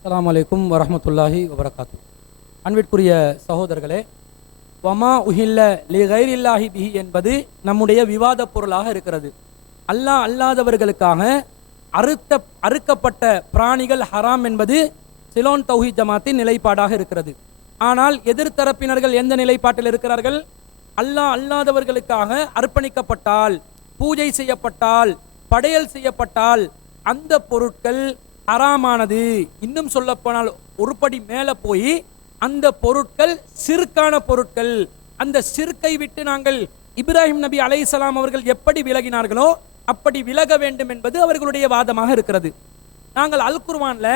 அஸ்ஸலாமு அலைக்கும் வரஹ்மத்துல்லாஹி வபரகாத்து. அன்பிற்குரிய சகோதரர்களே, வமா உஹில்ல லி கைரில்லாஹி பிஹி என்பது நம்முடைய விவாத பொருளாக இருக்கிறது. அல்லாஹ் அல்லாதவர்களுக்காக அறுக்கப்பட்ட பிராணிகள் ஹராம் என்பது சிலோன் தௌஹீத் ஜமாத்தின் நிலைப்பாடாக இருக்கிறது. ஆனால் எதிர்த்தரப்பினர்கள் எந்த நிலைப்பாட்டில் இருக்கிறார்கள்? அல்லாஹ் அல்லாதவர்களுக்காக அர்ப்பணிக்கப்பட்டால், பூஜை செய்யப்பட்டால், படையல் செய்யப்பட்டால் அந்த பொருட்கள் ஹராமானது. இன்னும் சொல்ல போனால் ஒரு படி மேலே போய் அந்த பொருட்கள் சிறுக்கான பொருட்கள். அந்த சிறுக்கை விட்டு நாங்கள் இப்ராஹிம் நபி அலைஹிஸ்ஸலாம் அவர்கள் எப்படி விலகினார்களோ அப்படி விலக வேண்டும் என்பது அவர்களுடைய வாதமாக இருக்கிறது. நாங்கள் அல் குர்ஆன்ல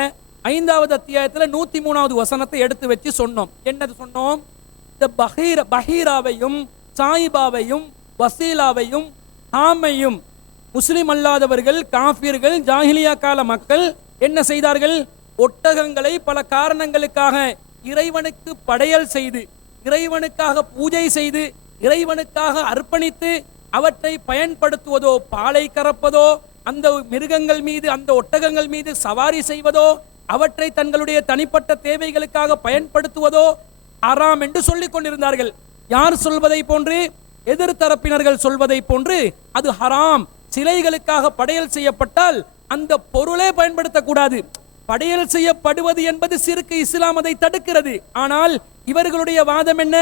5வது அத்தியாயத்தில் 103வது வசனத்தை எடுத்து வச்சு சொன்னோம். என்னது சொன்னோம்? இந்த பஹீராவையும் சாயிபாவையும் வசீலாவையும் ஹாமையும் முஸ்லிம் அல்லாதவர்கள், காஃபிர்கள், ஜாஹிலியா கால மக்கள் என்ன செய்தார்கள்? ஒட்டகங்களை பல காரணங்களுக்காக இறைவனுக்கு படையல் செய்து, இறைவனுக்காக பூஜை செய்து, இறைவனுக்காக அர்ப்பணித்து அவற்றை பயன்படுத்துவதோ, பாலை கறப்பதோ, அந்த மிருகங்கள் மீது, அந்த ஒட்டகங்கள் மீது சவாரி செய்வதோ, அவற்றை தங்களுடைய தனிப்பட்ட தேவைகளுக்காக பயன்படுத்துவதோ ஹராம் என்று சொல்லிக் கொண்டிருந்தார்கள். யார் சொல்வதை போன்று? எதிர்த்தரப்பினர்கள் சொல்வதை போன்று அது ஹராம். சிலைகளுக்காக படையல் செய்யப்பட்டால் அந்த பொருளே பயன்படுத்தக்கூடாது. படையல் செய்யப்படுவது என்பது சிறுக்கு, இஸ்லாம் அதை தடுக்கிறது. ஆனால் இவர்களுடைய வாதம் என்ன?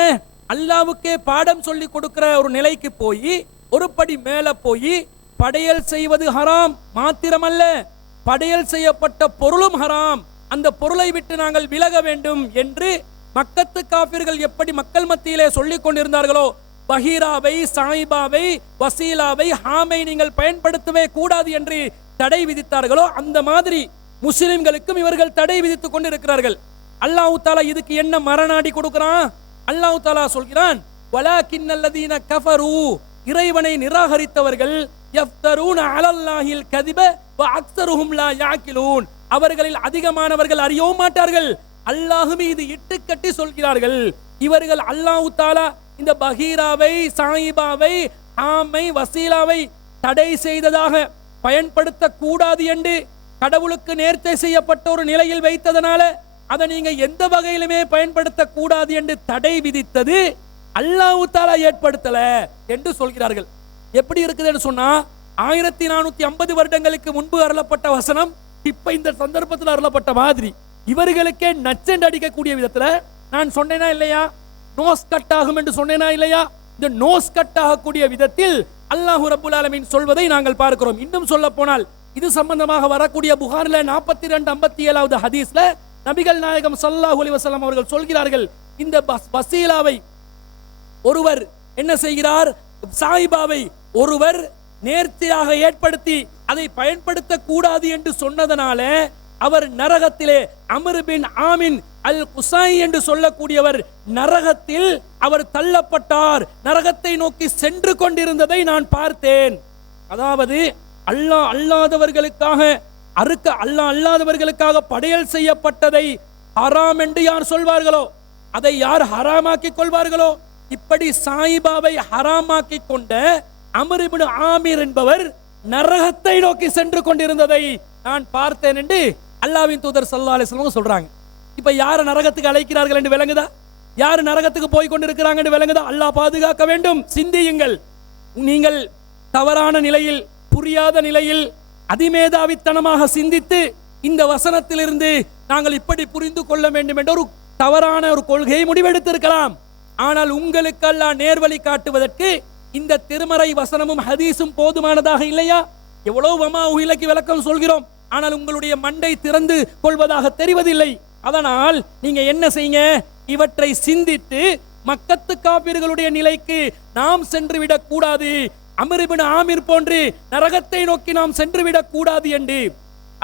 அல்லாவுக்கே பாடம் சொல்லி கொடுக்கிற ஒரு நிலைக்கு போய், ஒரு படி மேல போய், படையல் செய்வது ஹராம் மாத்திரமல்ல, படையல் செய்யப்பட்ட பொருளும் ஹராம், அந்த பொருளை விட்டு நாங்கள் விலக வேண்டும் என்று மக்கத்து காபிர்கள் எப்படி மக்கள் மத்தியிலே சொல்லிக் கொண்டிருந்தார்களோ, பஹீராவை, சாயிபாவை, வசீலாவை, ஹாமை நீங்கள் பயன்படுத்தவே கூடாது என்று தடை விதித்தார்களோ, அந்த மாதிரி முஸ்லிம்களுக்கும் இவர்கள் தடை விதித்துக் கொண்டிருக்கிறார்கள். அல்லாஹ் தஆலா இதுக்கு என்ன மரணாடி கொடுக்கிறான்? அல்லாஹ் தஆலா சொல்கிறான், வலாக்கின்னல்லதீன கஃபரு, இறைவனை நிராகரித்தவர்கள், யஃப்தரூன அலல்லாஹில் கதிப வ அக்ஸருஹும் லா யாகிலூன், அவர்களில் அதிகமானவர்கள் அறியவும் மாட்டார்கள், அல்லாஹ் மீது இட்டுக்கட்டி சொல்கிறார்கள். இவர்கள் அல்லாஹ் தஆலா இந்த பஹீராவை, சாயிபாவை, ஆமை, வசீலாவை தடை செய்ததாக பயன்படுத்த கூடாது என்று கடவுளுக்கு நேர்ச்சை செய்யப்பட்ட ஒரு நிலையில் வைத்ததனால அதை நீங்க எந்த வகையிலுமே பயன்படுத்த கூடாது என்று தடை விதித்தது அல்லாஹ் தஆலா ஏற்படுத்தல என்று சொல்கிறார்கள். எப்படி இருக்குதுன்னு சொன்னா, 1450 வருடங்களுக்கு முன்பு அருளப்பட்ட வசனம் இப்ப இந்த சந்தர்ப்பத்தில் அருளப்பட்ட மாதிரி இவர்களுக்கே நச்சென்று அடிக்கக்கூடிய விதத்துல நான் சொன்னேனா இல்லையா? நோஸ் கட் ஆகும் என்று சொன்னேனா இல்லையா? இந்த நோஸ் கட் ஆகக்கூடிய விதத்தில் அல்லாஹ் ரப்புல் ஆலமீன் சொல்வதை நாங்கள் பார்க்கிறோம். இன்னும் சொல்ல போனால் இது சம்பந்தமாக வரக்கூடிய புகாரில 42-57வது ஹதீஸ்ல நபிகள் நாயகம் ஸல்லல்லாஹு அலைஹி வஸல்லம் அவர்கள் சொல்கிறார்கள், இந்த வசீலாவை ஒருவர் என்ன செய்கிறார்? சாயிபாவை ஒருவர் நேர்த்தியாக ஏற்படுத்தி அதை பயன்படுத்த கூடாது என்று சொன்னதனால அவர் நரகத்திலே, அம்ர் பின் ஆமின் அல் குசாய் என்று சொல்லக்கூடியவர் நரகத்தில் அவர் தள்ளப்பட்டார், நரகத்தை நோக்கி சென்று கொண்டிருந்ததை நான் பார்த்தேன். அதாவது அல்லாஹ் அல்லாதவர்களுக்காக அல்லாஹ் அல்லாதவர்களுக்காக படையல் செய்யப்பட்டதை ஹராம் என்று யார் சொல்வார்களோ, அதை யார் ஹராமாக்கி கொள்வார்களோ, இப்படி சாயிபாவை ஹராமாக்கி கொண்ட அம்ர் இப்னு ஆமிர் என்பவர் நரகத்தை நோக்கி சென்று கொண்டிருந்ததை நான் பார்த்தேன் என்று அல்லாஹ்வின் தூதர் ஸல்லல்லாஹு அலைஹி வஸல்லம் சொல்றாங்க. இப்ப யார் நரகத்துக்கு அழைக்கிறார்கள் என்று விளங்குதா? யார் நரகத்துக்கு போய் கொண்டிருக்கிறாங்க என்று விளங்குதா? அல்லாஹ் பாதுகாக்க வேண்டும். சிந்தியுங்கள். நீங்கள் தவறான நிலையில், புரியாத நிலையில், அதிமேதாவித்தனமாக சிந்தித்து இந்த வசனத்திலிருந்து நாங்கள் இப்படி புரிந்து கொள்ள வேண்டும் என்ற ஒரு தவறான ஒரு கொள்கையை முடிவெடுத்திருக்கலாம். ஆனால் உங்களுக்கு அல்லாஹ் நேர்வழி காட்டுவதற்கு இந்த திருமறை வசனமும் ஹதீஸும் போதுமானதாக இல்லையா? எவ்வளவு வமா உஹிலக்கு விளக்கம் சொல்கிறோம், ஆனால் உங்களுடைய மண்டை திறந்து கொள்வதாக தெரிவதில்லை. அதனால் நீங்க என்ன செய்யுங்க? இவற்றை சிந்தித்து மக்கத்து காபிர்களுடைய நிலைக்கு நாம் சென்று விடக் கூடாது, அம்ர் இப்னு ஆமிர் போன்று நரகத்தை நோக்கி நாம் சென்று விடக் கூடாது என்று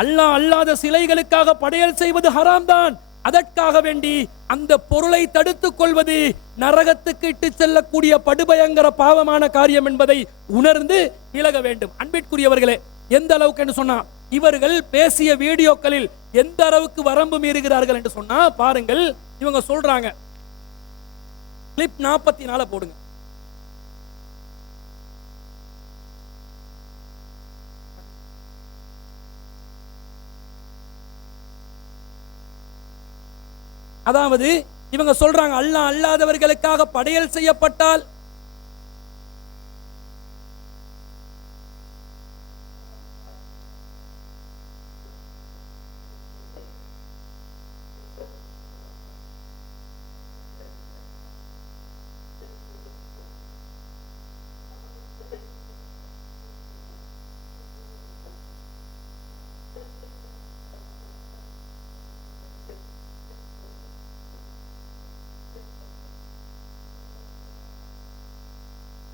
அல்லாஹ் அல்லாத சிலைகளுக்காக படையல் செய்வது ஹராம் தான். அதற்காக வேண்டி அந்த பொருளை தடுத்துக் கொள்வது நரகத்துக்கு இட்டு செல்லக்கூடிய படுபயங்கர பாவமான காரியம் என்பதை உணர்ந்து விலக வேண்டும். அன்பிற்குரியவர்களே, எந்த அளவுக்கு என்று சொன்னா, இவர்கள் பேசிய வீடியோக்களில் எந்த அளவுக்கு வரம்பு மீறுகிறார்கள் என்று சொன்னா பாருங்கள். இவங்க சொல்றாங்க, கிளிப் 44 போடுங்க. அதாவது இவங்க சொல்றாங்க அல்லாஹ் அல்லாதவர்களுக்காக படையல் செய்யப்பட்டால்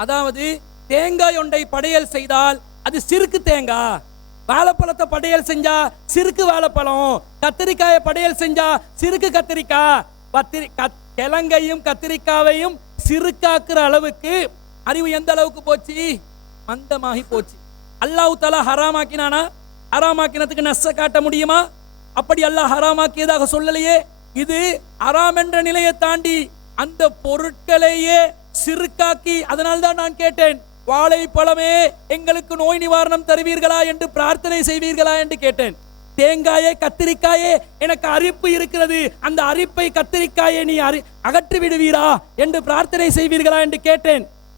அதாவது தேங்காய் ஒன்றை படையல் செய்தால் அது சிறுக்கு தேங்காய், வாழைப்பழத்தை படையல் செஞ்சா சிறுக்கு வாழைப்பழம், கத்திரிக்காயை படையல் செஞ்சா சிறுக்கு கத்திரிக்காய், கிழங்கையும் கத்திரிக்காவையும் சிறுக்காக்குற அளவுக்கு அறிவு எந்த அளவுக்கு போச்சு? மந்தமாகி போச்சு. அல்லாஹ் தஆலா ஹராமாக்கினானா? ஹராமாக்கினதுக்கு நஸ்ஸ காட்ட முடியுமா? அப்படி அல்லாஹ் ஹராமாக்கியதாக சொல்லலையே. இது ஹராம் என்ற நிலையை தாண்டி அந்த பொருட்களையே சிறுக்காக்கி, அதனால்தான் நான் கேட்டேன், வாழைப்பழமே எங்களுக்கு நோய் நிவாரணம் தருவீர்களா என்று பிரார்த்தனை செய்வீர்களா என்று கேட்டேன். தேங்காயே கத்திரிக்காயே எனக்கு அரிப்பு இருக்கிறது, அந்த அரிப்பை கத்திரிக்காயை நீ அகற்றி விடுவீரா என்று பிரார்த்தனை செய்வீர்களா என்று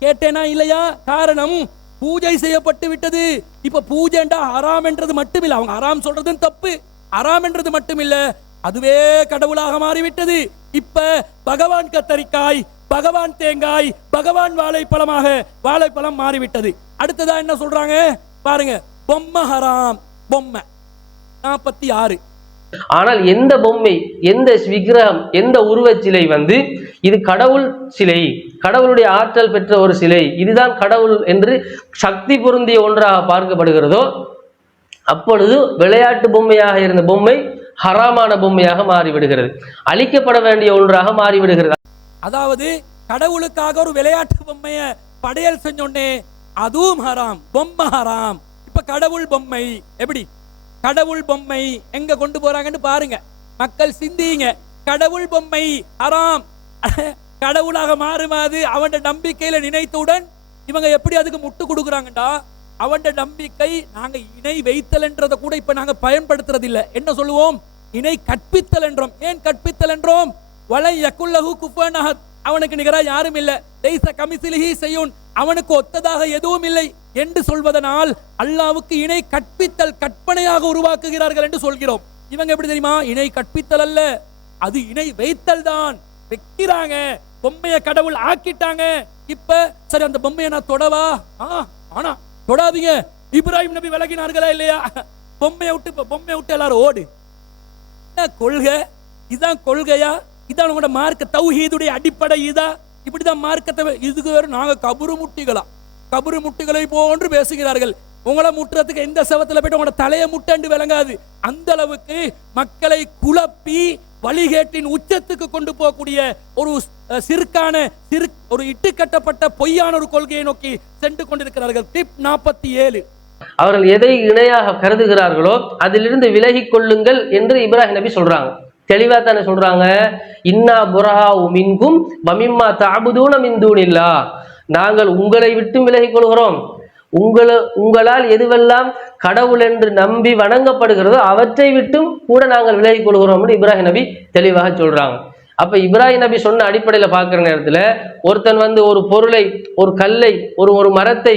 கேட்டேனா இல்லையா? காரணம் பூஜை செய்யப்பட்டு விட்டது. இப்ப பூஜைண்டா ஹராம் என்றது மட்டுமில்லை, அவங்க ஹராம் சொல்றதும் தப்பு, ஹராம் என்றது மட்டுமில்லை, அதுவே கடவுளாக மாறிவிட்டது. இப்ப பகவான் கத்தரிக்காய், பகவான் தேங்காய், பகவான் வாழைப்பழம் மாறிவிட்டது. அடுத்ததா என்ன சொல்றாங்க பாருங்க, பொம்மை ஹராம். பொம்மை 46. ஆனால் எந்த பொம்மை, எந்த விக்கிரகம், எந்த உருவச் சிலை இது கடவுள் சிலை, கடவுளுடைய ஆற்றல் பெற்ற ஒரு சிலை, இதுதான் கடவுள் என்று சக்தி பொருந்திய ஒன்றாக பார்க்கப்படுகிறதோ, அப்பொழுது விளையாட்டு பொம்மையாக இருந்த பொம்மை ஹராமான பொம்மையாக மாறிவிடுகிறது, அழிக்கப்பட வேண்டிய ஒன்றாக மாறிவிடுகிறது. அதாவது கடவுளுக்காக ஒரு விளையாட்டு பொம்மைய படையல் செஞ்சோன்னே அதுவும் ஹராம், பொம்மை ஹராம். இப்ப கடவுள் பொம்மை எப்படி? கடவுள் பொம்மை எங்க கொண்டு போறாங்கன்னு பாருங்க, மக்கள் சிந்திங்க. கடவுள் பொம்மை ஹராம், கடவுளாக மாறுமாது அவன் நம்பிக்கையில நினைத்தவுடன் இவங்க எப்படி அதுக்கு முட்டு கொடுக்குறாங்கடா? அவன் நம்பிக்கை நாங்க இணை வைத்தல் என்றதை கூட இப்ப நாங்க பயன்படுத்துறது இல்ல. என்ன சொல்லுவோம்? இணை கற்பித்தல் என்றோம். ஏன் கற்பித்தல் என்றோம்? வலை யகுல்லஹு குஃபுவன் அஹத், அவனுக்கு நிகரா யாரும் இல்லை, லைஸ கமிஸ்லிஹி ஷைஉன், அவனுக்கு ஒத்ததாக எதுவும் இல்லை என்று சொல்வதனால் அல்லாஹ்வுக்கு இணை கற்பித்தல், கற்பனையாக உருவாக்குகிறார்கள் என்று சொல்கிறோம். இவங்க எப்படி தெரியுமா? இணை கற்பித்தல் அல்ல, அது இணை வைத்தல் தான். வைக்கிறாங்க, பொம்மையை கடவுள் ஆக்கிட்டாங்க. இப்ப சரி, அந்த பொம்மையை நான் தொடவா? ஆனா தொடாதீங்க. இப்ராஹிம் நபி விலகினார்களா இல்லையா? பொம்மையை விட்டு எல்லாரும் ஓடு. என்ன கொள்கை? இதுதான் கொள்கையா? இதான் உங்களோட மார்க்க தௌஹீதுடைய அடிப்படை? இதா இப்படிதான் மார்க்கத்தை? இதுக்கு வேறு நாங்க கபரு முட்டிகளை போன்று பேசுகிறார்கள். உங்களை முட்டுறதுக்கு எந்த செவத்துல போயிட்டு உங்களோட தலையை முட்டண்டு விளங்காது. அந்த அளவுக்கு மக்களை குழப்பி வழிகேட்டின் உச்சத்துக்கு கொண்டு போகக்கூடிய ஒரு ஒரு இட்டு கட்டப்பட்ட பொய்யான ஒரு கொள்கையை நோக்கி சென்று கொண்டிருக்கிறார்கள். டிப் 47. அவர்கள் எதை இணையாக கருதுகிறார்களோ அதிலிருந்து விலகி கொள்ளுங்கள் என்று இப்ராஹிம் நபி சொல்றாங்க. தெளிவா தானே சொல்றாங்க, இன்னா புரஹாஉ மின்கும் வமிம்மா தஅபுதூன மின் தூனில்லாஹ், நாங்கள் உங்களை விட்டு விலகிக் கொள்கிறோம், உங்களால் எதுவெல்லாம் கடவுள் என்று நம்பி வணங்கப்படுகிறதோ அவற்றை விட்டும் கூட நாங்கள் விலகிக் கொள்கிறோம் என்று இப்ராஹிம் நபி தெளிவாக சொல்றாங்க. அப்ப இப்ராஹிம் நபி சொன்ன அடிப்படையில பார்க்கிற நேரத்துல ஒருத்தன் ஒரு பொருளை, ஒரு கல்லை, ஒரு மரத்தை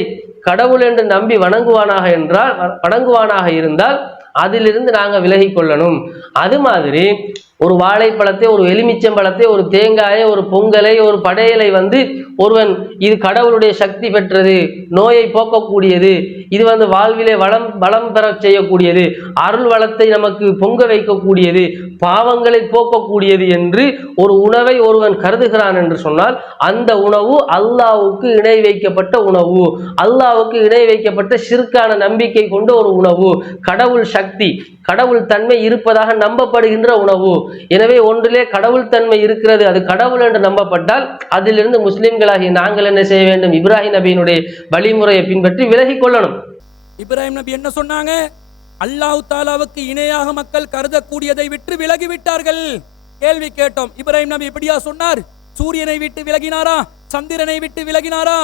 கடவுள் என்று நம்பி வணங்குவானாக இருந்தால் அதிலிருந்து நாங்க விலகி கொள்ளணும். அது மாதிரி ஒரு வாழைப்பழத்தை, ஒரு எலுமிச்சம்பழத்தை, ஒரு தேங்காயை, ஒரு பொங்கலை, ஒரு படையலை ஒருவன் இது கடவுளுடைய சக்தி பெற்றது, நோயை போக்கக்கூடியது, இது வாழ்விலே வளம் பெற செய்யக்கூடியது, அருள் வளத்தை நமக்கு பொங்க வைக்கக்கூடியது, பாவங்களை போக்கக்கூடியது என்று ஒரு உணவை ஒருவன் கருதுகிறான் என்று சொன்னால் அந்த உணவு அல்லாஹ்வுக்கு இணை வைக்கப்பட்ட உணவு, அல்லாஹ்வுக்கு இணை வைக்கப்பட்ட ஷிர்கான நம்பிக்கை கொண்ட ஒரு உணவு, கடவுள் சக்தி, கடவுள் தன்மை இருப்பதாக நம்பப்படுகின்ற உணவு. எனவே ஒன்றிலே கடவுள் தன்மை இருக்கிறது, அது கடவுள் என்று நம்பப்பட்டால் அதிலிருந்து முஸ்லிம்களாகிய நாங்கள் என்ன செய்ய வேண்டும்? இப்ராஹிம் நபியினுடைய வழிமுறையை பின்பற்றி விலகிக் கொள்ளணும். இப்ராஹிம் நபி என்ன சொன்னாங்க? அல்லாஹ் தஆலாவுக்கு இணையாக மக்கள் கருதக்கூடியதை விட்டு விலகிவிட்டார்கள். கேள்வி கேட்டோம், இப்ராஹிம் நபி எப்படியா சொன்னார்? சூரியனை விட்டு விலகினாரா? சந்திரனை விட்டு விலகினாரா?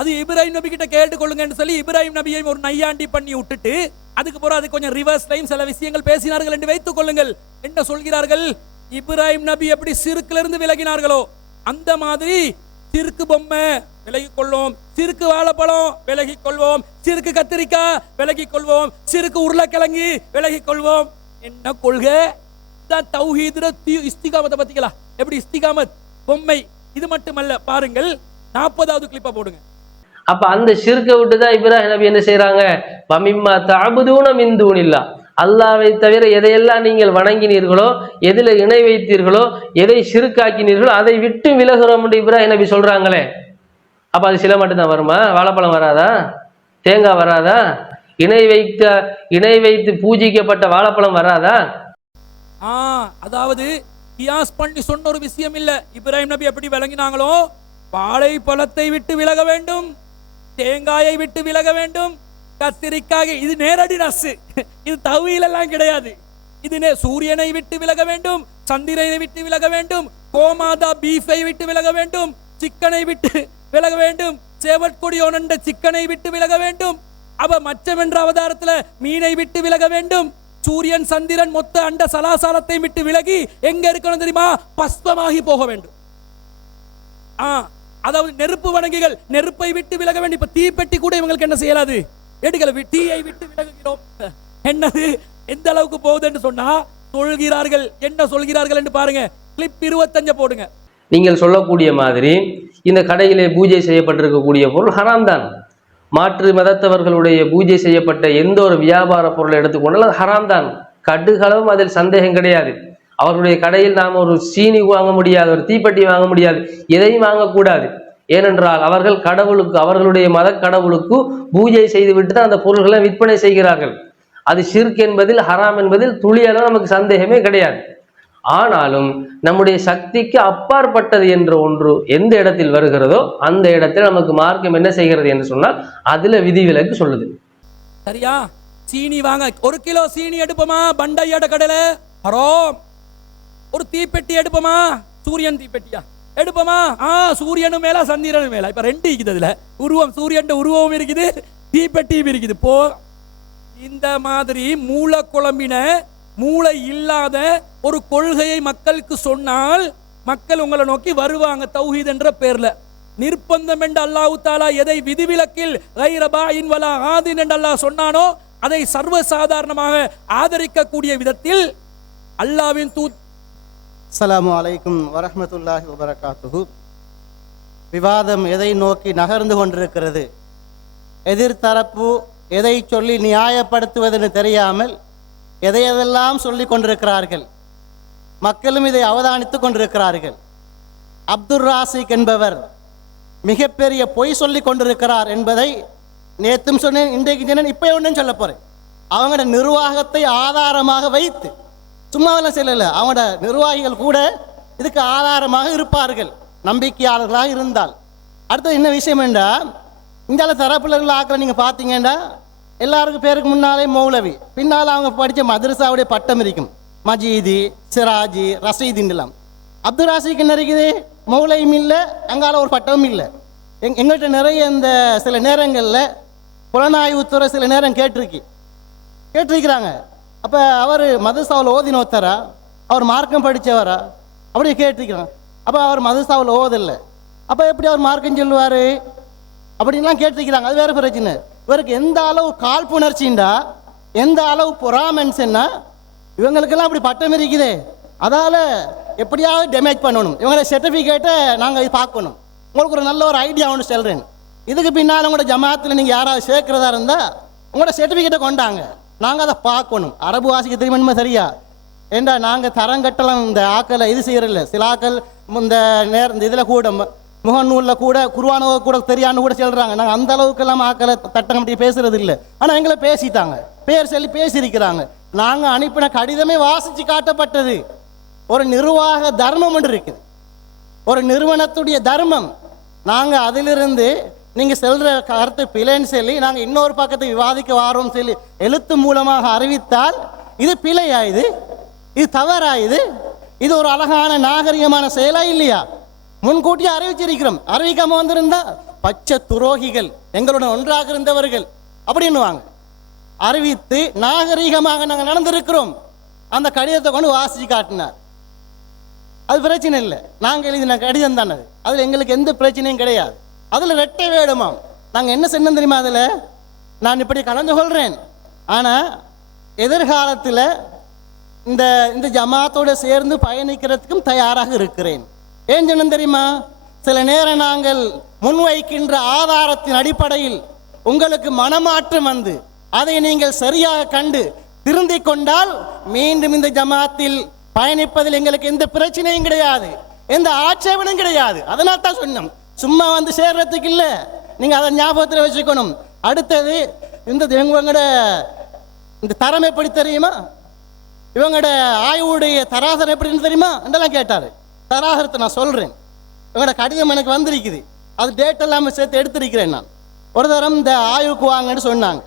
அது இப்ராஹிம் நபி கிட்ட கேட்டுக்கொள்ளுங்கன்னு சொல்லி இப்ராஹிம் நபியை ஒரு நையாண்டி பண்ணி விட்டுட்டு அதுக்கு பிறகு அது கொஞ்சம் ரிவர்ஸ் டைம் சில விஷயங்கள் பேசினார்கள் என்று வைத்துக் கொள்ளுங்கள். என்ன சொல்கிறார்கள்? இப்ராஹிம் நபி எப்படி சிறுக்குல இருந்து விலகினார்களோ அந்த மாதிரி சிறுக்கு பொம்மை விலகிக் கொள்வோம், சிறுக்கு வாழைப்பழம் விலகிக் கொள்வோம், சிறுக்கு கத்திரிக்காய் விலகிக் கொள்வோம், சிறுக்கு உருளைக்கிழங்கு விலகிக் கொள்வோம். என்ன கொள்கை தான் தௌஹீதுல இஸ்திகாமத்தை பத்திங்களா? எப்படி இஸ்திகாமத் பொம்மை. இது மட்டுமல்ல, பாருங்கள் 40வது கிளிப்பை போடுங்க. அப்ப அந்த ஷிர்க்கை விட்டுதான் இப்ராஹிம் நபி என்ன செய்யறாங்க? வமிம்மா தஅபுதூன மின் தூனில்லாஹ், அல்லாஹ்வை தவிர எதையெல்லாம் நீங்கள் வணங்கினீர்களோ, எதில இணை வைத்தீர்களோ, எதை ஷிர்காக்கினீர்களோ அதை விட்டு விலகுறோம் என்று இப்ராஹிம் நபி சொல்றாங்களே. அப்ப அது சில மட்டும் தான் வருமா? வாழைப்பழம் வராதா? தேங்காய் வராதா? இணை வைத்து பூஜிக்கப்பட்ட வாழைப்பழம் வராதா? அதாவது கியாஸ் பண்ணி சொன்ன ஒரு விஷயம் இல்ல. இப்ராஹிம் நபி எப்படி விளங்கினாங்களோ, வாழைப்பழத்தை விட்டு விலக வேண்டும், தேங்காயை விட்டு விலக வேண்டும், கத்திரிக்காய். இது நேரடி நசு, இது தவீல் எல்லாம் கிடையாது. இது சூரியனை விட்டு விலக வேண்டும், சந்திரனை விட்டு விலக வேண்டும், கோமாதா பீஃபை விட்டு விலக வேண்டும், சிக்கனை விட்டு விலக வேண்டும், சேவற்கொடியோனண்ட சிக்கனை விட்டு விலக வேண்டும். அவ மச்சம் என்ற அவதாரத்துல மீனை விட்டு விலக வேண்டும். சூரியன் சந்திரன் மொத்த அண்ட சலாசாலத்தை விட்டு விலகி எங்க இருக்கணும் தெரியுமா? பஸ்பமாகி போக வேண்டும். அதாவது நெருப்பு வணங்கிகள் நெருப்பை விட்டு விலக வேண்டும். இப்ப தீப்பெட்டி கூட இவங்களுக்கு என்ன செய்யலாது? எடுக்கல, தீயை விட்டு விலகுகிறோம். என்னது எந்த அளவுக்கு போகுது என்று சொன்னா சொல்கிறார்கள். என்ன சொல்கிறார்கள் என்று பாருங்க. கிளிப் 25 போடுங்க. நீங்கள் சொல்லக்கூடிய மாதிரி இந்த கடையிலே பூஜை செய்யப்பட்டிருக்கக்கூடிய பொருள் ஹராம் தான். மாற்று மதத்தவர்களுடைய பூஜை செய்யப்பட்ட எந்த ஒரு வியாபார பொருளை எடுத்துக்கொண்டால் அது ஹராம் தான். கடுகளவும் அதில் சந்தேகம் கிடையாது. அவர்களுடைய கடையில் நாம் ஒரு சீனி வாங்க முடியாது, ஒரு தீப்பெட்டி வாங்க முடியாது, எதையும் வாங்கக்கூடாது. ஏனென்றால் அவர்கள் கடவுளுக்கு, அவர்களுடைய மத கடவுளுக்கு பூஜை செய்துவிட்டு தான் அந்த பொருள்களை விற்பனை செய்கிறார்கள். அது ஷிர்க் என்பதில், ஹராம் என்பதில் துளியளவு நமக்கு சந்தேகமே கிடையாது. ஆனாலும் நம்முடைய சக்திக்கு அப்பாற்பட்டது என்ற ஒன்று எந்த இடத்தில் வருகிறதோ அந்த இடத்தில் நமக்கு மார்க்கம் என்ன செய்கிறது என்று சொன்னால் அதுல விதிவிலக்கு சொல்லுது. சரியா? சீனி வாங்க 1 கிலோ சீனி எடுப்போமா? பண்டையாட கடையில ஹராம். ஒரு தீப்பெட்டி எடுப்போமா? சூரியன் தீப்பெட்டியா எடுப்போமா? சூரியனும் மேல சந்திரனும் மேல. இப்ப 2 இருக்குது. அதுல உருவம், சூரியன் உருவம் இருக்குது, தீப்பெட்டியும் இருக்குது. போ இந்த மாதிரி மூல குழம்பின மூளை இல்லாத ஒரு கொள்கையை மக்களுக்கு சொன்னால் மக்கள் உங்களை நோக்கி வருவாங்க. தௌஹீத் என்ற பேர்ல நிர்பந்தம் என்று அல்லாஹ் தஆலா எதை விதிவிலக்கில் கைர பாயின் வலா ஆதின் என்று அல்லாஹ் சொன்னானோ அதை சர்வசாதாரணமாக ஆதரிக்கக்கூடிய விதத்தில் அல்லாஹ்வின் அஸ்ஸலாமு அலைக்கும் வரஹ்மத்துல்லாஹி வபரகாத்துஹு. விவாதம் எதை நோக்கி நகர்ந்து கொண்டிருக்கிறது? எதிர்த்தரப்பு எதை சொல்லி நியாயப்படுத்துவதென்று தெரியாமல் எதையெல்லாம் சொல்லி கொண்டிருக்கிறார்கள். மக்களும் இதை அவதானித்துக் கொண்டிருக்கிறார்கள். அப்துல் ராசிக் என்பவர் மிகப்பெரிய பொய் சொல்லி கொண்டிருக்கிறார் என்பதை நேற்றும் சொன்னேன், இன்றைக்கு சொன்னேன், இப்போ ஒன்றும் சொல்ல போகிறேன். அவங்களோட நிர்வாகத்தை ஆதாரமாக வைத்து, சும்மாவெல்லாம் சொல்லலை, அவங்களோட நிர்வாகிகள் கூட இதுக்கு ஆதாரமாக இருப்பார்கள், நம்பிக்கையாளர்களாக இருந்தால். அடுத்தது என்ன விஷயம் என்றால், இந்தியாவில் தரப்பில் ஆக்களை நீங்கள் பார்த்தீங்கன்னா எல்லாருக்கும் பேருக்கு முன்னாலே மௌலவி, பின்னால் அவங்க படித்த மதரசாவுடைய பட்டம் இருக்கும், மஜீதி, சிராஜி, ரசீதின்லாம். அப்துல் ராசிக்கு என்ன இருக்குது? மௌலையும் இல்லை, அங்கால ஒரு பட்டமும் இல்லை. எங்கள்கிட்ட நிறைய இந்த சில நேரங்களில் புலனாய்வுத்துறை சில நேரம் கேட்டிருக்கிறாங்க. அப்போ அவர் மதரசாவில் ஓதினோத்தரா, அவர் மார்க்கம் படித்தவரா அப்படி கேட்டிருக்கிறாங்க. அப்போ அவர் மதரசாவில் ஓதலை, அப்போ எப்படி அவர் மார்க்கம் சொல்லுவார் அப்படின்லாம் கேட்டிருக்கிறாங்க. அது வேறு பிரச்சனை. இவருக்கு எந்த அளவு காழ்ப்புணர்ச்சிண்டா, எந்த அளவு பொறாமன்ஸ்ன்னா, இவங்களுக்கெல்லாம் அப்படி பட்டம் இருக்குதே, அதால் எப்படியாவது டேமேஜ் பண்ணணும், இவங்களோட சர்டிஃபிகேட்டை நாங்கள் பார்க்கணும். உங்களுக்கு ஒரு நல்ல ஒரு ஐடியா ஒன்று சொல்கிறேன். இதுக்கு பின்னால் உங்களோட ஜமாத்தில் நீங்கள் யாராவது சேர்க்கிறதா இருந்தால் உங்களோட சர்டிஃபிகேட்டை கொண்டாங்க, நாங்கள் அதை பார்க்கணும். அரபு வாசிக்க தெரியுமா? சரியா? ஏண்டா நாங்கள் தரங்கட்டலாம் இந்த ஆக்களை இது செய்கிறதில்ல. சில ஆக்கள் இந்த இந்த இதில் கூட முகநூலில் கூட குர்ஆன் கூட தெரியான்னு கூட சொல்கிறாங்க. நாங்கள் அந்த அளவுக்கெல்லாம் ஆக்களை தட்டம் அப்படி பேசுறது இல்லை. ஆனால் எங்களை பேசிட்டாங்க, பேர் சொல்லி பேசியிருக்கிறாங்க. நாங்கள் அனுப்பின கடிதமே வாசித்து காட்டப்பட்டது. ஒரு நிர்வாக தர்மம் ஒன்று இருக்குது, ஒரு நிறுவனத்துடைய தர்மம். நாங்கள் அதிலிருந்து நீங்கள் செல்கிற கருத்து பிழைன்னு சொல்லி நாங்கள் இன்னொரு பக்கத்தை விவாதிக்க வாரோம் சொல்லி எழுத்து மூலமாக அறிவித்தால் இது பிழையா? இது தவறாயுது? இது ஒரு அழகான நாகரிகமான செயலா இல்லையா? முன்கூட்டியே அறிவிச்சிருக்கிறோம். அறிவிக்காம வந்திருந்தா பச்சை துரோகிகள், எங்களுடன் ஒன்றாக இருந்தவர்கள் அப்படின்னுவாங்க. அறிவித்து நாகரீகமாக நாங்கள் நடந்திருக்கிறோம். அந்த கடிதத்தை கொண்டு வாசிச்சு காட்டினார். அது பிரச்சனை இல்லை. நாங்கள் எழுதின கடிதம் தானே, அதில் எங்களுக்கு எந்த பிரச்சனையும் கிடையாது. அதில் ரெட்டை வேடுமாம். நாங்கள் என்ன செய்யணும் தெரியுமா? அதில் நான் இப்படி கலந்து கொள்கிறேன், ஆனால் எதிர்காலத்தில் இந்த இந்த ஜமாத்தோடு சேர்ந்து பயணிக்கிறதுக்கும் தயாராக இருக்கிறேன். ஏன் சொன்னோம் தெரியுமா? சில நேரம் நாங்கள் முன்வைக்கின்ற ஆதாரத்தின் அடிப்படையில் உங்களுக்கு மனமாற்றம் வந்து அதை நீங்கள் சரியாக கண்டு திருந்தி கொண்டால் மீண்டும் இந்த ஜமாத்தில் பயணிப்பதில் எங்களுக்கு எந்த பிரச்சனையும் கிடையாது, எந்த ஆட்சேபனும் கிடையாது. அதனால தான் சொன்னோம், சும்மா வந்து சேர்றதுக்கு இல்லை. நீங்கள் அதை ஞாபகத்தில் வச்சுக்கணும். அடுத்தது இவங்களோட இந்த தரம் எப்படி தெரியுமா? இவங்களோட ஆய்வுடைய தராசரம் எப்படின்னு தெரியுமா என்றெல்லாம் கேட்டார். தராசரத்தை நான் சொல்கிறேன். இவங்களோட கடிதம் எனக்கு வந்திருக்குது, அது டேட் எல்லாமே சேர்த்து எடுத்திருக்கிறேன். நான் ஒரு தரம் இந்த ஆய்வுக்கு வாங்கன்னு சொன்னாங்க.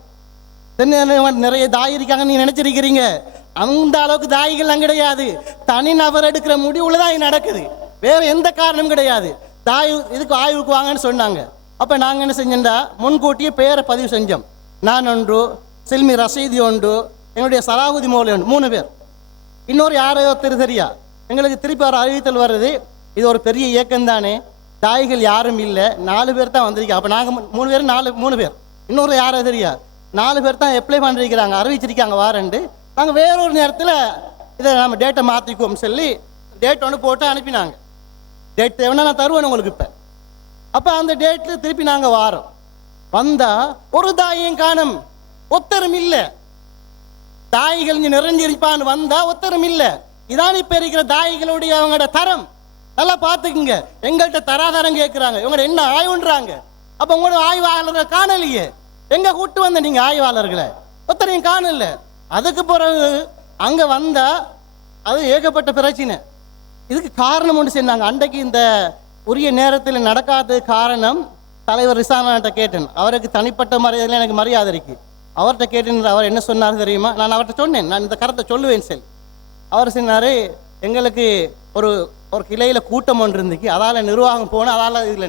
நிறைய தாய் இருக்காங்க நீங்க நினைச்சிருக்கிறீங்க, அந்த அளவுக்கு தாய்கள்லாம் கிடையாது. தனிநபர் எடுக்கிற முடிவுல தான் இது நடக்குது, வேற எந்த காரணமும் கிடையாது. தாய் இதுக்கு ஆய்வுக்கு வாங்கன்னு சொன்னாங்க. அப்ப நாங்க என்ன செஞ்சோம்டா, முன்கூட்டியே பேரை பதிவு செஞ்சோம். நான் ஒன்று, சில்மி ரசீதி ஒன்று, என்னுடைய சலாஹுதி மௌலி ஒன்று, 3 பேர். இன்னொரு யாரையோ தெரியா. எங்களுக்கு திருப்பி ஒரு அறிவித்தல் வருது, இது ஒரு பெரிய இயக்கம் தானே, தாய்கள் யாரும் இல்லை, 4 பேர் தான் வந்திருக்கோம். அப்போ நாங்கள் 3 பேர் 3 பேர். இன்னொரு யாரோ தெரியா, 4 பேர் தான் அப்ளை பண்ணிருக்கிறாங்க, அறிவிச்சிருக்காங்க வாரண்டு. நாங்கள் வேறொரு நேரத்தில் இதை நம்ம டேட்டை மாற்றிக்குவோம் சொல்லி டேட் ஒன்று போட்டு அனுப்பினாங்க. டேட் தேவைன்னா நான் தருவேன் உங்களுக்கு இப்போ. அப்போ அந்த டேட்டில் திருப்பி நாங்கள் வாரோம். வந்தால் ஒரு தாயும் காணும், ஒத்தரும் இல்லை. தாய்கள் இங்கே நிறைஞ்சிருப்பான்னு வந்தால் ஒத்தரும் இல்லை. இதான் இப்போ இருக்கிற தாய்களுடைய அவங்களோட தரம். நல்லா பார்த்துக்குங்க. எங்கள்கிட்ட தராதரம் கேட்குறாங்க, இவங்க என்ன ஆய்வுன்றாங்க. அப்போ உங்களோட ஆய்வாளர்களை காணலையே, எங்க கூட்டு வந்த நீங்க ஆய்வாளர்களை ஒத்தரையும் காணல. அதுக்கு பிறகு அங்க வந்தா அது ஏகப்பட்ட பிரச்சனை. இதுக்கு காரணம் ஒன்று சொன்னாங்க. அன்றைக்கு இந்த உரிய நேரத்தில் நடக்காத காரணம் தலைவர் ரிசானாட்ட கேட்டேன். அவருக்கு தனிப்பட்ட மரியாதையில் எனக்கு மரியாதை இருக்கு. அவர்கிட்ட கேட்டேன். அவர் என்ன சொன்னார் தெரியுமா? நான் அவர்கிட்ட சொன்னேன், நான் இந்த கருத்தை சொல்லுவேன் சொல்லி. அவர் சொன்னாரு, எங்களுக்கு ஒரு ஒரு கிளையில கூட்டம் ஒன்று இருந்துச்சு, அதால நிர்வாகம் போன, அதால இதுல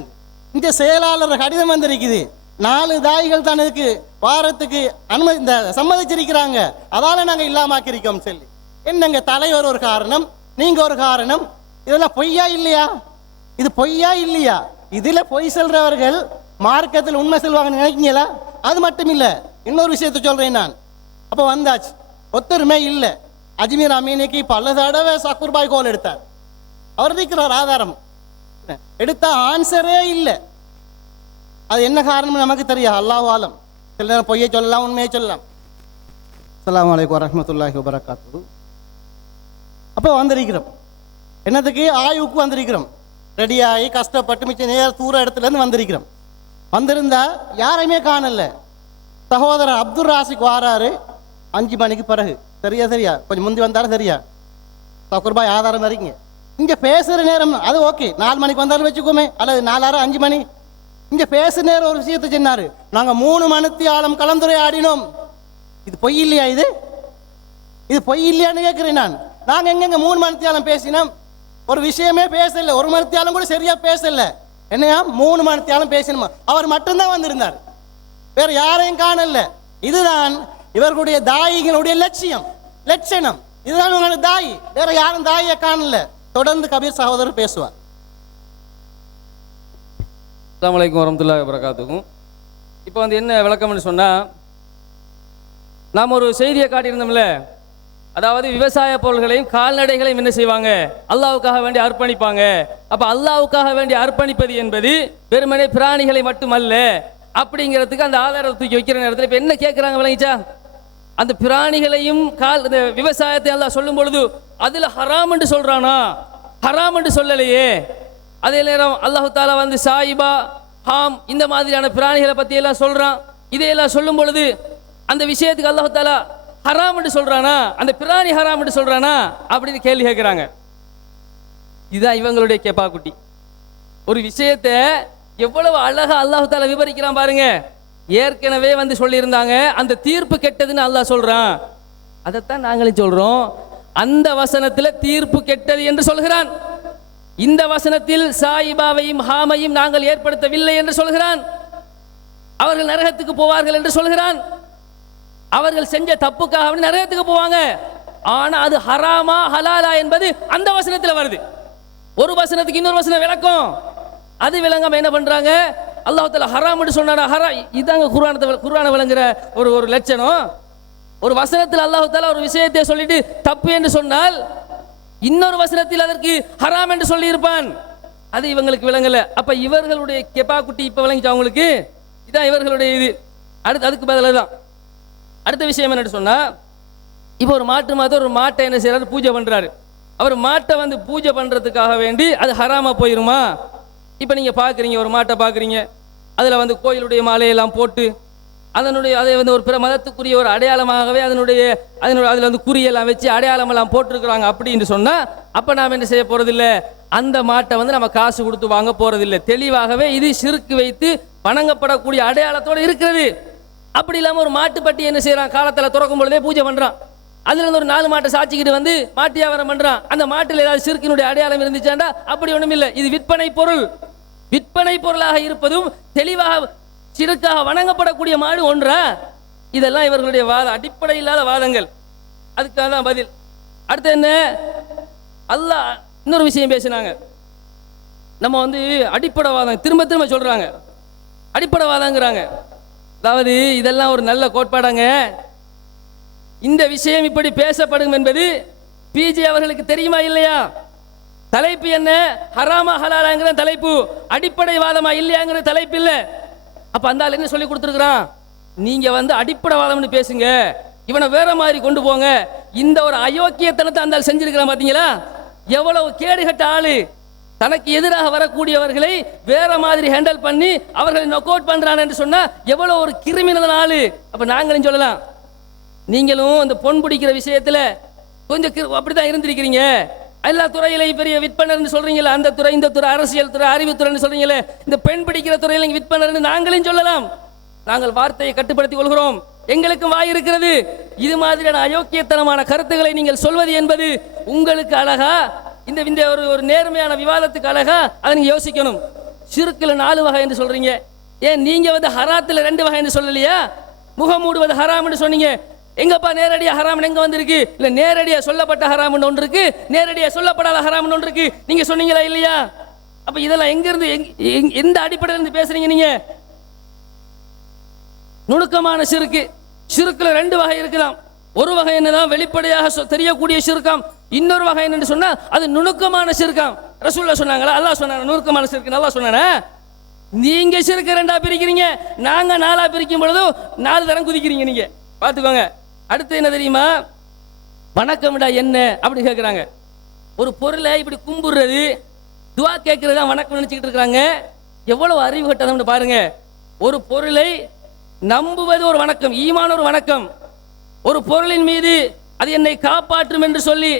இந்த செயலாளர் கடிதம் வந்திருக்குது. 4 தாய்கள் தான் இதுக்கு வாரத்துக்கு அனுமதி இந்த சம்மதிச்சிருக்கிறாங்க, அதால நாங்க இல்லாமக்கிருக்கோம் சொல்லி. என்னங்க தலைவர் ஒரு காரணம், நீங்க ஒரு காரணம், இதெல்லாம் பொய்யா இல்லையா? இது பொய்யா இல்லையா? இதுல பொய் சொல்றவர்கள் மார்க்கத்தில் உண்மை சொல்வாங்கன்னு நினைக்கிறீங்களா? அது மட்டும் இல்ல, இன்னொரு விஷயத்த சொல்றேன் நான். அப்ப வந்தாச்சு, ஒத்தருமே இல்லை. அஜ்மீர் அமீனுக்கு பல தடவை சக்கூர் பாய் கோல் எடுத்தார். அவர் இருக்கிறார் ஆதாரம், எடுத்தா ஆன்சரே இல்லை. அது என்ன காரணம் நமக்கு தெரியும், அல்லாஹ் ஆலம். சில நேரம் பொய்யை சொல்லலாம், உண்மையை சொல்லலாம். அஸ்ஸலாமு அலைக்கும் வரஹ்மத்துல்லாஹி வபரகாத்துஹு. அப்போ வந்திருக்கிறோம், என்னதுக்கு? ஆய்வுக்கு வந்திருக்கிறோம். ரெடியாகி கஷ்டப்பட்டு மிச்சம் நேர தூர இடத்துலேருந்து வந்திருக்கிறோம். வந்திருந்தா யாரையுமே காணல. சகோதரர் அப்துல் ராசிக் வாராரு 5 மணிக்கு பிறகு. சரியா கொஞ்சம் முந்தி வந்தாலும் சரியா சக்குர்பாய் ஆதாரம் வரீங்க. இங்கே பேசுகிற நேரம் அது ஓகே, 4 மணிக்கு வந்தாலும் வச்சுக்கோமே, அல்லது 4 5 மணி. இங்கே பேசு நேரம் ஒரு விஷயத்தை சொன்னாரு, நாங்கள் 3 மணித்தியாலம் கலந்துரையாடினோம். இது பொய் இல்லையா? இது பொய் இல்லையான்னு கேட்குறேன் நான். நாங்கள் எங்கெங்க 3 மணித்தியாலம் பேசினோம்? ஒரு விஷயமே பேசல, 1 மணித்தியாலம் கூட சரியா பேசல. என்னையா 3 மணித்தியாலம் பேசணுமா? அவர் மட்டும்தான் வந்திருந்தார், வேற யாரையும் காணல. இதுதான் இவர்களுடைய தாயிகளுடைய லட்சணம். இதுதான் உங்களோட தாய், வேற யாரும் தாயை காணல. தொடர்ந்து கபீர் சகோதரர் பேசுவார். அஸ்ஸலாமு அலைக்கும் வரஹ்மத்துல்லாஹி வபரகாத்துஹு. இப்போ என்ன விளக்கம்னு சொன்னால், நாம் ஒரு செய்தியை காட்டியிருந்தோம்ல, அதாவது விவசாய பொருள்களையும் கால்நடைகளையும் என்ன செய்வாங்க? அல்லாஹ்வுக்காக வேண்டி அர்ப்பணிப்பாங்க. அப்போ அல்லாஹ்வுக்காக வேண்டி அர்ப்பணிப்பது என்பது வெறுமனே பிராணிகளை மட்டுமல்ல அப்படிங்கிறதுக்கு அந்த ஆதாரத்தை தூக்கி வைக்கிற நேரத்தில் இப்போ என்ன கேட்குறாங்க விளங்கிச்சா? அந்த பிராணிகளையும் இந்த விவசாயத்தை அல்லாஹ் சொல்லும் பொழுது அதில் ஹராம் என்று சொல்கிறானா? ஹராம் என்று சொல்லலையே. அதே நேரம் அல்லாஹு தாலா சாயிபா, ஹாம் இந்த மாதிரியான பிராணிகளை பற்றி எல்லாம் சொல்கிறான். இதையெல்லாம் சொல்லும் பொழுது அந்த விஷயத்துக்கு அல்லாஹு தாலா ஹராம் என்று சொல்கிறானா, அந்த பிராணி ஹராம் என்று சொல்கிறானா அப்படின்னு கேள்வி கேட்குறாங்க. இதுதான் இவங்களுடைய கேப்பாக்குட்டி. ஒரு விஷயத்தை எவ்வளவு அழகா அல்லாஹு தாலா விவரிக்கிறான் பாருங்க. ஏற்கனவே சொல்லியிருந்தாங்க, அந்த தீர்ப்பு கெட்டதுன்னு அல்லாஹ் சொல்றான். அதைத்தான் நாங்களும் சொல்றோம். அந்த வசனத்தில் தீர்ப்பு கெட்டது என்று சொல்கிறான். இந்த வசனத்தில் சாயிபாவையும் ஹாமையும் நாங்கள் ஏற்படுத்தவில்லை என்று சொல்கிறான். அவர்கள் நரகத்துக்கு போவார்கள் என்று சொல்கிறான். அவர்கள் செஞ்ச தப்புக்காக நரகத்துக்கு போவாங்க. ஆனா அது ஹராமா ஹலாலா என்பது அந்த வசனத்தில் வருது. ஒரு வசனத்துக்கு இன்னொரு வசனம் விளக்கம். அது விளங்காம என்ன பண்றாங்க? அல்லாஹ் தஆலா ஹராம்னு சொன்னாரா? இதாங்க குர்ஆனை விளங்குற ஒரு லட்சணம். ஒரு வசனத்தில் அல்லாஹ் தஆலா ஒரு விஷயத்தை சொல்லிட்டு தப்பு என்று சொன்னால் இன்னொரு வசனத்தில் அதற்கு ஹராம் என்று சொல்லி இருப்பான். அது இவங்களுக்கு விளங்கல. அப்ப இவர்களுடைய கெப்பாக்குட்டி இப்ப விளங்கிச்சு அவங்களுக்கு. இதான் இவர்களுடைய இது. அதுக்கு பதிலாக தான் அடுத்த விஷயம் என்னன்னு சொன்னா, இப்போ ஒரு மாதம் ஒரு மாட்டை என்ன செய்யறாரு? பூஜை பண்றாரு. அவர் மாட்டை வந்து பூஜை பண்றதுக்காக வேண்டி அது ஹராமா போயிருமா? இப்போ நீங்க பாக்குறீங்க, ஒரு மாட்டை பாக்குறீங்க, அதுல வந்து கோயிலுடைய மாலையெல்லாம் போட்டு அதை வந்து ஒரு பிற மதத்துக்குரிய ஒரு அடையாளமாகவே அதில் வந்து குறியெல்லாம் வச்சு அடையாளமெல்லாம் போட்டிருக்கிறாங்க அப்படின்னு சொன்னா, அப்ப நாம் என்ன செய்ய போறதில்லை? அந்த மாட்டை வந்து நம்ம காசு கொடுத்து வாங்க போறதில்லை. தெளிவாகவே இது ஷிர்க் வைத்து வணங்கப்படக்கூடிய அடையாளத்தோடு இருக்கிறது. அப்படி இல்லாம ஒரு மாட்டுப்பட்டி என்ன செய்யறான்? காலத்துல திறக்கும் பொழுதே பூஜை பண்றான். அதுல இருந்து ஒரு 4 மாட்டை சாச்சிக்கிட்டு வந்து மாட்டு வியாபாரம் பண்றான். அந்த மாட்டில் ஏதாவது ஷிர்க்கினுடைய அடையாளம் இருந்துச்சாண்டா அப்படி ஒண்ணும் இல்லை. இது விற்பனை பொருள். விற்பனை பொருளாக இருப்பதும் தெளிவாக ஷிர்க்காக வணங்கப்படக்கூடிய மாடு ஒன்றா? இதெல்லாம் இவர்களுடைய வாதம், அடிப்படை இல்லாத வாதங்கள். அதுக்காக தான் பதில். அடுத்து என்ன? அல்லாஹ் இன்னொரு விஷயம் பேசினாங்க. நம்ம வந்து அடிப்படை வாதம் திரும்ப திரும்ப சொல்றாங்க, அடிப்படை வாதங்கிறாங்க. அதாவது இதெல்லாம் ஒரு நல்ல கோட்பாடாங்க. இந்த விஷயம் இப்படி பேசப்படும் என்பது பிஜே அவர்களுக்கு தெரியுமா இல்லையா? தலைப்பு என்ன? ஹராமா ஹலாலாங்கிற தலைப்பு, அடிப்படை வாதமா இல்லையாங்கிற தலைப்பு இல்லை. அப்ப அந்த ஆள் என்ன சொல்லி கொடுத்துருக்கிறான்? நீங்க வந்து அடிப்படை வாதம்னு பேசுங்க, இவனை வேற மாதிரி கொண்டு போங்க. இந்த ஒரு அயோக்கியத்தனத்தை அந்த ஆள் செஞ்சிருக்கிறான். பாத்தீங்களா எவ்வளவு கேடுகட்ட ஆளு? தனக்கு எதிராக வரக்கூடியவர்களை வேற மாதிரி ஹேண்டில் பண்ணி அவர்களை நொக் அவுட் பண்றான் என்று சொன்னா எவ்வளவு ஒரு கிரிமினல் ஆளு. அப்ப நாங்களும் சொல்லலாம், நீங்களும் அந்த பொன் பிடிக்கிற விஷயத்துல கொஞ்சம் அப்படிதான் இருந்திருக்கிறீங்க. எல்லா துறையிலையும் பெரிய விற்பனர்னு சொல்றீங்களே, அந்த துறை இந்த துறை அரசியல் துறை அறிவுத்துறைன்னு சொல்றீங்களே, இந்த பெண் பிடிக்கிற துறையில விற்பனர்னு நாங்களும் சொல்லலாம். நாங்கள் வார்த்தையை கட்டுப்படுத்திக் கொள்கிறோம், எங்களுக்கும் வாய் இருக்கிறது. இது மாதிரியான அயோக்கியத்தனமான கருத்துக்களை நீங்கள் சொல்வது என்பது உங்களுக்கு அழகா? இந்த ஒரு நேர்மையான விவாதத்துக்கு அழகா? அதை நீங்க யோசிக்கணும். ஷிர்க்ல 4 வகை என்று சொல்றீங்க, ஏன் நீங்க வந்து ஹராத்துல 2 வகை என்று சொல்லலையா? முகம் மூடுவது ஹராம்னு சொன்னீங்க. எங்கப்பா நேரடியா ஹராம் எங்க வந்திருக்கு? இல்ல நேரடியா சொல்லப்பட்ட ஹராம் ஒன்று இருக்கு, நேரடியா சொல்லப்படாத ஹராம் ஒன்று இருக்கு. நீங்க சொன்னீங்களா இல்லையா? அப்ப இதெல்லாம் எங்க இருந்து எந்த அடிப்படையில இருந்து பேசுறீங்க நீங்க? நுணுக்கமான ஷிர்க். ஷிர்க்ல 2 வகை இருக்கலாம். ஒரு வகை என்னதான் வெளிப்படையாக தெரியக்கூடிய ஷிர்காம், இன்னொரு வகை என்னன்னு சொன்னா அது நுணுக்கமான ஷிர்காம். ரசூலுல்லாஹ் சொன்னாங்களா? அல்லாஹ் சொன்னாங்க நுணுக்கமான ஷிர்க். நல்லா சொன்னானே. நீங்க ஷிர்க் 2ஆ பிரிக்கிறீங்க, நாங்க 4ஆ பிரிக்கும் பொழுது 4 தரம் குதிக்கிறீங்க. நீங்க பாத்துக்கோங்க. அடுத்து என்ன தெரியுமா? வணக்கம்டா என்ன அப்படி கேட்குறாங்க. ஒரு பொருளை இப்படி கும்பிடுறது, துவா கேட்கறது தான் வணக்கம் நினைச்சுக்கிட்டு இருக்கிறாங்க. எவ்வளவு அறிவு கட்டணும்னு பாருங்க. ஒரு பொருளை நம்புவது ஒரு வணக்கம், ஈமான் ஒரு வணக்கம். ஒரு பொருளின் மீது அது என்னை காப்பாற்றும் என்று சொல்லி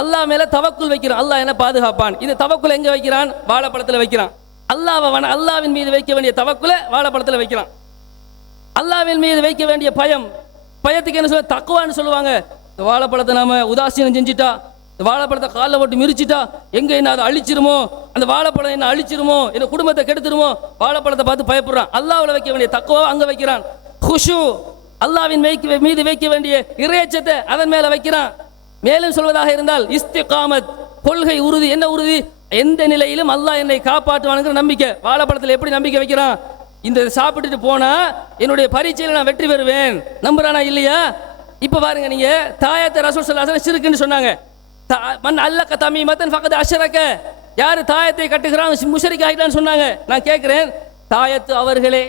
அல்லாஹ் மேல தவக்குல் வைக்கிறான், அல்லாஹ் என்ன பாதுகாப்பான். இந்த தவக்குல் எங்க வைக்கிறான்? வாழைப்பழத்தில் வைக்கிறான். அல்லாஹ்வின் மீது வைக்க வேண்டிய தவக்குல வாழைப்பழத்தில் வைக்கிறான். அல்லாஹ்வின் மீது வைக்க வேண்டிய பயத்துக்கு என்ன சொல்ல? தக்குவான்னு சொல்லுவாங்க. இந்த வாழைப்பழத்தை நாம உதாசீனம் செஞ்சுட்டா, இந்த வாழைப்பழத்தை காலில் போட்டு மிரிச்சிட்டா எங்க என்ன அதை அழிச்சிருமோ, அந்த வாழைப்பழம் என்ன அழிச்சிருமோ, என்ன குடும்பத்தை கெடுத்துருமோ, வாழைப்பழத்தை பார்த்து பயப்படுறான். அல்லாஹ்வுல வைக்க வேண்டிய தக்குவா அங்க வைக்கிறான். குஷு அல்லாஹ்வின் மீது வைக்க வேண்டிய இறையச்சத்தை அதன் மேல வைக்கிறான். மேலும் சொல்வதாக இருந்தால் இஸ்திகாமத், கொள்கை உறுதி. என்ன உறுதி? எந்த நிலையிலும் அல்லாஹ் என்னை காப்பாற்றுவானுங்கிற நம்பிக்கை. வாழைப்பழத்தில் எப்படி நம்பிக்கை வைக்கிறான்? இந்த சாப்பிட்டுட்டு போனா என்னுடைய பரீட்சையில் நான் வெற்றி பெறுவேன், நம்புறானா இல்லையா? இப்ப பாருங்க, நீங்க தாயத்தை ரசூல் ஸல்லல்லாஹு அலைஹி வஸல்லம் ஷிர்க்னு சொன்னாங்க. மன் அல்லக தமீமத்தன் ஃபகத் அஷ்ரக, யாரு தாயத்தை கட்டுகிறான் முஷ்ரிக் ஆயிட்டான்னு சொன்னாங்க. நான் கேட்கிறேன், தாயத்து அவர்களே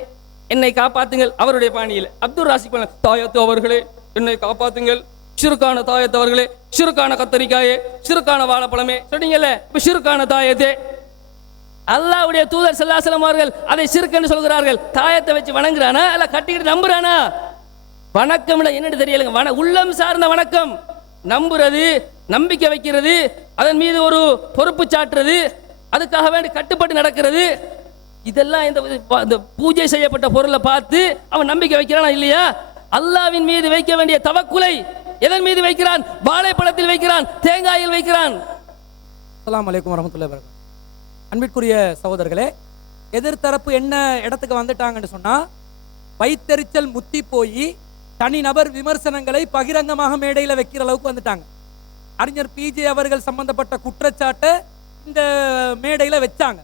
என்னை காப்பாத்துங்கள், அவருடைய பாணியில் அப்துல் ராசிக் பண்ண, தாயத்து அவர்களே என்னை காப்பாத்துங்கள், ஷிர்கான தாயத்து அவர்களே, ஷிர்கான கத்தரிக்காயே, ஷிர்கான வாழைப்பழமே சொன்னீங்கல்ல, இப்ப ஷிர்கான தாயத்தே. அல்லாஹ்வுடைய தூதர் ஸல்லல்லாஹு அலைஹி வஸல்லம் அவர்கள் அதை ஷிர்க்னு சொல்கிறார்கள். தாயத்தை வச்சு வணங்குறானா இல்ல கட்டிக்கிட்டு நம்புறானா? வணக்கம் என்னன்னு தெரியல. உள்ளம் சார்ந்த வணக்கம், நம்புறது, நம்பிக்கை வைக்கிறது, அதன் மீது ஒரு பொறுப்பு சாட்டுறது, அதுக்காக வேண்டி கட்டுப்பட்டு நடக்கிறது. இதெல்லாம் இந்த பூஜை செய்யப்பட்ட பொருளை பார்த்து அவன் நம்பிக்கை வைக்கிறானா இல்லையா? அல்லாஹ்வின் மீது வைக்க வேண்டிய தவக்குலை எதன் மீது வைக்கிறான்? வாழைப்பழத்தில் வைக்கிறான், தேங்காயில் வைக்கிறான். அஸ்ஸலாமு அலைக்கும் வரஹ்மத்துல்லாஹி வபரகாத்துஹு. அன்பிற்குரிய சகோதரர்களே, எதிர்த்தரப்பு என்ன இடத்துக்கு வந்துட்டாங்கன்னு சொன்னா, வைத்தறிச்சல் முத்தி போய் தனிநபர் விமர்சனங்களை பகிரங்கமாக மேடையில் வைக்கிற அளவுக்கு வந்துட்டாங்க. அறிஞர் பிஜே அவர்கள் சம்பந்தப்பட்ட குற்றச்சாட்டை இந்த மேடையில வச்சாங்க.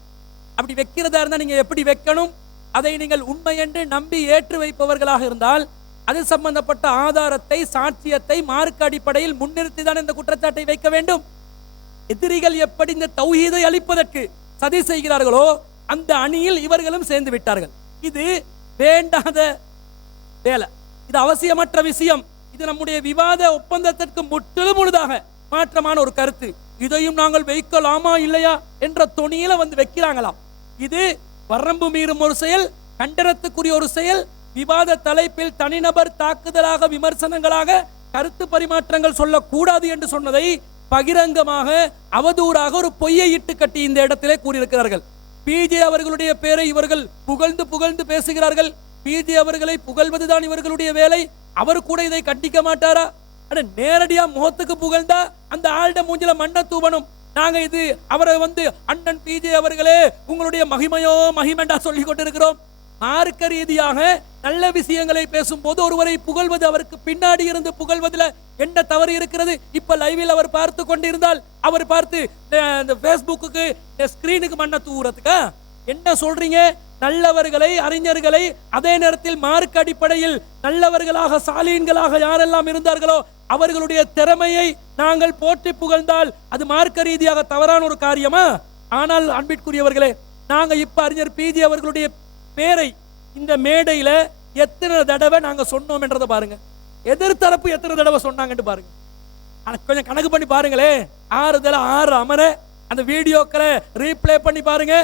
அப்படி வைக்கிறதா இருந்தா நீங்க எப்படி வைக்கணும், அதை நீங்கள் உண்மை என்று நம்பி ஏற்று வைப்பவர்களாக இருந்தால் அது சம்பந்தப்பட்ட ஆதாரத்தை, சாட்சியத்தை மார்க்க அடிப்படையில் முன்னிறுத்தி தான் இந்த குற்றச்சாட்டை வைக்க வேண்டும். எதிரிகள் எப்படி இந்த தௌஹீதை அழிப்பதற்கு சதி செய்கிறார்களோ அந்த அணியில் இவர்களும் சேர்ந்து விட்டார்கள். இது வேண்டாத வேலை, இது அவசியமற்ற விஷயம், இது நம்முடைய விவாத ஒப்பந்தத்திற்கு முற்றிலும் முழுதாக மாற்றமான ஒரு கருத்து. இதையும் நாங்கள் வைக்கலாமா இல்லையா என்ற தொனியில வந்து வைக்கிறாங்களாம். இது வரம்பு மீறும் ஒரு செயல், கண்டனத்துக்குரிய ஒரு செயல். விவாத தலைப்பில் தனிநபர் தாக்குதலாக, விமர்சனங்களாக கருத்து பரிமாற்றங்கள் சொல்லக்கூடாது என்று சொன்னதை பகிரங்கமாக அவதூறாக ஒரு பொய்யை இட்டு கட்டி இந்த இடத்திலே கூறியிருக்கிறார்கள். பிஜே அவர்களுடைய பெயரை இவர்கள் புகழ்ந்து புகழ்ந்து பேசுகிறார்கள். பிஜே அவர்களை புகழ்வதுதான் இவர்களுடைய வேலை. அவர் கூட இதை கண்டிக்க மாட்டாரா? நேரடியா முகத்துக்கு புகழ்ந்தா அந்த ஆள்ட மூஞ்சில மண்ண தூவணும். நாங்க இது அவரை வந்து அண்ணன் பிஜே அவர்களே உங்களுடைய மகிமையோ மகிமெண்டா சொல்லி கொண்டிருக்கிறோம். மார்க்க ரீதியாக நல்ல விஷயங்களை பேசும்போது ஒருவரை புகழ்வது, அவருக்கு பின்னாடி இருந்து புகழ்வதில் என்ன தவறு இருக்கிறது? இப்ப லைவில் அவர் பார்த்து கொண்டிருந்தால் அவர் பார்த்து இந்த பேஸ்புக்கு ஸ்கிரீனுக்கு மண்ண தூவுறதுக்கா என்ன சொல்றீங்க? நல்லவர்களை, அறிஞர்களை, அதே நேரத்தில் மார்க்க அடிப்படையில் நல்லவர்களாக, சாலீன்களாக யாரெல்லாம் இருந்தார்களோ அவர்களுடைய திறமையை நாங்கள் போற்றி புகழ்ந்தால் அது மார்க்க ரீதியாக தவறான ஒரு காரியமா? ஆனால் அன்பிற்குரியவர்களே, நாங்க இப்ப அறிஞர் பிஜி அவர்களுடைய பேரை இந்த மேடையில எத்தனை தடவை நாங்க சொன்னோம் என்றதை பாருங்க. எதிர்த்தரப்பு எத்தனை தடவை சொன்னாங்கன்னு பாருங்க. கொஞ்சம் கணக்கு பண்ணி பாருங்களே. 6 அமர அந்த வீடியோக்களை ரீப்ளே பண்ணி பாருங்க.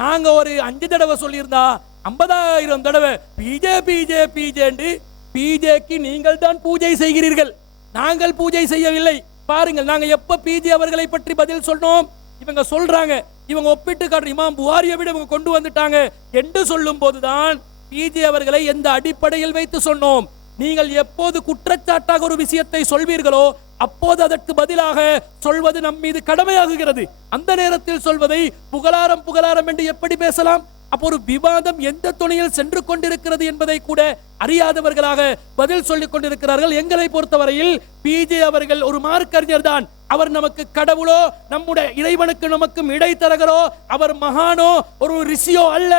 நாங்க ஒரு 5 தடவை சொல்லியிருந்தா 50,000 தடவை பிஜே பிஜே பிஜே. பிஜேக்கு நீங்கள் தான் பூஜை செய்கிறீர்கள், நாங்கள் பூஜை செய்யவில்லை. பாருங்கள், நாங்க எப்ப பிஜே அவர்களை பற்றி பதில் சொன்னோம்? இவங்க சொல்றாங்க, இவங்க ஒப்பிட்டு காட்டுற இமாம் புகாரியை விட இவங்க கொண்டு வந்துட்டாங்க என்று சொல்லும் போதுதான் பிஜே அவர்களை எந்த அடிப்படையில் வைத்து சொன்னோம்? நீங்கள் எப்போது குற்றச்சாட்டாக ஒரு விஷயத்தை சொல்வீர்களோ அப்போது அதற்கு பதிலாக சொல்வது நம் மீது கடமையாகுகிறது. அந்த நேரத்தில் சொல்வதை புகழாரம் என்று எப்படி பேசலாம்? அப்போ ஒரு விவாதம் எந்த துணையில் சென்று கொண்டிருக்கிறது என்பதை கூட அறியாதவர்களாக பதில் சொல்லிக் கொண்டிருக்கிறார்கள். எங்களை பொறுத்தவரையில் பிஜே அவர்கள் ஒரு மார்க்கறிஞர் தான். அவர் நமக்கு கடவுளோ, நம்முடைய இறைவனுக்கு நமக்கும் இடைத்தரகரோ, அவர் மகானோ, ஒரு ரிஷியோ அல்ல.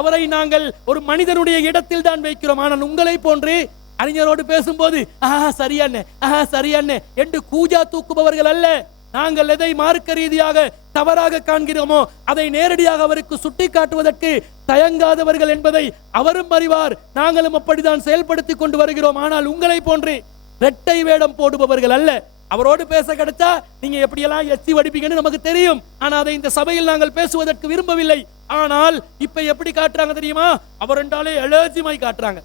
அவரை நாங்கள் ஒரு மனிதனுடைய இடத்தில் தான் வைக்கிறோம். ஆனால் உங்களை போன்று அறிஞரோடு பேசும்போது சரியானே என்று கூஜா தூக்குபவர்கள் அல்ல. நாங்கள் எதை மார்க்க ரீதியாக தவறாக காண்கிறோமோ அதை நேரடியாக அவருக்கு சுட்டி காட்டுவதற்கு தயங்காதவர்கள் என்பதை அவரும் அறிவார். நாங்களும் அப்படித்தான் செயல்படுத்திக் கொண்டு வருகிறோம். ஆனால் உங்களை போன்று இரட்டை வேடம் போடுபவர்கள் அல்ல. அவரோடு பேச கிடைச்சா நீங்க எப்படியெல்லாம் எச்சி வடிப்பீங்கன்னு நமக்கு தெரியும். ஆனா அதை இந்த சபையில் நாங்கள் பேசுவதற்கு விரும்பவில்லை. ஆனால் இப்ப எப்படி காட்டுறாங்க தெரியுமா? அவர் என்றாலே அலர்ஜிமாய் காட்டுறாங்க.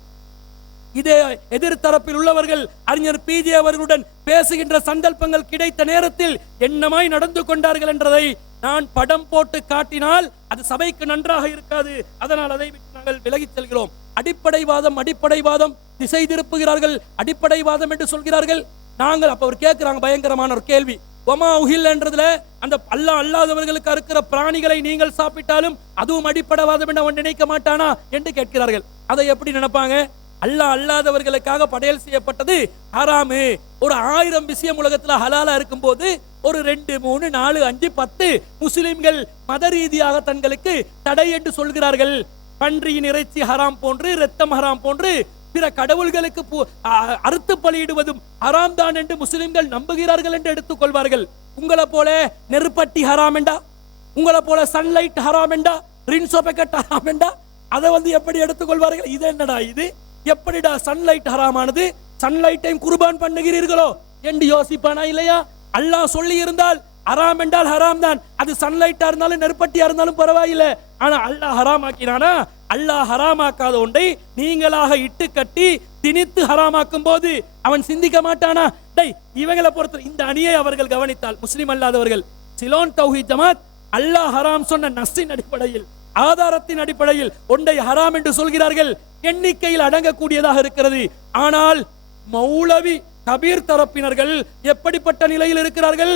இதே எதிர்த்தரப்பில் உள்ளவர்கள் அறிஞர் பிஜே அவர்களுடன் பேசுகின்ற சந்தர்ப்பங்கள் கிடைத்த நேரத்தில் என்னமாய் நடந்து கொண்டார்கள் என்றதை நான் படம் போட்டு காட்டினால் அது சபைக்கு நன்றாக இருக்காது. அதனால் அதை விட்டு நாங்கள் விலகிச் செல்கிறோம். அடிப்படைவாதம் திசை திருப்புகிறார்கள். அடிப்படைவாதம் என்று சொல்கிறார்கள். நாங்கள் அப்ப அவர் கேட்கிறாங்க பயங்கரமான ஒரு கேள்வி. ஒமா உஹில் என்றதுல அந்த அல்லாஹ் அல்லாதவர்களுக்கு இருக்கிற பிராணிகளை நீங்கள் சாப்பிட்டாலும் அதுவும் அடிப்படைவாதம் என்று அவன் நினைக்க மாட்டானா என்று கேட்கிறார்கள். அதை எப்படி நினைப்பாங்க? அல்லாஹ் அல்லாதவர்களுக்காக படையல் செய்யப்பட்டது ஹராமு. ஒரு 1000 விஷயம் உலகத்துல ஹலாலா இருக்கும் போது ஒரு 2, 3, 4, 5, 10 முஸ்லிம்கள் மத ரீதியாக தங்களுக்கு தடை என்று சொல்கிறார்கள். பன்றியின் இறைச்சி ஹராம் போன்று, இரத்தம் ஹராம் போன்று, பிற கடவுள்களுக்கு அறுத்து பலியிடுவதும் ஹராம் தான் என்று முஸ்லிம்கள் நம்புகிறார்கள் என்று எடுத்துக் கொள்வார்கள். உங்களை போல நெருப்பட்டி ஹராம் என்றா, உங்களை போல சன்லைட் ஹராம் என்றா, ரின்சோ பேக்கெட் ஹராம் என்றா, அதை எப்படி எடுத்துக்கொள்வார்கள்? இது என்னடா இது? எப்படிடா சன்லைட் ஹராமானது? சன்லைட்டையும் குர்பான் பண்ணுகிறீர்களோ என்று யோசிப்பானா இல்லையா? அல்லாஹ் சொல்லி இருந்தால் ஹராம் என்றால் ஹராம் தான். அது சன்லைட்டா இருந்தாலும் நெருப்பட்டியா இருந்தாலும் பரவாயில்லை. ஆனா அல்லாஹ் ஹராம் ஆக்கினானா? அல்லாஹ் ஹராமாக்காத ஒன்றை நீங்களாக இட்டு கட்டி திணித்து ஹராமாக்கும் போது அவன் சிந்திக்க மாட்டானா? இவங்களை பொறுத்த இந்த அணியை அவர்கள் கவனித்தால், முஸ்லிம் அல்லாதவர்கள் சிலோன் தௌஹீத் ஜமாத் அல்லாஹ் ஹராம் சொன்ன நஸ்ஸின் அடிப்படையில், ஆதாரத்தின் அடிப்படையில் ஒன்றை ஹராம் என்று சொல்கிறார்கள். எண்ணிக்கையில் அடங்கக்கூடியதாக இருக்கிறது. ஆனால் மௌலவி கபீர் தரப்பினர்கள் எப்படிப்பட்ட நிலையில் இருக்கிறார்கள்?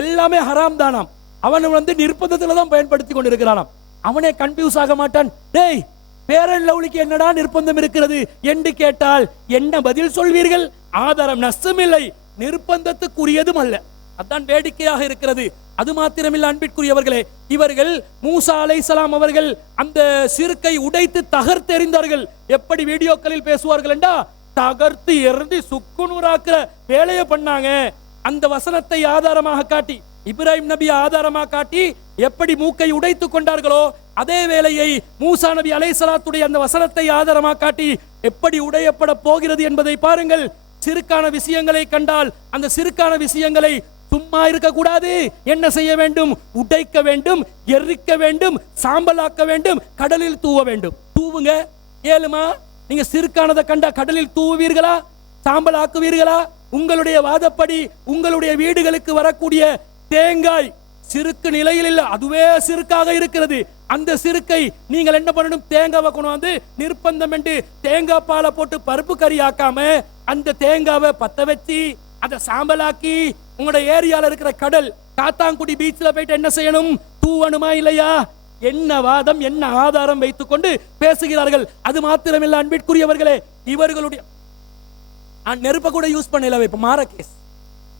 எல்லாமே ஹராம் தானாம். அவன் நிர்பந்தத்துல தான் பயன்படுத்தி கொண்டிருக்கிறானாம். அவனே கன்ஃபியூஸ் ஆக மாட்டான். டேய், பேரன் லவ்லிக்கு என்னடா நிர்பந்தம் இருக்கிறது என்று கேட்டால் என்ன பதில் சொல்வீர்கள்? ஆதாரம் நஸ்ஸும் இல்லை, நிர்பந்தத்துக்குரியதும் அல்ல. அதான் வேடிக்கையாக இருக்கிறது. அது மாத்திரமில்ல அன்பிற்குரியவர்களே, இவர்கள் மூசா அலைஹிஸ்ஸலாம் அவர்கள் அந்த சிறுக்கை உடைத்து தகர்த்தெறிந்தார்கள். எப்படி வீடியோக்களில் பேசுவார்கள் என்றா, தகர்த்து எறிந்து சுக்குநூறாக்குற வேலையை பண்ணாங்க. அந்த வசனத்தை ஆதாரமாக காட்டி, இப்ராஹிம் நபி ஆதாரமாக காட்டி எப்படி மூக்கை உடைத்து கொண்டார்களோ, அதே வேளையை மூசா நபி அலைஹிஸ்ஸலாத்துடைய அந்த வசனத்தை ஆதாரமாக காட்டி எப்படி உடையப்பட போகிறது என்பதை பாருங்கள். சிறுக்கான விஷயங்களை கண்டால் அந்த சிறுக்கான விஷயங்களை சும்மா இருக்கக்கூடாது. என்ன செய்ய வேண்டும்? உடைக்க வேண்டும், எரிக்க வேண்டும், சாம்பலாக்க வேண்டும், கடலில் தூவ வேண்டும். தூவுங்க, ஏழுமா? நீங்க சிறுக்கானதை கண்டா கடலில் தூவுவீர்களா? சாம்பலாக்குவீர்களா? உங்களுடைய வாதப்படி உங்களுடைய வீடுகளுக்கு வரக்கூடிய தேங்காய் சிறுக்கு நிலையில் இல்ல, அதுவே சிறுக்காக இருக்கிறது. அந்த சிறுக்கை நீங்கள் என்ன பண்ணணும்? தேங்காவை கொண்டு வந்து நிர்பந்தம் என்று தேங்காய் பாலை போட்டு பருப்பு கறி ஆக்காம அந்த தேங்காவை பத்த வச்சு அதை சாம்பலாக்கி உங்களோட ஏரியால இருக்கிற கடல் காத்தாங்குடி பீச்ல போயிட்டு என்ன செய்யணும்? தூவணுமா இல்லையா? என்ன வாதம், என்ன ஆதாரம் வைத்துக் கொண்டு பேசுகிறார்கள். அது மாத்திரமில்ல அன்பிற்குரியவர்களே, இவர்களுடைய நெருப்பை கூட யூஸ் பண்ணல. இப்ப மாற கேஸ்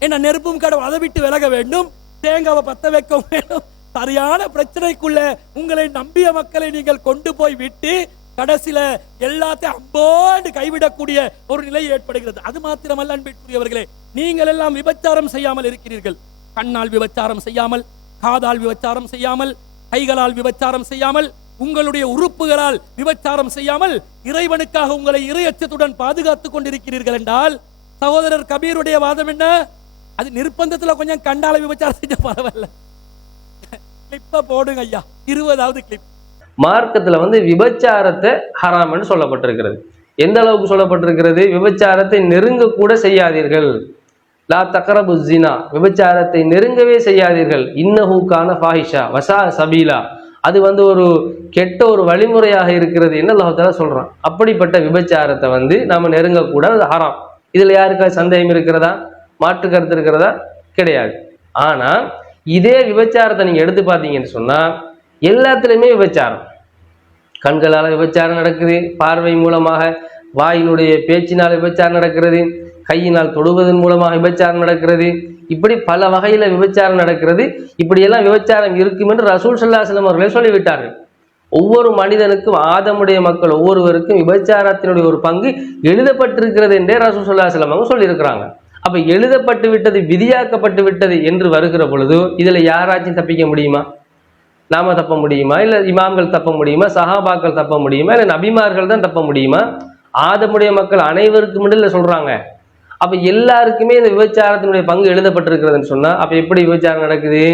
என்ன, நெருப்பும் கடவுள், அதை விட்டு விலக வேண்டும், தேங்காவை பத்த வைக்க வேண்டும். சரியான பிரச்சனைக்குள்ள உங்களை நம்பிய மக்களை நீங்கள் கொண்டு போய் விட்டு கடைசியில எல்லாத்தையும் அம்போண்டு கைவிடக்கூடிய ஒரு நிலை ஏற்படுகிறது. அது மாத்திரமல்ல அன்பிற்குரியவர்களே, நீங்கள் எல்லாம் விபச்சாரம் செய்யாமல் இருக்கிறீர்கள். கண்ணால் விபச்சாரம் செய்யாமல், காதால் விபச்சாரம் செய்யாமல், கைகளால் விபச்சாரம் செய்யாமல், உங்களுடைய உறுப்புகளால் விபச்சாரம் செய்யாமல் இறைவனுக்காக உங்களை இறையச்சத்துடன் பாதுகாத்துக் கொண்டிருக்கிறீர்கள் என்றால், சகோதரர் கபீருடைய வாதம் என்ன? அது நிர்பந்தத்துல கொஞ்சம் கண்டால விபச்சாரம் செஞ்ச பரவாயில்ல, கிளிப்ப போடுங்க ஐயா, 20வது கிளிப். மார்க்கத்துல விபச்சாரத்தை ஹராம்னு சொல்லப்பட்டிருக்கிறது. எந்த அளவுக்கு சொல்லப்பட்டிருக்கிறது? விபச்சாரத்தை நெருங்க கூட செய்யாதீர்கள். லா தக்ரபு ஸினா, விபச்சாரத்தை நெருங்கவே செய்யாதீர்கள். இன்னஹு கான ஃபாஹிஷா வஸா சபீலா, அது ஒரு கெட்ட ஒரு வழிமுறையாக இருக்கிறது என்ன அல்லாஹ் தஆலா சொல்றான். அப்படிப்பட்ட விபச்சாரத்தை நாம நெருங்க கூட, அது ஹராம். இதுல யாருக்காவது சந்தேகம் இருக்கிறதா? மாற்று கருத்து இருக்கிறதா? கிடையாது. ஆனா இதே விபச்சாரத்தை நீங்க எடுத்து பார்த்தீங்கன்னு சொன்னா எல்லாத்துலயுமே விபச்சாரம். கண்களால விபச்சாரம் நடக்குது, பார்வை மூலமாக, வாயினுடைய பேச்சினால் விபச்சாரம் நடக்கிறது, கையினால் தொடுவதன் மூலமாக விபச்சாரம் நடக்கிறது, இப்படி பல வகையில விபச்சாரம் நடக்கிறது. இப்படியெல்லாம் விபச்சாரம் இருக்கும் என்று ரசூல் ஸல்லல்லாஹு அலைஹி வஸல்லம் அவர்களே சொல்லிவிட்டார்கள். ஒவ்வொரு மனிதனுக்கும், ஆதமுடைய மக்கள் ஒவ்வொருவருக்கும் விபச்சாரத்தினுடைய ஒரு பங்கு எழுதப்பட்டிருக்கிறது என்றே ரசூல் ஸல்லல்லாஹு அலைஹி வஸல்லம் அவங்க சொல்லியிருக்கிறாங்க. அப்ப எழுதப்பட்டு விட்டது, விதியாக்கப்பட்டு விட்டது என்று வருகிற பொழுது இதுல யாராச்சும் தப்பிக்க முடியுமா? நாம தப்ப முடியுமா? இல்ல இமாம்கள் தப்ப முடியுமா? சஹாபாக்கள் தப்ப முடியுமா? இல்ல நபிமார்கள் தான் தப்ப முடியுமா? ஆதமுடைய மக்கள் அனைவருக்கும் இல்ல சொல்றாங்க. அப்ப எல்லாருக்குமே இந்த விபச்சாரத்தினுடைய பங்கு எழுதப்பட்டிருக்கிறதுன்னு சொன்னா அப்ப எப்படி விபச்சாரம் நடக்குது?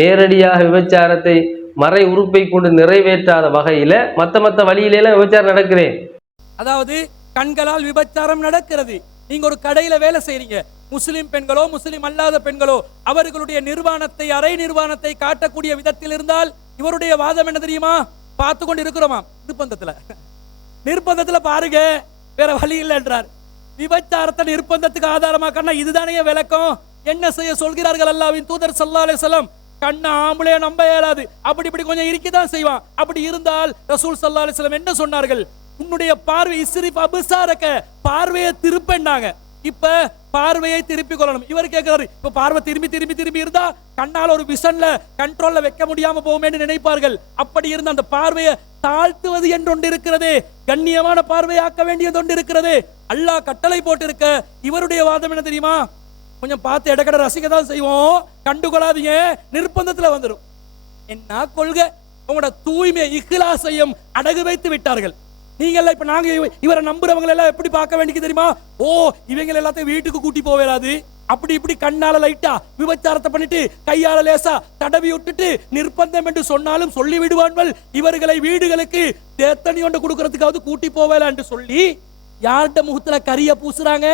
நேரடியாக விபச்சாரத்தை மறை உறுப்பை கொண்டு நிறைவேற்றாத வகையில மத்த வழியில எல்லாம் விபச்சாரம் நடக்குது. அதாவது கண்களால் விபச்சாரம் நடக்கிறது. நீங்க ஒரு கடையில வேலை செய்றீங்க, முஸ்லிம் பெண்களோ முஸ்லிம் அல்லாத பெண்களோ அவர்களுடைய நிர்வாணத்தை, அரை நிர்வாணத்தை காட்டக்கூடிய விதத்தில் இருந்தால் இவருடைய வாதம் என்ன தெரியுமா? பார்த்து கொண்டு இருக்கிறோமா? நிர்பந்தத்துல பாருங்க, வேற வழி இல்லை என்றார். விபச்சாரத்தை நிர்பந்தத்துக்கு ஆதாரமாக்கன்னா இதுதானே விளக்கம். என்ன செய்ய சொல்கிறார்கள் அல்லாஹ்வின் தூதர் ஸல்லல்லாஹு அலைஹி வஸல்லம்? கண்ண ஆம்பளைய நம்ப இயலாது, அப்படி இப்படி கொஞ்சம் இருக்கதான் செய்வான். அப்படி இருந்தால் ரசூல் ஸல்லல்லாஹு அலைஹி வஸல்லம் என்ன சொன்னார்கள்? உன்னுடைய பார்வை இஸ்ரிஃப் அப்சாரக, பார்வையை திருப்பினாங்க. இப்ப பார்வையை திருப்பி கொள்ளணும். இவர் கேட்கிறாரு, இப்ப பார்வை திரும்பி திரும்பி திரும்பி இருந்தா கண்ணால ஒரு விஷன்ல கண்ட்ரோல்ல வைக்க முடியாம போகுமேன்னு நினைப்பார்கள். அப்படி இருந்த அந்த பார்வையை தாழ்த்துவது என்று ஒன்று இருக்கிறது, கண்ணியமான பார்வையாக்க வேண்டியது ஒன்று இருக்கிறது. அல்லாஹ் கட்டளை போட்டு இருக்க. இவருடைய வாதம் என்ன தெரியுமா? கொஞ்சம் பார்த்து இடக்கட ரசிக்க தான் செய்வோம், கண்டுகொள்ளாதீங்க, நிர்பந்தத்துல வந்துடும். என்ன கொள்கை? உங்களோட தூய்மை இக்லாஸையும் அடகு வைத்து விட்டார்கள். நீங்க எல்லாம் இப்ப நாங்க இவரை நம்புறவங்க எல்லாம் எப்படி பார்க்க வேண்டியது தெரியுமா? ஓ, இவங்க எல்லாத்தையும் வீட்டுக்கு கூட்டி போவேலாது, அப்படி இப்படி கண்ணால லைட்டா விபச்சாரத்தை பண்ணிட்டு கையால லேசா தடவி விட்டுட்டு நிர்பந்தம் என்று சொன்னாலும் சொல்லி விடுவார்கள். இவர்களை வீடுகளுக்கு தேத்தனி கொண்டு கொடுக்கறதுக்காவது கூட்டி போவேலா என்று சொல்லி யார்கிட்ட முகத்துல கரிய பூசுறாங்க?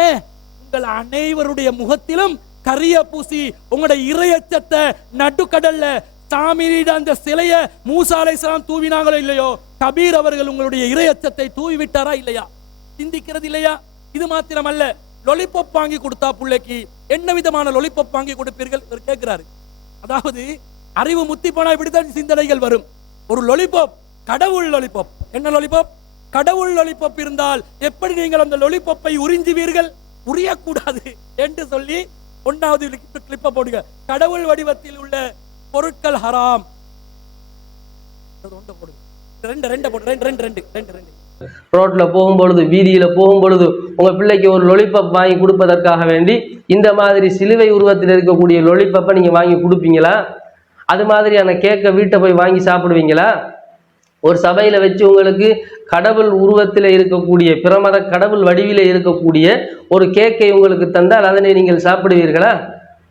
உங்கள் அனைவருடைய முகத்திலும் கரிய பூசி உங்களோட இறையச்சத்தை நடுக்கடல்ல சாமியிட அந்த சிலைய மூசா அலைஹிஸ்ஸலாம் தூவினாங்களோ இல்லையோ, கபீர் அவர்கள் உங்களுடைய இறையச்சத்தை தூவி விட்டாரா இல்லையா? சிந்திக்கிறது இல்லையா? இது மாத்திரமல்ல, லொலிபப் வாங்கி கொடுத்தா பிள்ளைக்கு என்ன விதமான லொலிபப் வாங்கி கொடுப்பீர்கள் இவர் கேட்கிறாரு. அதாவது அறிவு முத்தி போனா இப்படித்தான் சிந்தனைகள் வரும். ஒரு லொலிபப், கடவுள் லொலிபப். என்ன லொலிபப்? கடவுள் லொலிபப் இருந்தால் எப்படி நீங்கள் அந்த லொலிபப்பை உறிஞ்சுவீர்கள்? உரியக்கூடாது என்று சொல்லி ஒன்னாவது கிளிப்பை போடுங்க. கடவுள் வடிவத்தில் உள்ள பொருட்கள் ஹராம். ரோட்ல போகும்பொழுது, வீதியில போகும்பொழுது உங்க பிள்ளைக்கு ஒரு லொலிபப் வாங்கி கொடுப்பதற்காக வேண்டி இந்த மாதிரி சிலுவை உருவத்தில் இருக்கக்கூடிய லொலிபப்பை நீங்க வாங்கி கொடுப்பீங்களா? அது மாதிரியான கேக்கை வீட்டை போய் வாங்கி சாப்பிடுவீங்களா? ஒரு சபையில வச்சு உங்களுக்கு கடவுள் உருவத்தில் இருக்கக்கூடிய பிரமத கடவுள் வடிவில இருக்கக்கூடிய ஒரு கேக்கை உங்களுக்கு தந்தால் அதனை நீங்கள் சாப்பிடுவீர்களா?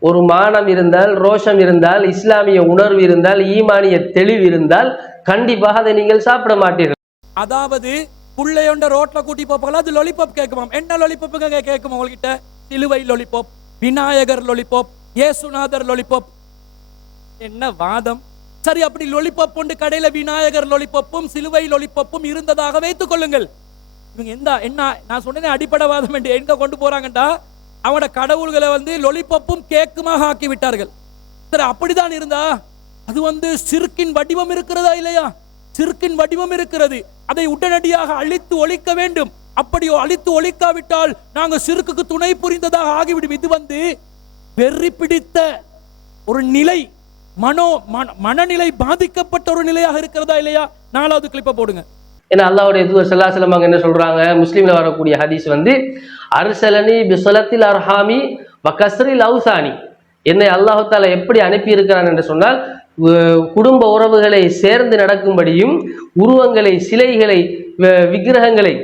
ஒரு மானம் இருந்தால், ரோஷம் இருந்தால், இஸ்லாமிய உணர்வு இருந்தால், ஈமானிய தெளிவு இருந்தால் கண்டிப்பாக அதை நீங்கள் சாப்பிட மாட்டீர்கள். அதாவது புள்ளையொண்ட ரோட்ல கூட்டி போப்பாங்களா, அது லொலிபாப் கேட்குமாம். என்ன லொலிபாப்புங்க கேட்குமா உங்ககிட்ட? சிலுவை லொலிபாப், விநாயகர் லொலிபாப், இயேசுநாதர் லொலிபாப். என்ன வாதம்? சரி, அப்படி லொலிபாப் கொண்டு கடையில விநாயகர் லொலிபாப்பும் சிலுவை லொலிபாப்பும் இருந்ததாக வைத்துக் கொள்ளுங்கள். இவங்க என்ன நான் சொன்னேன் அடிப்படைவாதம் என்று எங்க கொண்டு போறாங்கடா, அவனோட கடவுள்களை லொலிபாப்பும் கேக்குமாக ஆக்கி விட்டார்கள். சரி, அப்படிதான் இருந்தா அது சிறுக்கின் வடிவம் இருக்கிறதா இல்லையா? சிறுக்கின் வடிவம் இருக்கிறது. அதை உடனடியாக அழித்து ஒழிக்க வேண்டும். அப்படியோ அழித்து ஒழிக்காவிட்டால் நாங்க சிறுக்குக்கு துணை புரிந்ததாக ஆகிவிடும். இது வெறி பிடித்த ஒரு நிலை, மனநிலை பாதிக்கப்பட்ட ஒரு நிலையாக இருக்கிறதா இல்லையா? 4வது கிளிப்பை போடுங்க. ஏன்னா அல்லாஹ்வுடைய தூதர் ஸல்லல்லாஹு அலைஹி வஸல்லம் என்ன சொல்றாங்க? முஸ்லிம்ல வரக்கூடிய ஹதீஸ் அர்சலனி பிஸலத்தில் அர்ஹாமி வகஸ்ரில் அவுசானி. என்னை அல்லாஹ் தஆலா எப்படி அனுப்பி இருக்கிறான் என்று சொன்னால், குடும்ப உறவுகளை சேர்ந்து நடக்கும்படியும், உருவங்களை, சிலைகளை, விக்கிரகங்களை,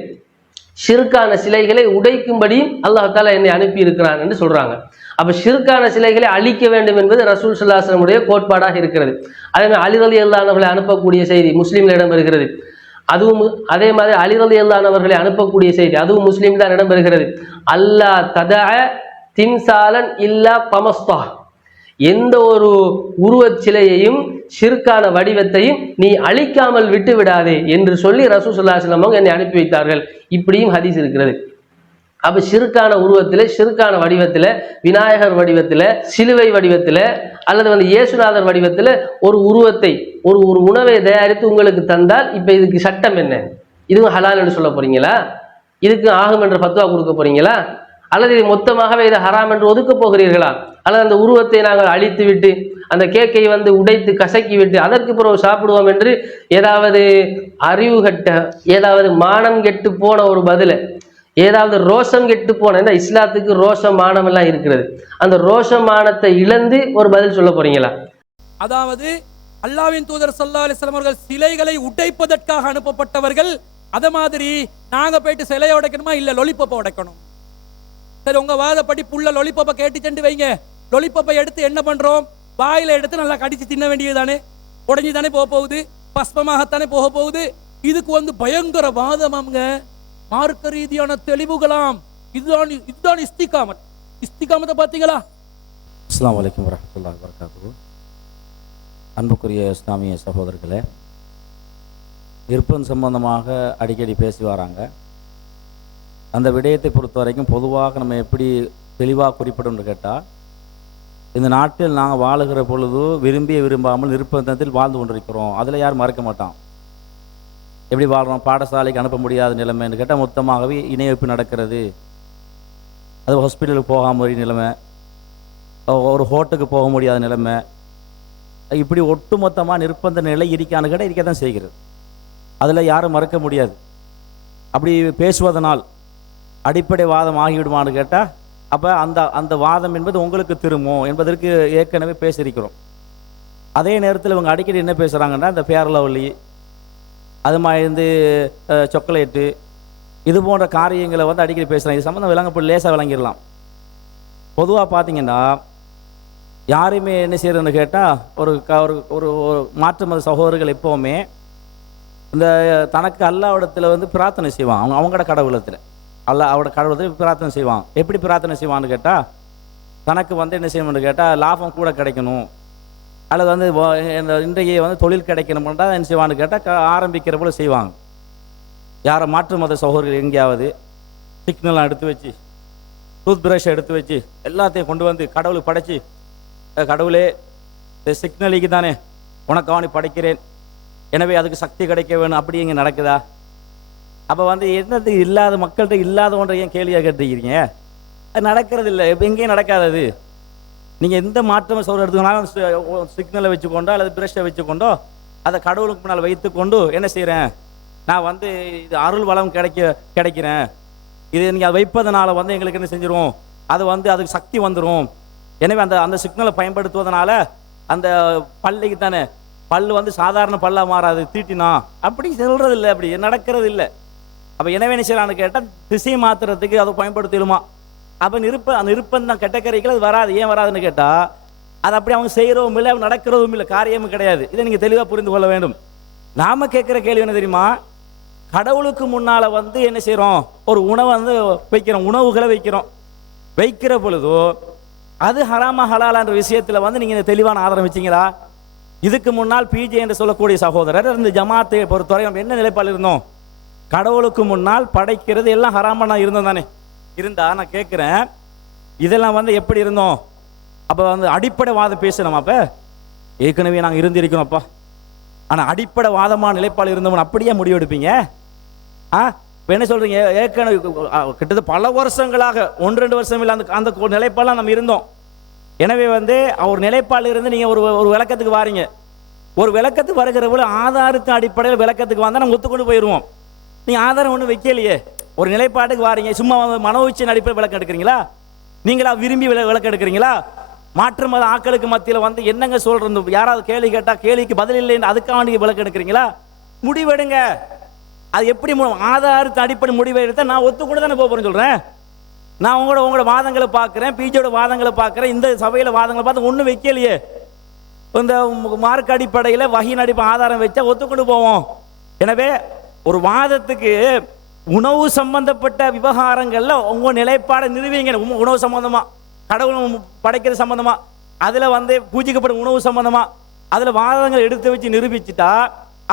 ஷிர்கான சிலைகளை உடைக்கும்படியும் அல்லாஹ் தஆலா என்னை அனுப்பி இருக்கிறான் என்று சொல்றாங்க. அப்ப ஷிர்கான சிலைகளை அழிக்க வேண்டும் என்பது ரசூல் ஸல்லல்லாஹு அலைஹி வஸல்லம் உடைய கோட்பாடாக இருக்கிறது. அதே மாதிரி அலி ரலியல்லாஹு அன்ஹு அவர்களை அனுப்பக்கூடிய செய்தி முஸ்லிம்ல இடம்பெறுகிறது. அதுவும் அதே மாதிரி அலி ரலியல்லாஹு அன்ஹு அவர்களை அனுப்பக்கூடிய செய்தி அதுவும் முஸ்லிம் தான் இடம்பெறுகிறது. அல்லா ததஅ திம்சாலன் இல்லா தமஸ்தா. எந்த ஒரு உருவச் சிலையையும் ஷிர்கான வடிவத்தையும் நீ அழிக்காமல் விட்டு விடாதே என்று சொல்லி ரசூல் ஸல்லல்லாஹு அலைஹி வஸல்லம் என்னை அனுப்பி வைத்தார்கள். இப்படியும் ஹதீஸ் இருக்கிறது. அப்ப ஷிர்கான உருவத்தில், ஷிர்கான வடிவத்தில், விநாயகர் வடிவத்தில், சிலுவை வடிவத்தில் அல்லது இயேசுநாதர் வடிவத்தில் ஒரு உருவத்தை, ஒரு உணவை தயாரித்து உங்களுக்கு தந்தால் இப்ப இதுக்கு சட்டம் என்ன? இதுவும் ஹலால் என்று சொல்ல போறீங்களா? இதுக்கு ஆகும் என்று ஃபத்வா கொடுக்க போறீங்களா? அல்லது இது மொத்தமாகவே இதை ஹராம் என்று ஒதுக்க போகிறீர்களா? அல்லது அந்த உருவத்தை நாங்கள் அழித்து விட்டு அந்த கேக்கை உடைத்து கசக்கி விட்டு அதற்கு பிறகு சாப்பிடுவோம் என்று ஏதாவது அறிவு கட்ட, ஏதாவது மானம் கெட்டு போன ஒரு பதில, ஏதாவது ரோஷம் கெட்டு போன, இஸ்லாத்துக்கு ரோஷம் மானம் எல்லாம் இருக்கிறது, அந்த ரோஷம் மானத்தை இழந்து ஒரு பதில் சொல்ல போறீங்களா? அதாவது அல்லாஹ்வின் தூதர் ஸல்லல்லாஹு அலைஹி வஸல்லம் அவர்கள் சிலைகளை உடைப்பதற்காக அனுப்பப்பட்டவர்கள். அத மாதிரி நாங்க போயிட்டு சிலையை உடைக்கணுமா? இல்ல லொலிபப்பை உடைக்கணும். சரி, உங்க வாதப்படி புள்ள லொலிபப்பை கேட்டு சென்று வைங்க. லொலிபப்பை எடுத்து என்ன பண்றோம்? வாயில எடுத்து நல்லா கடிச்சு தின்ன வேண்டியதுதானே? உடஞ்சி தானே போக போகுது, பஸ்பமாகத்தானே போக போகுது. இதுக்கு பயங்கர வாதமாங்க, மார்க்க ரீதியான தெளிவுகளாம். இதுதான் இஸ்திகாமத். இஸ்திகாமத்தை பார்த்தீங்களா? அஸ்ஸலாமு அலைக்கும் வரஹ்மத்துல்லாஹி வபரகாத்துஹு. அன்புக்குரிய இஸ்லாமிய சகோதரர்களே, விருப்பம் சம்பந்தமாக அடிக்கடி பேசி வராங்க. அந்த விடயத்தை பொறுத்த வரைக்கும் பொதுவாக நம்ம எப்படி தெளிவாக குறிப்பிடணும்னு கேட்டால், இந்த நாட்டில் நாங்கள் வாழுகிற பொழுது விரும்பிய விரும்பாமல் நிர்பந்தத்தில் வாழ்ந்து கொண்டிருக்கிறோம். அதில் யாரும் மறக்க மாட்டான். எப்படி வாழ்கிறோம்? பாடசாலைக்கு அனுப்ப முடியாத நிலைமைன்னு கேட்டால் மொத்தமாகவே இணையப்பு நடக்கிறது. அது ஹாஸ்பிட்டலுக்கு போகாமல் நிலைமை, ஒரு ஹோட்டலுக்கு போக முடியாத நிலைமை, இப்படி ஒட்டுமொத்தமாக நிர்பந்த நிலை இருக்கான்னு கேட்டால் இருக்க தான் செய்கிறது. அதில் யாரும் மறக்க முடியாது. அப்படி பேசுவதனால் அடிப்படை வாதம் ஆகிவிடுமான்னு கேட்டால், அப்போ அந்த வாதம் என்பது உங்களுக்கு திரும்பும் என்பதற்கு ஏற்கனவே பேசியிருக்கிறோம். அதே நேரத்தில் இவங்க அடிக்கடி என்ன பேசுகிறாங்கன்னா, இந்த ஃபேர் லவ்லி, அது மாதிரி சாக்லேட்டு, இது போன்ற காரியங்களை அடிக்கடி பேசுகிறாங்க. இது சம்மந்தம் விளங்க லேசாக விளங்கிடலாம். பொதுவாக பார்த்தீங்கன்னா யாரையுமே என்ன செய்யறதுன்னு கேட்டால், ஒரு ஒரு மாற்று மத சகோதரர்கள் எப்போவுமே இந்த தனக்கு அல்லாஹ்விடத்தில் பிரார்த்தனை செய்வான். அவங்களோட கடவுளத்தில், அவரோட கடவுளத்தில் பிரார்த்தனை செய்வான். எப்படி பிரார்த்தனை செய்வான்னு கேட்டால், தனக்கு என்ன செய்யணும்னு கேட்டால் லாபம் கூட கிடைக்கணும், அல்லது இன்றைய தொழில் கிடைக்கணும்ன்றா என்ன செய்வான்னு கேட்டால் ஆரம்பிக்கிற போல செய்வாங்க. யாரை மாற்று மத சகோதரர்கள் எங்கேயாவது சிக்னலாம் எடுத்து வச்சு, டூத் பிரஷை எடுத்து வச்சு எல்லாத்தையும் கொண்டு கடவுளுக்கு படைச்சி, கடவுளே இந்த சிக்னலுக்கு தானே உனக்காவணி படைக்கிறேன், எனவே அதுக்கு சக்தி கிடைக்க வேணும், அப்படி இங்கே நடக்குதா? அப்போ என்னது இல்லாத மக்கள்கிட்ட இல்லாத ஒன்றை ஏன் கேள்வியாக கேட்டுக்கிறீங்க? அது நடக்கிறது இல்லை. இப்போ எங்கேயும் நடக்காதது. நீங்கள் எந்த மாற்றம் சோறு எடுத்துக்கனாலும் சிக்னலை வச்சுக்கொண்டோ அல்லது பிரஷை வச்சுக்கொண்டோ அதை கடவுளுக்கு முன்னால் வைத்துக்கொண்டு என்ன செய்கிறேன், நான் வந்து இது அருள் வளம் கிடைக்கிறேன், இது நீங்கள் அதை வைப்பதனால வந்து எங்களுக்கு என்ன செஞ்சிடும், அது வந்து அதுக்கு சக்தி வந்துடும். எனவே அந்த அந்த சிக்னலை பயன்படுத்துவதனால அந்த பல்லுக்கு தானே பல்லு வந்து சாதாரண பல்லாக மாறாது, தீட்டினா அப்படி சொல்கிறது இல்லை, அப்படி நடக்கிறது இல்லை. அப்போ எனவே என்ன செய்யலான்னு கேட்டால் திசையை மாற்றுறதுக்கு அதை பயன்படுத்திடுமா. அப்போ அந்த நிருப்பம் கெட்ட கரைகள் அது வராது. ஏன் வராதுன்னு கேட்டால் அது அப்படி அவங்க செய்கிறவும் இல்லை, அவங்க நடக்கிறதும் இல்லை, காரியமும் கிடையாது. இதை நீங்கள் தெளிவாக புரிந்து கொள்ள வேண்டும். நாம் கேட்குற கேள்வி என்ன தெரியுமா, கடவுளுக்கு முன்னால் வந்து என்ன செய்கிறோம், ஒரு உணவை வந்து வைக்கிறோம், உணவுகளை வைக்கிற பொழுதோ அது ஹராமா ஹலாலான்ற விஷயத்தில் வந்து நீங்கள் இந்த தெளிவான ஆதாரம் வச்சிங்களா? இதுக்கு முன்னால் பிஜே என்று சொல்லக்கூடிய சகோதரர் இந்த ஜமாத்தை பொறுத்தவரை நம்ம என்ன நிலைப்பாடு இருந்தோம், கடவுளுக்கு முன்னால் படைக்கிறது எல்லாம் ஹராமா நான் இருந்தோம் தானே இருந்தா. நான் கேட்குறேன் இதெல்லாம் வந்து எப்படி இருந்தோம், அப்போ வந்து அடிப்படை வாதம் பேசணுமா? அப்போ ஏற்கனவே நாங்கள் இருந்திருக்கிறோம்ப்பா, ஆனால் அடிப்படை வாதமான நிலைப்பாடு இருந்தவன் அப்படியே முடிவெடுப்பீங்க? இப்போ என்ன சொல்கிறீங்க, ஏற்கனவே கிட்டத்தட்ட பல வருஷங்களாக 1-2 வருஷம் இல்லை அந்த அந்த நிலைப்பாடெலாம் நம்ம இருந்தோம். எனவே வந்து ஒரு நிலைப்பாடு இருந்து நீங்கள் ஒரு விளக்கத்துக்கு வாரீங்க, ஒரு விளக்கத்துக்கு வருகிற போல ஆதாரத்தின் அடிப்படையில் விளக்கத்துக்கு வந்தால் நம்ம ஒத்துக்கொண்டு போயிடுவோம். நீங்கள் ஆதாரம் ஒன்றும் வைக்கலையே, ஒரு நிலைப்பாட்டுக்கு வாரீங்க, சும்மா மனோச்சின் அடிப்படையில் விளக்கம் எடுக்கிறீங்களா? நீங்களா விரும்பி விளக்கம் எடுக்கிறீங்களா? மாற்று மத ஆக்களுக்கு மத்தியில் வந்து என்னங்க சொல்கிறது, யாராவது கேள்வி கேட்டால் கேள்விக்கு பதில் இல்லைன்னு அதுக்காக நீங்கள் விளக்கம் எடுக்கிறீங்களா? முடிவெடுங்க. அது எப்படி ஆதாரத்தின் அடிப்படை முடிவை எடுத்தால் நான் ஒத்துக்கூட தானே போகிறேன்னு சொல்கிறேன். நான் உங்களோட வாதங்களை பார்க்குறேன், பிஜியோட வாதங்களை பார்க்குறேன், இந்த சபையில் வாதங்களை பார்த்து ஒன்றும் வைக்கலையே. இந்த மார்க் அடிப்படையில் வகையின் அடிப்படை ஆதாரம் வச்சா ஒத்துக்கொண்டு போவோம். எனவே ஒரு வாதத்துக்கு உணவு சம்பந்தப்பட்ட விவகாரங்களில் உங்கள் நிலைப்பாடை நிறுவீங்க. உணவு சம்பந்தமாக, கடவுள் படைக்கிறது சம்பந்தமாக, அதில் வந்து பூஜிக்கப்படும் உணவு சம்பந்தமாக அதில் வாதங்கள் எடுத்து வச்சு நிரூபிச்சுட்டா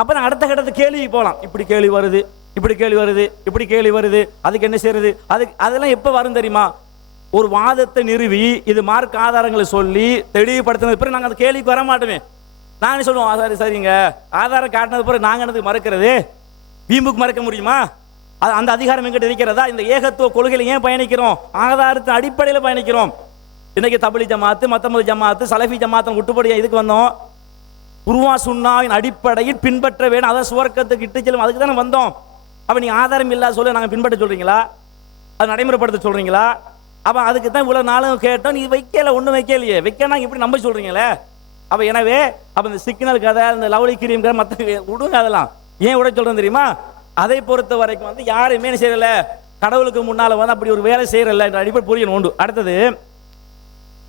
அப்போ நான் அடுத்த கட்டத்தை கேள்விக்கு போகலாம். இப்படி கேள்வி வருது, இப்படி கேள்வி வருது, இப்படி கேள்வி வருது, அதுக்கு என்ன செய்யறது, அதெல்லாம் எப்போ வரும் தெரியுமா? ஒரு வாதத்தை நிறுவி இது மார்க் ஆதாரங்களை சொல்லி தெளிவுபடுத்தினது பிறகு நாங்கள் அந்த கேள்விக்கு வர மாட்டோமே. நாங்கள் சொல்லுவோம் சரி சரிங்க ஆதாரம் காட்டினது பிறகு நாங்கள் எனக்கு மறக்கிறது, வீம்புக்கு மறக்க முடியுமா? அந்த அதிகாரம் எங்கிட்ட இருக்கிறதா? இந்த ஏகத்துவ கொள்கையில் ஏன் பயணிக்கிறோம்? ஆதாரத்தின் அடிப்படையில் பயணிக்கிறோம். இன்னைக்கு தபிலி ஜமாத்து, மத்தமது ஜமாத்து, சலஃபி ஜமாத்து விட்டுப்படியா இதுக்கு வந்தோம்? குர்ஆன் சுன்னாவின் அடிப்படையில் பின்பற்ற வேணும், அதை சுவர்க்கத்துக்கு இட்டு செல்லும், அதுக்கு தானே வந்தோம். அப்போ நீங்கள் ஆதாரம் இல்லாத சொல்ல நாங்கள் பின்பற்ற சொல்கிறீங்களா? அது நடைமுறைப்படுத்த சொல்கிறீங்களா? அப்போ அதுக்கு தான் இவ்வளோ நாளும் கேட்டோம், நீ வைக்கல, ஒன்றும் வைக்கலையே, வைக்கனா இப்படி நம்ப சொல்கிறீங்களே. அப்போ எனவே அப்போ இந்த சிக்னல் கதை, இந்த லவ்லி கிரீம் கதை மற்ற விடுங்க, அதெல்லாம் ஏன் விட சொல்கிறேன் தெரியுமா? அதை பொறுத்த வரைக்கும் வந்து யாருமே என்ன செய்யல, கடவுளுக்கு முன்னால் வந்து அப்படி ஒரு வேலை செய்யறதில்ல என்ற அடிப்படை புரியணும். உண்டு. அடுத்தது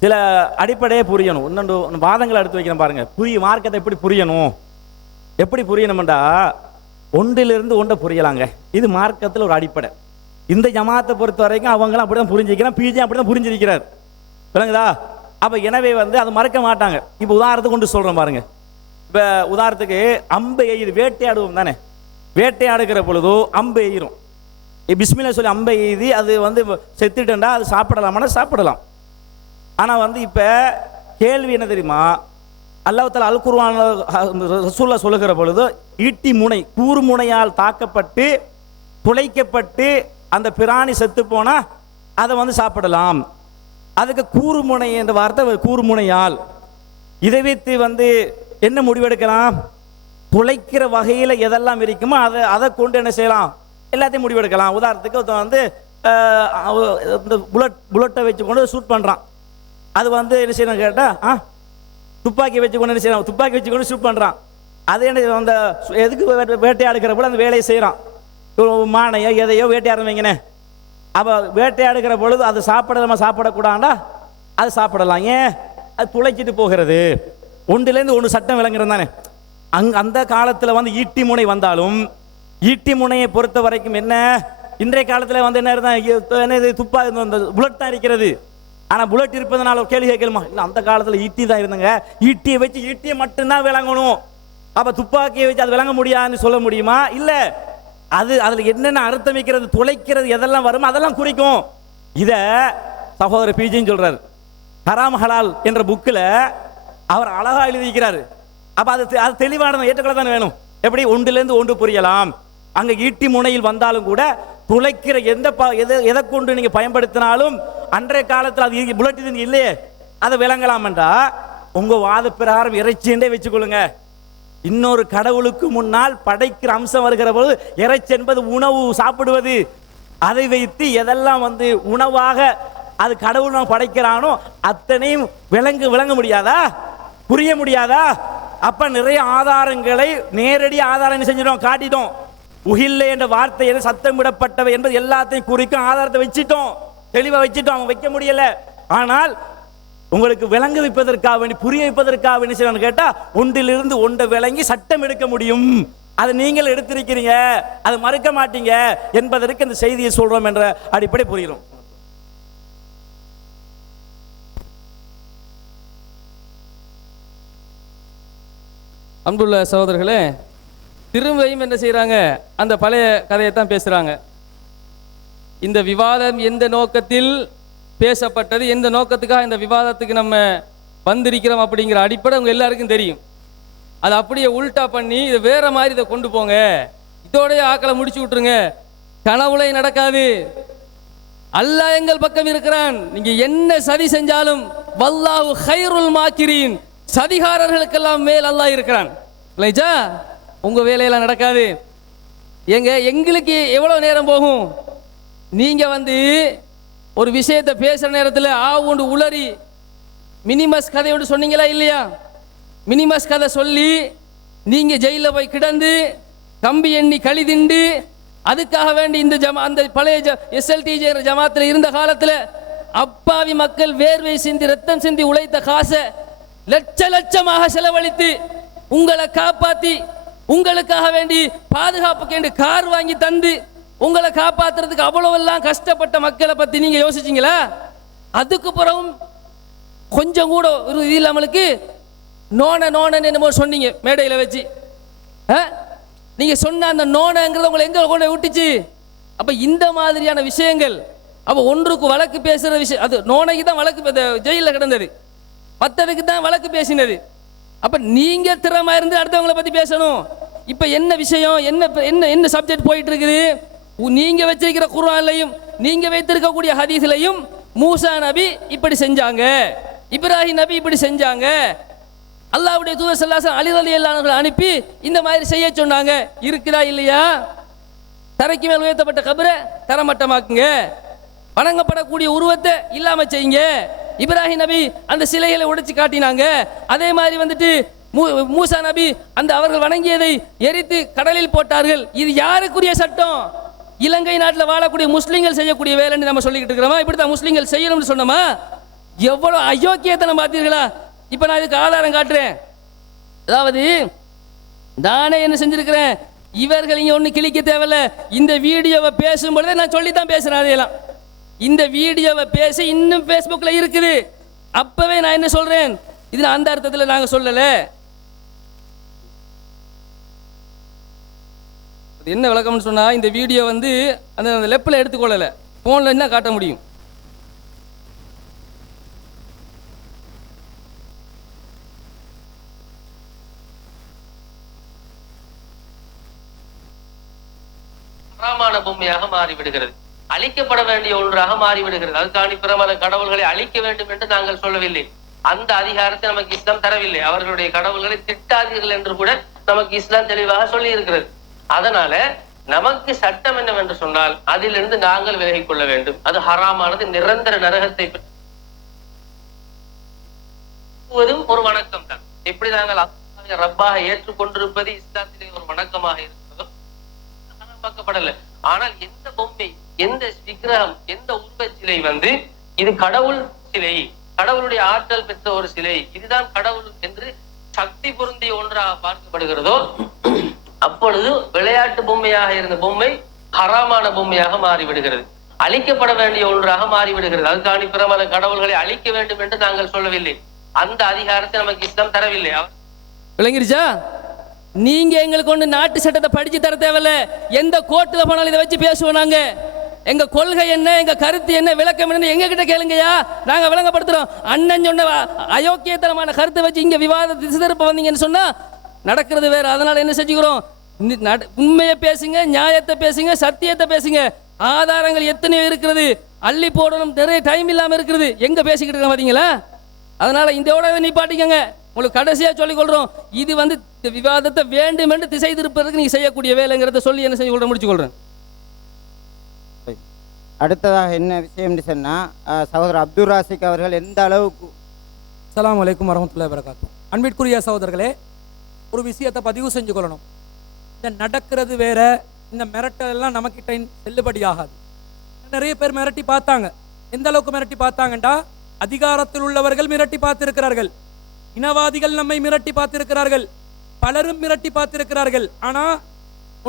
சில அடிப்படையே புரியணும். இன்னொன்று வாதங்களை எடுத்து வைக்கிறேன் பாருங்க. மார்க்கத்தை எப்படி புரியணும், எப்படி புரியணும்டா ஒன்றிலிருந்து ஒன்றை புரியலாங்க. இது மார்க்கத்தில் ஒரு அடிப்படை. இந்த ஜமாத்தை பொறுத்த வரைக்கும் அவங்களாம் அப்படி தான் புரிஞ்சிக்கிறான், பிஜே அப்படி தான் புரிஞ்சிருக்கிறார், விளங்குதா? அப்போ எனவே வந்து அதை மறக்க மாட்டாங்க. இப்போ உதாரணத்துக்கு கொண்டு சொல்கிறேன் பாருங்க. இப்போ உதாரணத்துக்கு அம்பு எய்து, வேட்டையாடுவோம் தானே, வேட்டையாடுகிற பொழுதோ அம்பு எய்கிறோம், பிஸ்மில்லா சொல்லி அம்பை எய்தி அது வந்து செத்துட்டேன்டா அது சாப்பிடலாமான்னா சாப்பிடலாம். ஆனால் வந்து இப்போ கேள்வி என்ன தெரியுமா, அல்லாஹ் தஆலா அல் குர்ஆன் ரசூலுல்லாஹ் சொல்லுகிற பொழுது ஈட்டி முனை கூர்முனையால் தாக்கப்பட்டு துளைக்கப்பட்டு அந்த பிராணி செத்து போனால் அதை வந்து சாப்பிடலாம். அதுக்கு கூர்முனை என்ற வார்த்தை கூர்முனையால். இதை வைத்து வந்து என்ன முடிவெடுக்கலாம்? துளைக்கிற வகையில் எதெல்லாம் இருக்குமோ அதை கொண்டு என்ன செய்யலாம், எல்லாத்தையும் முடிவெடுக்கலாம். உதாரணத்துக்கு வந்து இந்த புல்லட்டை வச்சு கொண்டு ஷூட் பண்ணுறான், அது வந்து என்ன செய்யணும் கேட்டால் துப்பாக்கி வச்சு கொண்டு என்ன செய்யலாம், துப்பாக்கி வச்சு கொண்டு ஷூட் பண்ணுறான். அது என்ன அந்த எதுக்கு வேட்டையாடுகிற போல அந்த வேலையை செய்கிறான், மானையோ எதையோ வேட்டையாடுவீங்கண்ணே. அப்போ வேட்டையாடுகிற பொழுது அது சாப்பிடக்கூடாண்டா அது சாப்பிடலாம். ஏன்? அது துளைச்சிட்டு போகிறது. ஒன்றுலேருந்து ஒன்று சட்டம் விளங்குறது தானே. அந்த காலத்தில் வந்து ஈட்டி முனை வந்தாலும் ஈட்டி முனையை பொறுத்த வரைக்கும் என்ன, இன்றைய காலத்தில் வந்து என்ன இருந்தால் துப்பா இந்த புல்லட் தான் இருக்கிறது. ஆனால் புல்லட் இருப்பதனால ஒரு கேள்வி கேட்கலுமா? இல்லை, அந்த காலத்தில் ஈட்டி தான் இருந்தாங்க, ஈட்டியை வச்சு ஈட்டியை மட்டும்தான் விளங்கணும். அப்போ துப்பாக்கியை வச்சு அது விளங்க முடியாதுன்னு சொல்ல முடியுமா? இல்லை, அதில் என்னென்ன அர்த்தம் வைக்கிறது, துளைக்கிறது எதெல்லாம் வருமோ அதெல்லாம் குறிக்கும். இதை சகோதரர் பிஜின்னு சொல்றாரு, ஹராம் ஹலால் என்ற புக்கில் அவர் அழகா எழுதிக்கிறாரு. அப்போ அது தெளிவானது ஏற்றுக்கொள்ள தானே வேணும். எப்படி ஒன்றிலிருந்து ஒன்று புரியலாம். அங்கே ஈட்டி முனையில் வந்தாலும் கூட துளைக்கிற எதை கொண்டு நீங்கள் பயன்படுத்தினாலும் அன்றைய காலத்தில் அது புல்லட் இது இல்லையே, அதை விளங்கலாம்ன்றா உங்க வாத பிரகாரம் இறைச்சின்றே வச்சுக்கொள்ளுங்க. இன்னொரு கடவுளுக்கு முன்னால் படைக்கிற அம்சம் வருகிற போது இறைச்சி என்பது உணவு சாப்பிடுவது, அதை வைத்து எதெல்லாம் உணவாக அது கடவுள் நான் படைக்கிறானோ அத்தனையும் விளங்க முடியாதா, புரிய முடியாதா? அப்ப நிறைய ஆதாரங்களை நேரடி ஆதாரம் செஞ்சிடும், காட்டிட்டோம். உகில்லை என்ற வார்த்தை சத்தமிடப்பட்டவை என்பது எல்லாத்தையும் குறிக்கும் ஆதாரத்தை வச்சிட்டோம், தெளிவா வச்சிட்டோம். அவங்க வைக்க முடியல. ஆனால் உங்களுக்கு விளங்க வைப்பதற்காக வேண்டி, புரிய வைப்பதற்காக வேண்டி செய்யணும்னு கேட்டா ஒன்றிலிருந்து ஒன்றை விளங்கி சட்டம் எடுக்க முடியும். அதை நீங்கள் எடுத்திருக்கிறீங்க, அதை மறுக்க மாட்டீங்க என்பதற்கு இந்த செய்தியை சொல்றோம் என்ற அடிப்படை புரிகிறோம். அன்புள்ள சகோதரர்களே, திரும்பியும் என்ன செய்கிறாங்க, அந்த பழைய கதையை தான் பேசுகிறாங்க. இந்த விவாதம் எந்த நோக்கத்தில் பேசப்பட்டது, எந்த நோக்கத்துக்காக இந்த விவாதத்துக்கு நம்ம வந்திருக்கிறோம் அப்படிங்கிற அடிப்படை உங்கள் எல்லாருக்கும் தெரியும். அதை அப்படியே உல்டா பண்ணி இதை வேற மாதிரி இதை கொண்டு போங்க, இதோடைய ஆக்களை முடிச்சு விட்டுருங்க, கனவுளை நடக்காது. அல்லாஹ் எங்கள் பக்கம் இருக்கிறான், நீங்க என்ன சதி செஞ்சாலும் வல்லாஹு கைருல் மாக்கிரீன், சதிகாரர்களுக்கெல்லாம் மேல் அல்லாஹ் இருக்கிறான். இல்லைச்சா, உங்க வேலையெல்லாம் நடக்காது. எங்களுக்கு எவ்வளவு நேரம் போகும்? நீங்க ஒரு விஷயத்தை பேசுற நேரத்தில் ஆவுண்டு உளறி மினிமஸ் கதை ஒன்று சொன்னீங்களா இல்லையா? மினிமஸ் கதை சொல்லி நீங்க ஜெயில போய் கிடந்து கம்பி எண்ணி கழிதிண்டு அதுக்காக வேண்டி இந்த அந்த பழைய SLTJ ஜமாத்தில் இருந்த காலத்தில் அப்பாவி மக்கள் வேர்வை சிந்தி ரத்தம் சிந்தி உழைத்த காசை லட்ச லட்சமாக செலவழித்து உங்களை காப்பாத்தி உங்களுக்காக வேண்டி பாதுகாப்புக்கு கார் வாங்கி தந்து உங்களை காப்பாத்துறதுக்கு அவ்வளவெல்லாம் கஷ்டப்பட்ட மக்களை பத்தி நீங்க யோசிச்சீங்களா? அதுக்கு பிறகும் கொஞ்சம் கூட ஒரு இது இல்லாமலுக்கு நோனன்னு என்னமோ சொன்னீங்க மேடையில் வச்சு. நீங்க சொன்ன அந்த நோனங்கிறத உங்களை எங்க கொண்டு விட்டுச்சு? அப்ப இந்த மாதிரியான விஷயங்கள், அப்ப ஒன்றுக்கு வழக்கு பேசுற விஷயம், அது நோனைக்கு தான் வழக்கு ஜெயிலில் கிடந்தது, மற்றதுக்கு தான் வழக்கு பேசினது. அப்ப நீங்க திறமா இருந்து அடுத்தவங்களை பத்தி பேசணும். இப்ப என்ன விஷயம், என்ன சப்ஜெக்ட் போயிட்டு இருக்குது? நீங்க வச்சிருக்கிற குர்ஆன்லையும் நீங்க வைத்திருக்கக்கூடிய ஹதீஸ்லையும் மூசா நபி இப்படி செஞ்சாங்க, இப்ராஹிம் நபி இப்படி செஞ்சாங்க, அல்லாஹ்வுடைய தூதர் ஸல்லல்லாஹு அலைஹி வஸல்லம் அலி ரலியல்லாஹு அன்ஹு அனுப்பி இந்த மாதிரி செய்ய சொன்னாங்க. இருக்குதா இல்லையா? தரைக்கு மேல் உயர்த்தப்பட்ட கபரை தரமட்டமாக்குங்க, வணங்கப்படக்கூடிய உருவத்தை இல்லாம செய்யுங்க. இப்ராஹிம் நபி அந்த சிலைகளை உடைச்சு காட்டினாங்க. அதே மாதிரி மூசா நபி அந்த அவர்கள் வணங்கியதை எரித்து கடலில் போட்டார்கள். இது யாருக்குரிய சட்டம்? இலங்கை நாட்டில் வாழக்கூடிய முஸ்லீம்கள் செய்யக்கூடிய வேலைன்னு நம்ம சொல்லிக்கிட்டு இருக்கிறோமா? இப்படித்தான் முஸ்லீம்கள் செய்யணும்னு சொன்னோமா? எவ்வளவு அயோக்கியத்தை நம்ம பார்த்தீர்களா? இப்ப நான் இதுக்கு ஆதாரம் காட்டுறேன். அதாவது நானே என்ன செஞ்சிருக்கிறேன், இவர்கள் இங்க ஒண்ணு கிழிக்க தேவையில்ல. இந்த வீடியோவை பேசும்பொழுதே நான் சொல்லித்தான் பேசுறேன். அதையெல்லாம் இந்த வீடியோவை பேசி இன்னும் பேஸ்புக்ல இருக்குது. அப்பவே நான் என்ன சொல்றேன், இது அந்த அர்த்தத்தில் நாங்க சொல்லல. என்ன விளக்கம்னு சொன்னா, இந்த வீடியோ அந்த லெப்ல எடுத்துக்கொள்ளல, போன்ல என்ன காட்ட முடியும்? ஹராமான பொம்மையாக மாறிவிடுகிறது, அழிக்கப்பட வேண்டிய ஒன்றாக மாறிவிடுகிறது. அதுக்காண்டி பிரபல கடவுள்களை அழிக்க வேண்டும் என்று நாங்கள் சொல்லவில்லை. அந்த அதிகாரத்தை நமக்கு இஸ்லாம் தரவில்லை. அவர்களுடைய கடவுள்களை திட்டாதீர்கள் என்று கூட நமக்கு இஸ்லாம் தெளிவாக சொல்லி இருக்கிறது. அதனால நமக்கு சட்டம் என்னவென்று சொன்னால் அதிலிருந்து நாங்கள் விலகிக் கொள்ள வேண்டும். அது ஹராமானது, நிரந்தர நரகத்தை ஒரு வணக்கம் தான். எப்படி நாங்கள் ரப்பாக ஏற்றுக்கொண்டிருப்பது இஸ்லாத்திலே ஒரு வணக்கமாக இருக்கிறதோ பார்க்கப்படல. ஆனால் எந்த பொம்மை, எந்த விக்கிரகம், எந்த உருவச் சிலை இது கடவுள் சிலை, கடவுளுடைய ஆற்றல் பெற்ற ஒரு சிலை, இதுதான் கடவுள் என்று சக்தி பொருந்திய ஒன்றாக பார்க்கப்படுகிறதோ அப்பொழுது விளையாட்டு பொம்மையாக இருந்த பொம்மை ஹராமான பொம்மையாக மாறிவிடுகிறது, அழிக்கப்பட வேண்டிய ஒன்றாக மாறிவிடுகிறது. அதுக்காண்டி பிரபல கடவுள்களை அழிக்க வேண்டும் என்று நாங்கள் சொல்லவில்லை. அந்த அதிகாரத்தை நமக்கு இஸ்லாம் தரவில்லை. விளங்கிருச்சா? நீங்க எங்களுக்கு ஒண்ணு நாட்டு சட்டத்தை படிச்சு தர தேவையில்ல. எந்த கோர்ட்ல போனாலும் இதை வச்சு பேசுவோம். நாங்க எங்க கொள்கை என்ன, எங்க கருத்து என்ன, விளக்கம் என்ன எங்க கிட்ட கேளுங்கயா, நாங்க விளங்கப்படுத்துறோம். அண்ணன் சொன்ன அயோக்கியத்தனமான கருத்தை வச்சு இங்க விவாத திசை திருப்ப வந்தீங்கன்னு சொன்னா நடக்கிறது வேற. அதனால என்ன செஞ்சுக்கிறோம், உண்மையை பேசுங்க, நியாயத்தை பேசுங்க, சத்தியத்தை பேசுங்க. ஆதாரங்கள் எத்தனையோ இருக்கிறது, அள்ளி போடணும், நிறைய டைம் இல்லாம இருக்கிறது. எங்க பேசிக்கிட்டு இருக்க பாத்தீங்களா? அதனால இதோட நிப்பாட்டிக்கங்க. உங்களுக்கு கடைசியா சொல்லிக் கொள்றோம், இது வந்து இந்த விவாதத்தை வேண்டும் என்று திசை திருப்பதற்கு நீங்க செய்யக்கூடிய வேலைங்கிறத சொல்லி என்ன செய்ய கொள்றேன், முடிச்சு கொள்றேன். அடுத்ததாக என்ன விஷயம் சொன்னால், சகோதரர் அப்துல் ராசிக் அவர்கள் எந்த அளவுக்கு. அஸ்ஸலாமு அலைக்கும் வரஹ்மத்துல்லாஹி வபரகாத்துஹு. அன்பிற்குரிய சகோதரர்களே, ஒரு விஷயத்தை பதிவு செஞ்சு கொள்ளணும். இந்த நடக்கிறது வேற, இந்த மிரட்டல் எல்லாம் நமக்கிட்ட செல்லுபடியாகாது. நிறைய பேர் மிரட்டி பார்த்தாங்க. எந்த அளவுக்கு மிரட்டி பார்த்தாங்கண்டா, அதிகாரத்தில் உள்ளவர்கள் மிரட்டி பார்த்திருக்கிறார்கள், இனவாதிகள் நம்மை மிரட்டி பார்த்திருக்கிறார்கள், பலரும் மிரட்டி பார்த்திருக்கிறார்கள். ஆனா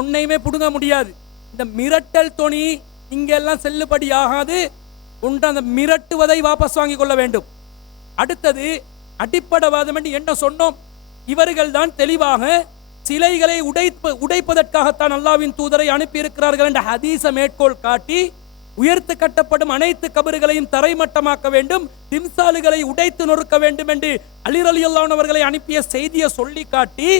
ஒன்னையுமே புடுங்க முடியாது. இந்த மிரட்டல் தொனி இங்கெல்லாம் செல்லுபடியாகாது. ஒன்று அந்த மிரட்டுவதை வாபஸ் வாங்கி கொள்ள வேண்டும். அடுத்தது அடிப்படைவாதம் என்று என்ன சொன்னோம்? இவர்கள் தான் தெளிவாக சிலைகளை உடைப்பதற்காகத்தான் அல்லாஹ்வின் தூதரை அனுப்பியிருக்கிறார்கள் என்ற ஹதீஸை மேற்கோள் காட்டி, உயர்த்து கட்டப்படும் அனைத்து கபறுகளையும் தரைமட்டமாக்க வேண்டும், திம்சாலுகளை உடைத்து நொறுக்க வேண்டும் என்று அலி ரலியல்லாஹு அன்ஹு அவர்களை அனுப்பிய செய்தியை சொல்லி காட்டி,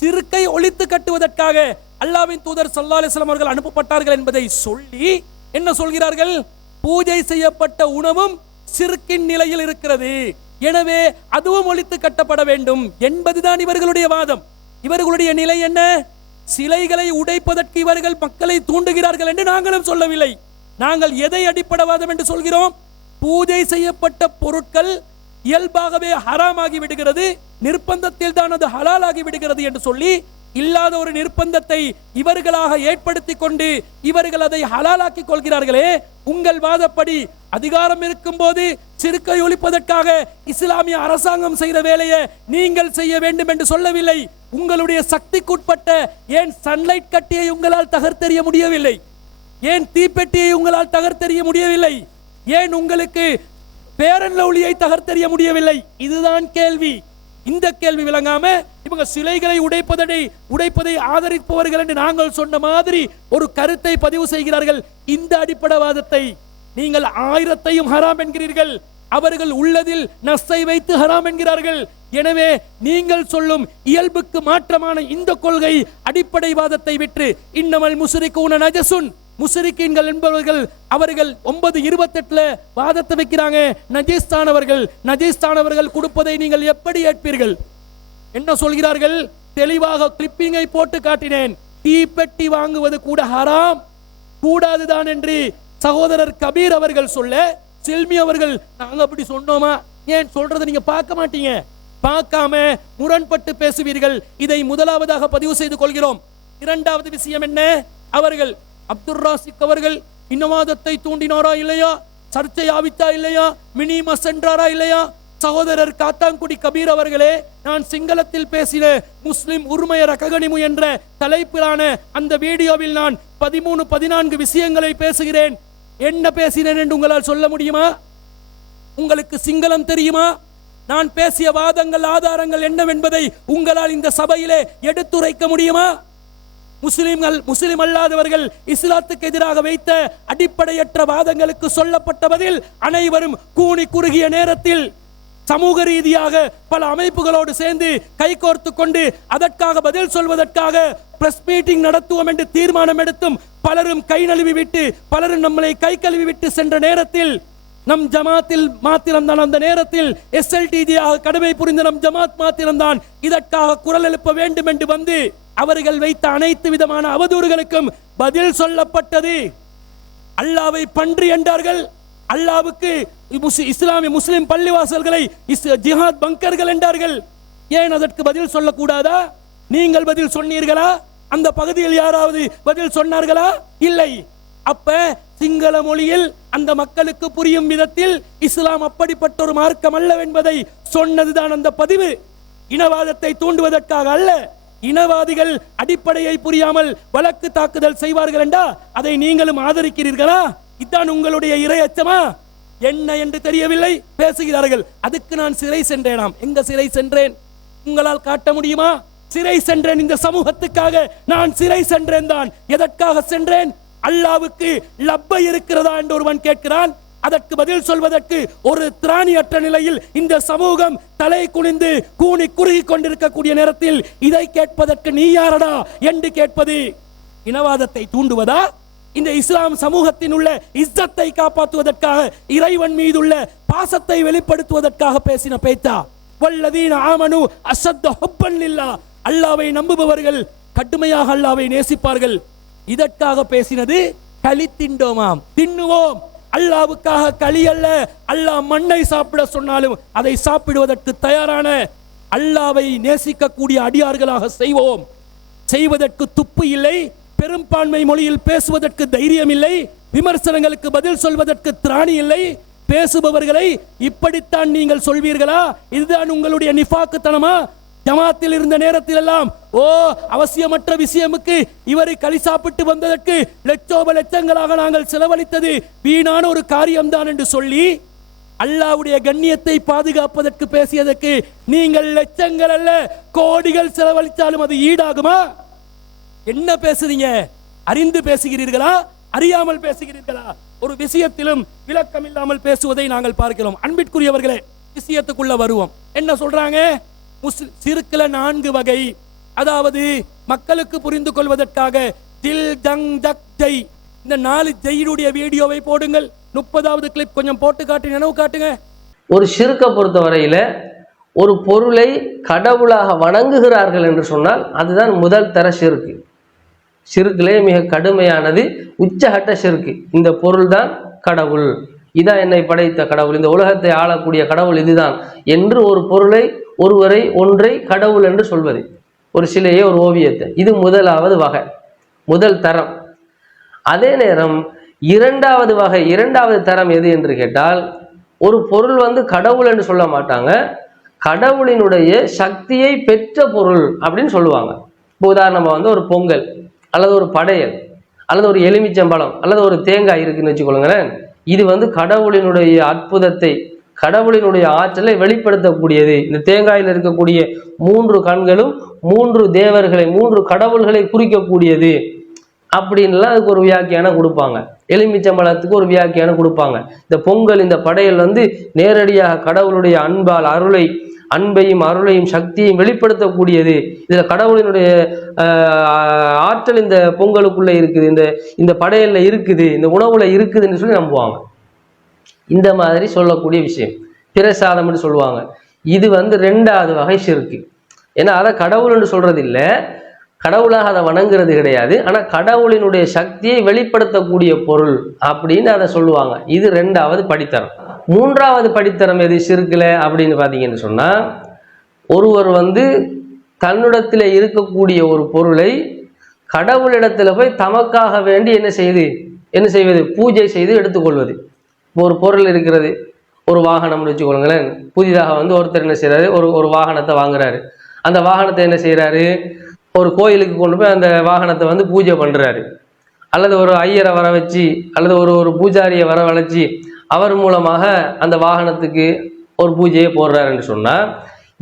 சிறுக்கை ஒழித்து கட்டுவதற்காக அல்லாஹ்வின் தூதர் ஸல்லல்லாஹு அலைஹி வஸல்லம் அவர்கள் அனுப்பப்பட்டார்கள் என்பதை சொல்லி என்ன சொல்கிறார்கள்? பூஜை செய்யப்பட்ட உணவும் சிறுக்கின் நிலையில் இருக்கிறது, எனவே அதுவும் ஒழித்து கட்டப்பட வேண்டும் என்பதுதான் இவர்களுடைய வாதம். இவர்களுடைய நிலை என்ன? சிலைகளை உடைப்பதற்கு இவர்கள் மக்களை தூண்டுகிறார்கள் என்று நாங்களும் சொல்லவில்லை. நாங்கள் எதை அடிப்படைவாதம் என்று சொல்கிறோம்? பூஜை செய்யப்பட்ட பொருட்கள் இயல்பாகவே ஹராமாகி விடுகிறது, நிர்பந்தத்தில் தான் அது ஹலாலாகி விடுகிறது என்று சொல்லி, இல்லாத ஒரு நிர்பந்தத்தை இவர்களாக ஏற்படுத்தி கொண்டு இவர்கள் அதை ஹலாலாக்கி கொள்கிறார்களே. உங்கள் வாதப்படி அதிகாரம் இருக்கும் போது சிறுக்கை ஒழிப்பதற்காக இஸ்லாமிய அரசாங்கம் செய்த வேலையை நீங்கள் செய்ய வேண்டும் என்று சொல்லவில்லை. உங்களுடைய சக்திக்குட்பட்ட ஏன் சன்லைட் கட்டியை உங்களால் தகர்த்தெறிய முடியவில்லை? ஏன் தீப்பெட்டியை உங்களால் தகர்த்தெறிய முடியவில்லை? ஏன் உங்களுக்கு பேரன் லவ்லியை தகர்த்தெறிய முடியவில்லை? இதுதான் கேள்வி. இந்த கேள்வி விளங்காம இவங்க சிலைகளை உடைப்பதை ஆதரிப்பவர்கள் என்று நாங்கள் சொன்ன மாதிரி ஒரு கருத்தை பதிவு செய்கிறார்கள். இந்த அடிப்படைவாதத்தை நீங்கள் 1000ஐயும் ஹராம் என்கிறீர்கள், அவர்கள் உள்ளதில் நஸ்ஸை வைத்து ஹராம் என்கிறார்கள். எனவே நீங்கள் சொல்லும் இயல்புக்கு மாற்றமான இந்த கொள்கை அடிப்படைவாதத்தை விட்டு இன்னமல் முஸ்ரிகூன நஜசுன், முஸ்ரிக்கீன்கள் என்பவர்கள் அவர்கள் 9:28 வாதத்தை வைக்கிறாங்க. நஜீஸ்தானவர்கள் கொடுப்பதை நீங்கள் எப்படி ஏற்பீர்கள்? என்ன சொல்கிறார்கள்? தெளிவாக கிளிப்பிங்கை போட்டு காட்டினேன். தீப்பெட்டி வாங்குவது கூட ஹராம், கூடாதுதான் என்று சகோதரர் கபீர் அவர்கள் சொல்ல, செல்மி அவர்கள் நாங்க அப்படி சொன்னோமா? ஏன் சொல்றதை நீங்க பார்க்க மாட்டீங்க? பார்க்காம முரண்பட்டு பேசுவீர்கள். இதை முதலாவதாக பதிவு செய்து கொள்கிறோம். இரண்டாவது விஷயம் என்ன? அவர்கள் அப்துல் ராசிக் அவர்கள் இனவாதத்தை தூண்டினாரா இல்லையா? சர்ச்சை ஆவித்தா இல்லையா? மினிமஸ் சென்றாரா இல்லையா? சகோதரர் காத்தாங்குடி கபீர் அவர்களே, நான் சிங்களத்தில் பேசின முஸ்லிம் உரிமையர ககனிமு என்ற தலைப்பிலான அந்த வீடியோவில் நான் 13-14 விஷயங்களை பேசுகிறேன். என்ன பேசினேன் என்று உங்களால் சொல்ல முடியுமா? உங்களுக்கு சிங்களம் தெரியுமா? நான் பேசிய வாதங்கள் ஆதாரங்கள் என்னவென்பதை உங்களால் இந்த சபையிலே எடுத்துரைக்க முடியுமா? முஸ்லிம் அல்லாதவர்கள் இஸ்லாத்துக்கு எதிராக வைத்த அடிப்படையற்ற வாதங்களுக்கு சொல்லப்பட்ட பதில் அனைவரும் கூனி குறுகிய நேரத்தில் சமூக ரீதியாக பல அமைப்புகளோடு சேர்ந்து கைகோர்த்து கொண்டு அதற்காக பதில் சொல்வதற்காக பிரஸ் மீட்டிங் நடத்துவோம் என்று தீர்மானம் எடுத்தும் பலரும் கை நழுவி விட்டு பலரும் நம்மளை கை கழுவி விட்டு சென்ற நேரத்தில் நம் ஜமாத்தில் மாத்திரம்தான், அந்த நேரத்தில் SLTG-யாக கடமை புரிந்த நம் ஜமாத் மாத்திரம்தான் இதற்காக குரல் எழுப்ப வேண்டும் என்று வந்து அவர்கள் வைத்த அனைத்து விதமான அவதூறுகளுக்கும் பதில் சொல்லப்பட்டது. அல்லாவை பன்றி என்றார்கள், அல்லாவுக்கு இஸ்லாமிய முஸ்லிம் பள்ளிவாசல்களை ஜிஹாத் பங்கர்கள் என்றார்கள். ஏன் அதற்கு பதில் சொல்லக்கூடாதா? நீங்கள் பதில் சொன்னீர்களா? அந்த பகுதியில் யாராவது பதில் சொன்னார்களா? இல்லை. அப்ப சிங்கள மொழியில் அந்த மக்களுக்கு புரியும் விதத்தில் இஸ்லாம் அப்படிப்பட்ட ஒரு மார்க்கம் அல்லவென்பதை சொன்னதுதான் அந்த பதிவு. இனவாதத்தை தூண்டுவதற்காக அல்ல. இனவாதிகள் அடிப்படையை புரியாமல் வழக்கு தாக்குதல் செய்வார்கள் என்றா அதை நீங்களும் ஆதரிக்கிறீர்களா? இதுதான் உங்களுடைய இறையச்சமா? என்ன என்று தெரியவில்லை பேசுகிறார்கள். அதுக்கு நான் சிறை சென்றேனாம். எங்க சிறை சென்றேன்? உங்களால் காட்ட முடியுமா? சிறை சென்றேன், இந்த சமூகத்துக்காக நான் சிறை சென்றேன் தான். எதற்காக சென்றேன்? அல்லாவுக்கு லப்பை இருக்கிறதா என்று ஒருவன் கேட்கிறான். அதற்கு பதில் சொல்வதற்கு ஒரு திராணியற்ற நிலையில் இந்த சமூகம் தலை குனிந்து கூனி குறுகி கொண்டிருக்கக்கூடிய நேரத்தில் இதை கேட்பதற்கு நீ யாரடா என்று கேட்பது இனவாதத்தை தூண்டுவதா? இந்த இஸ்லாம் சமூகத்தின் உள்ள இஸ்ஸத்தை காப்பாற்றுவதற்காக, இறைவன் மீதுள்ள பாசத்தை வெளிப்படுத்துவதற்காக பேசின பேத்தா. வல்லதீன ஆமனு அஸத்த ஹுப்பன் லில்லாஹ், அல்லாஹ்வை நம்புபவர்கள் கடுமையாக அல்லாஹ்வை நேசிப்பார்கள். இதற்காக பேசினது களி திண்டோமாம், தின்னுவோம். அல்லாஹ்வுக்காக களி அல்ல, அல்லாஹ் மண்ணை சாப்பிட சொன்னாலும் அதை சாப்பிடுவதற்கு தயாரான, அல்லாஹ்வை நேசிக்கக்கூடிய அடியார்களாக செய்வோம். செய்வதற்கு துப்பு இல்லை, பெரும்பான்மை மொழியில் பேசுவதற்கு தைரியம் இல்லை, விமர்சனங்களுக்கு பதில் சொல்வதற்கு திராணி இல்லை. பேசுபவர்களை இப்படித்தான் நீங்கள் சொல்வீர்களா? இதுதான் உங்களுடைய நிஃபாக்குத்தனமா? ஜமாத்தில் இருந்த நேரத்தில் எல்லாம் அவசியமற்ற விஷயமுக்கு இவரை களி சாப்பிட்டு வந்ததற்கு லட்சோப லட்சங்களாக நாங்கள் செலவழித்தது வீணான ஒரு காரியம்தான் என்று சொல்லி அல்லாஹ்வுடைய கண்ணியத்தை பாதுகாப்பதற்கு பேசியதற்கு நீங்கள் லட்சங்கள் அல்ல கோடிகள் செலவழித்தாலும் அது ஈடாகுமா? என்ன பேசுறீங்க? அறிந்து பேசுகிறீர்களா, அறியாமல் பேசுகிறீர்களா? ஒரு விஷயத்திலும் விளக்கம் இல்லாமல் பேசுவதை நாங்கள் பார்க்கிறோம். அன்பிற்குரியவர்களே, விஷயத்துக்குள்ள வருவோம். என்ன சொல்றாங்க? சிறுக்குல 4 வகை, அதாவது மக்களுக்கு புரிந்து கொள்வதற்காக தில் ஜங் ஜக் ஜெய், இந்த 4 ஜெயினுடைய வீடியோவை போடுங்கள். 30வது கிளிப் கொஞ்சம் போட்டு காட்டி நினைவு காட்டுங்க. ஒரு ஷிர்க்கை பொறுத்தவரையில ஒரு பொருளை கடவுளாக வணங்குகிறார்கள் என்று சொன்னால் அதுதான் முதல் தர ஷிர்க்கு. ஷிர்க்கிலே மிக கடுமையானது உச்சகட்ட ஷிர்க்கு. இந்த பொருள் தான் கடவுள், இதான் என்னை படைத்த கடவுள், இந்த உலகத்தை ஆளக்கூடிய கடவுள் இதுதான் என்று ஒரு பொருளை, ஒன்றை கடவுள் என்று சொல்வது, ஒரு சிலையை, ஒரு ஓவியத்தை, இது முதலாவது வகை, முதல் தரம். அதே நேரம் இரண்டாவது வகை, இரண்டாவது தரம் எது என்று கேட்டால், ஒரு பொருள் கடவுள் என்று சொல்ல மாட்டாங்க, கடவுளினுடைய சக்தியை பெற்ற பொருள் அப்படின்னு சொல்லுவாங்க. இப்போ உதாரணமாக ஒரு பொங்கல் அல்லது ஒரு படையல் அல்லது ஒரு எலுமிச்சம்பழம் அல்லது ஒரு தேங்காய் இருக்குன்னு வச்சுக்கொள்ளுங்களேன். இது கடவுளினுடைய அற்புதத்தை, கடவுளினுடைய ஆற்றலை வெளிப்படுத்தக்கூடியது. இந்த தேங்காயில் இருக்கக்கூடிய 3 கண்களும் 3 தேவர்களை, 3 கடவுள்களை குறிக்கக்கூடியது அப்படின்லாம் அதுக்கு ஒரு வியாக்கியானம் கொடுப்பாங்க. எலுமிச்சம்பழத்துக்கு ஒரு வியாக்கியானம் கொடுப்பாங்க. இந்த பொங்கல், இந்த படையல் நேரடியாக கடவுளுடைய அன்பால் அன்பையும் அருளையும் சக்தியையும் வெளிப்படுத்தக்கூடியது. இதுல கடவுளினுடைய ஆற்றல் இந்த பொங்கலுக்குள்ள இருக்குது, இந்த படையல்ல இருக்குது, இந்த உணவுல இருக்குதுன்னு சொல்லி நம்புவாங்க. இந்த மாதிரி சொல்லக்கூடிய விஷயம் பிரசாதம்னு சொல்லுவாங்க. இது 2வது வகை ஷிர்க்கு. ஏன்னா அதை கடவுள்னு சொல்றது இல்லை, கடவுளாக அதை வணங்குறது கிடையாது, ஆனா கடவுளினுடைய சக்தியை வெளிப்படுத்தக்கூடிய பொருள் அப்படின்னு அதை சொல்லுவாங்க. இது 2வது படித்தரம். 3வது படித்தரம் எது ஷிர்க்குல அப்படின்னு பார்த்தீங்கன்னு சொன்னா, ஒருவர் தன்னிடத்தில் இருக்கக்கூடிய ஒரு பொருளை கடவுளிடத்துல போய் தமக்காக வேண்டி என்ன செய்வது, பூஜை செய்து எடுத்துக்கொள்வது. ஒரு பொருள் இருக்கிறது, ஒரு வாகனம்னு வச்சுக்கொள்ளுங்களேன். புதிதாக ஒருத்தர் என்ன செய்யறாரு, ஒரு வாகனத்தை வாங்குறாரு. அந்த வாகனத்தை என்ன செய்யறாரு, ஒரு கோயிலுக்கு கொண்டு போய் அந்த வாகனத்தை பூஜை பண்றாரு. அல்லது ஒரு ஐயரை வர வச்சு அல்லது ஒரு பூஜாரியை வரவழைச்சி அவர் மூலமாக அந்த வாகனத்துக்கு ஒரு பூஜையை போடுறாருன்னு சொன்னா,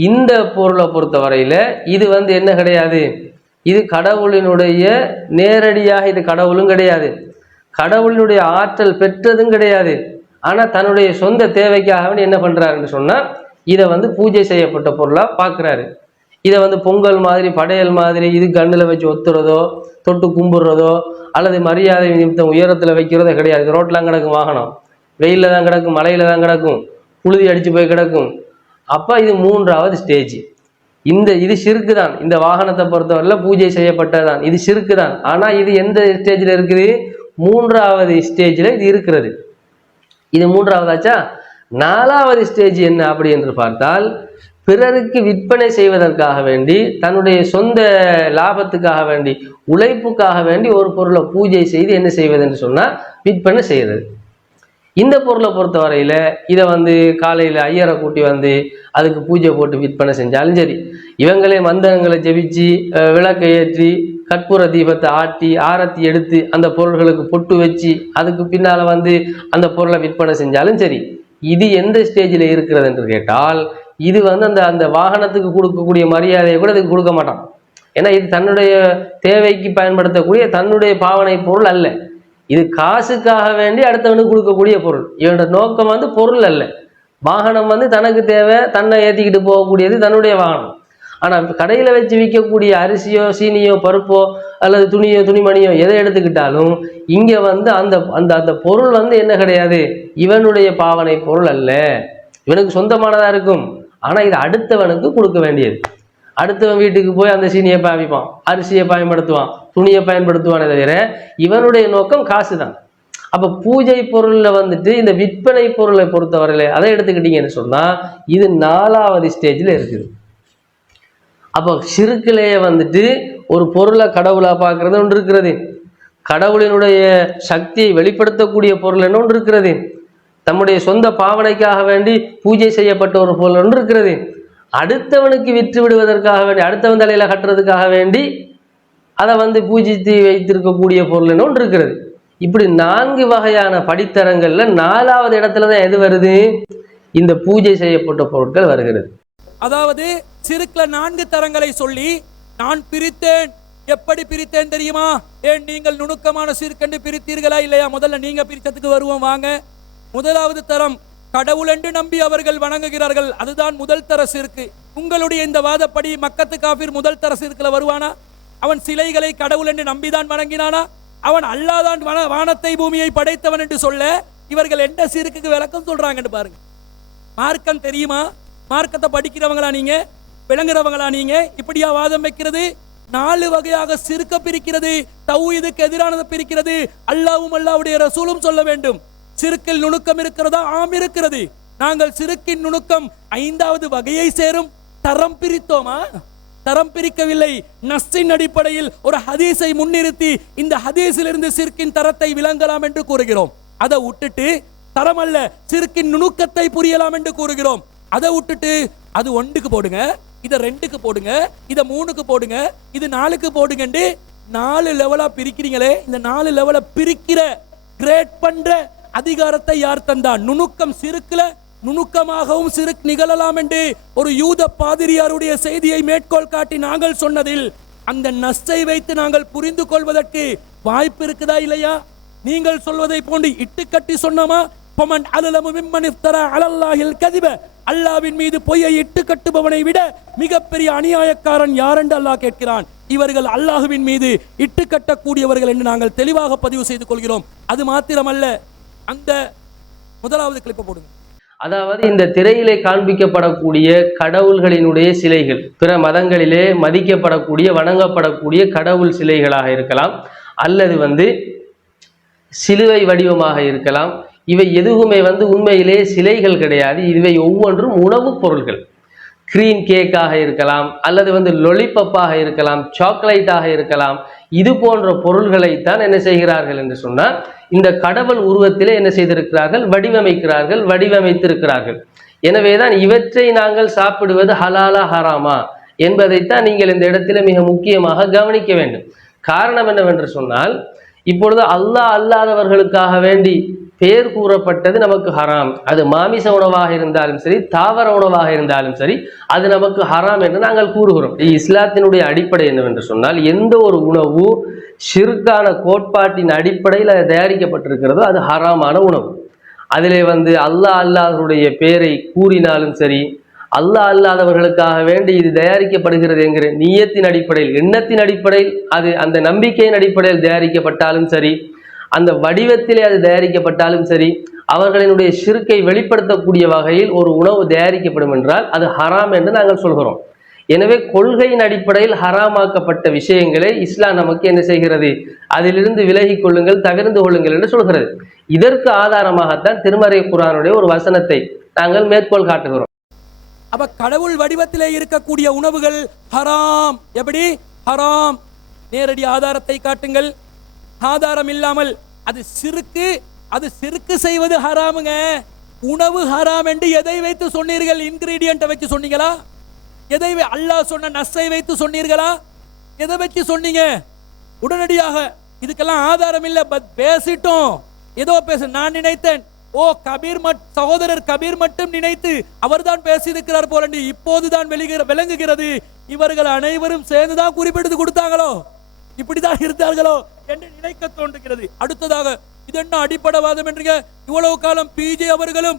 இந்த பொருளை பொறுத்தவரையில இது என்ன கிடையாது, இது கடவுளினுடைய நேரடியாக, இது கடவுளும் கிடையாது, கடவுளினுடைய ஆற்றல் பெற்றதும் கிடையாது. ஆனா தன்னுடைய சொந்த தேவைக்காக என்ன பண்றாருன்னு சொன்னா, இதை பூஜை செய்யப்பட்ட பொருளா பார்க்கிறாரு. இதை பொங்கல் மாதிரி, படையல் மாதிரி இது கண்ணில் வச்சு ஒத்துறதோ, தொட்டு கும்பிடுறதோ அல்லது மரியாதை நிமித்தம் உயரத்தில் வைக்கிறதோ கிடையாது. ரோட்லாம் கிடக்கும் வாகனம், வெயிலில் தான் கிடக்கும், மழையில தான் கிடக்கும், புழுதி அடிச்சு போய் கிடக்கும். அப்போ இது 3வது ஸ்டேஜ். இது ஷிர்க்கு தான். இந்த வாகனத்தை பொறுத்தவரையில் பூஜை செய்யப்பட்டதான், இது ஷிர்க்கு தான். ஆனால் இது எந்த ஸ்டேஜில் இருக்குது, 3வது ஸ்டேஜில் இது இருக்கிறது. இது 3வதாச்சா. 4வது ஸ்டேஜ் என்ன அப்படி என்று பார்த்தால், பிறருக்கு விற்பனை செய்வதற்காக வேண்டி, தன்னுடைய சொந்த லாபத்துக்காக வேண்டி, உழைப்புக்காக வேண்டி ஒரு பொருளை பூஜை செய்து என்ன செய்வது என்று சொன்னால் விற்பனை செய்கிறது. இந்த பொருளை பொறுத்தவரையில் இதை காலையில் ஐயரை கூட்டி அதுக்கு பூஜை போட்டு விற்பனை செஞ்சாலும் சரி, இவங்களே மந்திரங்களை ஜெபிச்சு விளக்கை ஏற்றி கற்பூர தீபத்தை ஆட்டி ஆரத்தி எடுத்து அந்த பொருள்களுக்கு பொட்டு வச்சு அதுக்கு பின்னால் அந்த பொருளை விற்பனை செஞ்சாலும் சரி, இது எந்த ஸ்டேஜில் இருக்கிறது என்று கேட்டால், இது அந்த வாகனத்துக்கு கொடுக்கக்கூடிய மரியாதையை கூட இதுக்கு கொடுக்க மாட்டான். ஏன்னா இது தன்னுடைய தேவைக்கு பயன்படுத்தக்கூடிய தன்னுடைய பாவனை பொருள் அல்ல. இது காசுக்காக வேண்டி அடுத்தவனுக்கு கொடுக்கக்கூடிய பொருள். இவனோட நோக்கம் பொருள் அல்ல. வாகனம் தனக்கு தேவை, தன்னை ஏற்றிக்கிட்டு போகக்கூடியது தன்னுடைய வாகனம். ஆனா கடையில வச்சு விற்கக்கூடிய அரிசியோ சீனியோ பருப்போ அல்லது துணியோ துணிமணியோ எதை எடுத்துக்கிட்டாலும் இங்க வந்து அந்த அந்த அந்த பொருள் வந்து என்ன கிடையாது, இவனுடைய பாவனை பொருள் அல்ல, இவனுக்கு சொந்தமானதா இருக்கும். ஆனா இது அடுத்தவனுக்கு கொடுக்க வேண்டியது. அடுத்தவன் வீட்டுக்கு போய் அந்த சீனியை பாவிப்பான், அரிசியை பயன்படுத்துவான், துணியை பயன்படுத்துவானே தவிர இவனுடைய நோக்கம் காசு தான். அப்ப பூஜை பொருள்ல வந்துட்டு இந்த விற்பனை பொருளை பொறுத்தவரையில அதை எடுத்துக்கிட்டீங்கன்னு சொன்னா இது 4வது ஸ்டேஜ்ல இருக்குது. அப்போ ஷிர்க்லயே வந்துட்டு ஒரு பொருளை கடவுளா பார்க்கறது ஒன்று இருக்கிறது, கடவுளினுடைய சக்தியை வெளிப்படுத்தக்கூடிய பொருள் என்ன ஒன்று இருக்கிறது, தம்முடைய சொந்த பாவனைக்காக வேண்டி பூஜை செய்யப்பட்ட ஒரு பொருள் ஒன்று இருக்கிறது, அடுத்தவனுக்கு விற்று விடுவதற்காக வேண்டி அடுத்தவன் தலையில கட்டுறதுக்காக வேண்டி அதை வந்து பூஜித்து வைத்திருக்கக்கூடிய பொருள் ஒன்று இருக்கிறது. இப்படி 4 வகையான படித்தரங்கள்ல 4வது இடத்துலதான் எது வருது, இந்த பூஜை செய்யப்பட்ட பொருட்கள் வருகிறது. அதாவது சிறுக்குல 4 தரங்களை சொல்லி நான் பிரித்தேன். எப்படி பிரித்தேன் தெரியுமா? ஏன் நீங்கள் நுணுக்கமான சிறுக்கண்டு பிரித்தீர்களா இல்லையா? முதல்ல நீங்க பிரித்ததுக்கு வருவோம் வாங்க. முதலாவது தரம் கடவுள் என்று நம்பி அவர்கள் வணங்குகிறார்கள், அதுதான் முதல் தர சிறுக்கு. உங்களுடைய இந்த வாதப்படி மக்கத்து காபிர் முதல் தர சிறுக்குல வருவானா? அவன் சிலைகளை கடவுள் என்று நம்பிதான் வணங்கினானா? அவன் அல்லாதான் வானத்தை பூமியை படைத்தவன் என்று சொல்ல இவர்கள் எந்த சிறுக்கு விளக்கம் சொல்றாங்கன்னு பாருங்க. மார்க்கம் தெரியுமா? மார்க்கத்தை படிக்கிறவங்களா நீங்க, விளங்குறவங்களா நீங்க? இப்படியா வாதம் வைக்கிறது? 4 வகையாக சிறுக்க பிரிக்கிறது, தௌஹீதுக்கு எதிரானதை பிரிக்கிறது. அல்லாஹ்வும் அல்லாஹ்வுடைய ரசூலும் சொல்ல வேண்டும். சிறுக்கில் நுணுக்கம் இருக்கிறதா? ஆம் இருக்கிறது. நாங்கள் சிறுக்கின் நுணுக்கம் 5வது வகையை சேரும். தரம் பிரித்தோமா? தரம் பிரிக்கவில்லை. நஸ்ஸின் அடிப்படையில் ஒரு ஹதீஸை முன்னிறுத்தி இந்த ஹதீஸிலிருந்து சிறுக்கின் தரத்தை விளங்கலாம் என்று கூறுகிறோம். அதை விட்டுட்டு தரம் அல்ல சிறுக்கின் நுணுக்கத்தை புரியலாம் என்று கூறுகிறோம். அதை விட்டுட்டு அது 1க்கு போடுங்க, இதை 2க்கு போடுங்க, இதை 3க்கு போடுங்க, இது 4க்கு போடுங்க, 4 லெவலா பிரிக்கிறீங்களே. இந்த 4 லெவல பிரிக்கிற கிரேட் பண்ற அதிகாரத்தை யார் தந்தா? நுணுக்கம் சிறுக்குல நுணுக்கமாகவும் சிறுக் நிகழலாம் என்று ஒரு யூத பாதிரியாருடைய செய்தியை மேற்கோள் காட்டி நாங்கள் சொன்னதில் அந்த நஸ்ஸை வைத்து நாங்கள் புரிந்து கொள்வதற்கு வாய்ப்பு இருக்குதா இல்லையா? நீங்கள் சொல்வதை போன்று இட்டுக்கட்டி சொன்னோமா? பமன் அலலமு மிம்மன் இஃப்தரா அலல்லாஹில் கதிப, அல்லாஹ்வின் மீது பொய்யை இட்டு கட்டுபவனை விட மிகப்பெரிய அநியாயக்காரன் யார் என்று அல்லாஹ் கேட்கிறான். இவர்கள் அல்லாஹ்வின் மீது இட்டு கட்டக்கூடியவர்கள் என்று நாங்கள் தெளிவாக பதிவு செய்து கொள்கிறோம். அது மாத்திரமல்ல, அந்த முதலாவது கிளிப்பை போடுங்க. அதாவது இந்த திரையிலே காண்பிக்கப்படக்கூடிய கடவுள்களினுடைய சிலைகள் பிற மதங்களிலே மதிக்கப்படக்கூடிய வணங்கப்படக்கூடிய கடவுள் சிலைகளாக இருக்கலாம், அல்லது வந்து சிலுவை வடிவமாக இருக்கலாம். இவை எதுவுமே வந்து உண்மையிலே சிலைகள் கிடையாது. இவை ஒவ்வொன்றும் உணவுப் பொருள்கள். கிரீம் கேக்காக இருக்கலாம், அல்லது வந்து லொலிபப்பாக இருக்கலாம், சாக்லேட்டாக இருக்கலாம். இது போன்ற பொருள்களைத்தான் என்ன செய்கிறார்கள் என்று சொன்னால் இந்த கடவுள் உருவத்திலே என்ன செய்திருக்கிறார்கள், வடிவமைத்திருக்கிறார்கள். எனவேதான் இவற்றை நாங்கள் சாப்பிடுவது ஹலாலா ஹராமா என்பதைத்தான் நீங்கள் இந்த இடத்துல மிக முக்கியமாக கவனிக்க வேண்டும். காரணம் என்னவென்று சொன்னால் இப்பொழுது அல்லாஹ் அல்லாதவர்களுக்காக வேண்டி பேர் கூறப்பட்டது நமக்கு ஹராம். அது மாமிச உணவாக இருந்தாலும் சரி, தாவர உணவாக இருந்தாலும் சரி, அது நமக்கு ஹராம் என்று நாங்கள் கூறுகிறோம். இஸ்லாத்தினுடைய அடிப்படை என்னவென்று சொன்னால் எந்த ஒரு உணவு ஷிர்கான கோட்பாட்டின் அடிப்படையில் அது தயாரிக்கப்பட்டிருக்கிறதோ அது ஹராமான உணவு. அதிலே வந்து அல்லாஹ் அல்லாஹ்வுடைய பேரை கூறினாலும் சரி, அல்லாஹ் அல்லாதவர்களுக்காக வேண்டி இது தயாரிக்கப்படுகிறது என்கிற நியத்தின் அடிப்படையில், எண்ணத்தின் அடிப்படையில், அது அந்த நம்பிக்கையின் அடிப்படையில் தயாரிக்கப்பட்டாலும் சரி, அந்த வடிவத்திலே அது தயாரிக்கப்பட்டாலும் சரி, அவர்களினுடைய ஷிர்கை வெளிப்படுத்தக்கூடிய வகையில் ஒரு உணவு தயாரிக்கப்படும் என்றால் அது ஹராம் என்று நாங்கள் சொல்கிறோம். எனவே கொள்கையின் அடிப்படையில் ஹராமாக்கப்பட்ட விஷயங்களை இஸ்லாம் நமக்கு என்ன செய்கிறது, அதிலிருந்து விலகி கொள்ளுங்கள், தவிர்த்து கொள்ளுங்கள் என்று சொல்கிறது. இதற்கு ஆதாரமாகத்தான் திருமறை குர்ஆனுடைய ஒரு வசனத்தை நாங்கள் மேற்கோள் காட்டுகிறோம். அப்ப கடவுள் வடிவத்திலே இருக்கக்கூடிய உணவுகள் ஹராம். எப்படி ஹராம்? நேரடி ஆதாரத்தை காட்டுங்கள். ஆதாரம் இல்லாமல் அது சிறுக்கு செய்வது ஹராமுங்க. உணவு ஹராம் என்று எதை வைத்து சொன்னீர்கள்? இன்கிரீடியன்ட்டை வச்சு சொன்னீங்களா? எதை அல்லாஹ் சொன்ன நஸ்ஸை வைத்து சொன்னீர்களா? எதை வச்சு சொன்னீங்க? உடனடியாக இதுக்கெல்லாம் ஆதாரம் இல்லை, பேசிட்டோம், ஏதோ பேச நான் நினைத்தேன். ஓ சகோதரர் கபீர் மட்டும் நினைத்து அவர்தான் பேசியிருக்கிறார் போல இப்போதுதான் விளங்குகிறது. இவர்கள் அனைவரும் சேர்ந்துதான் குறிப்பிட்டு கொடுத்தாங்களோ, இப்படிதான் இருந்தார்களோ என்று நினைக்க தோன்றுகிறது. அடுத்ததாக இது என்ன அடிப்படைவாதம் என்று இவ்வளவு காலம் பிஜே அவர்களும்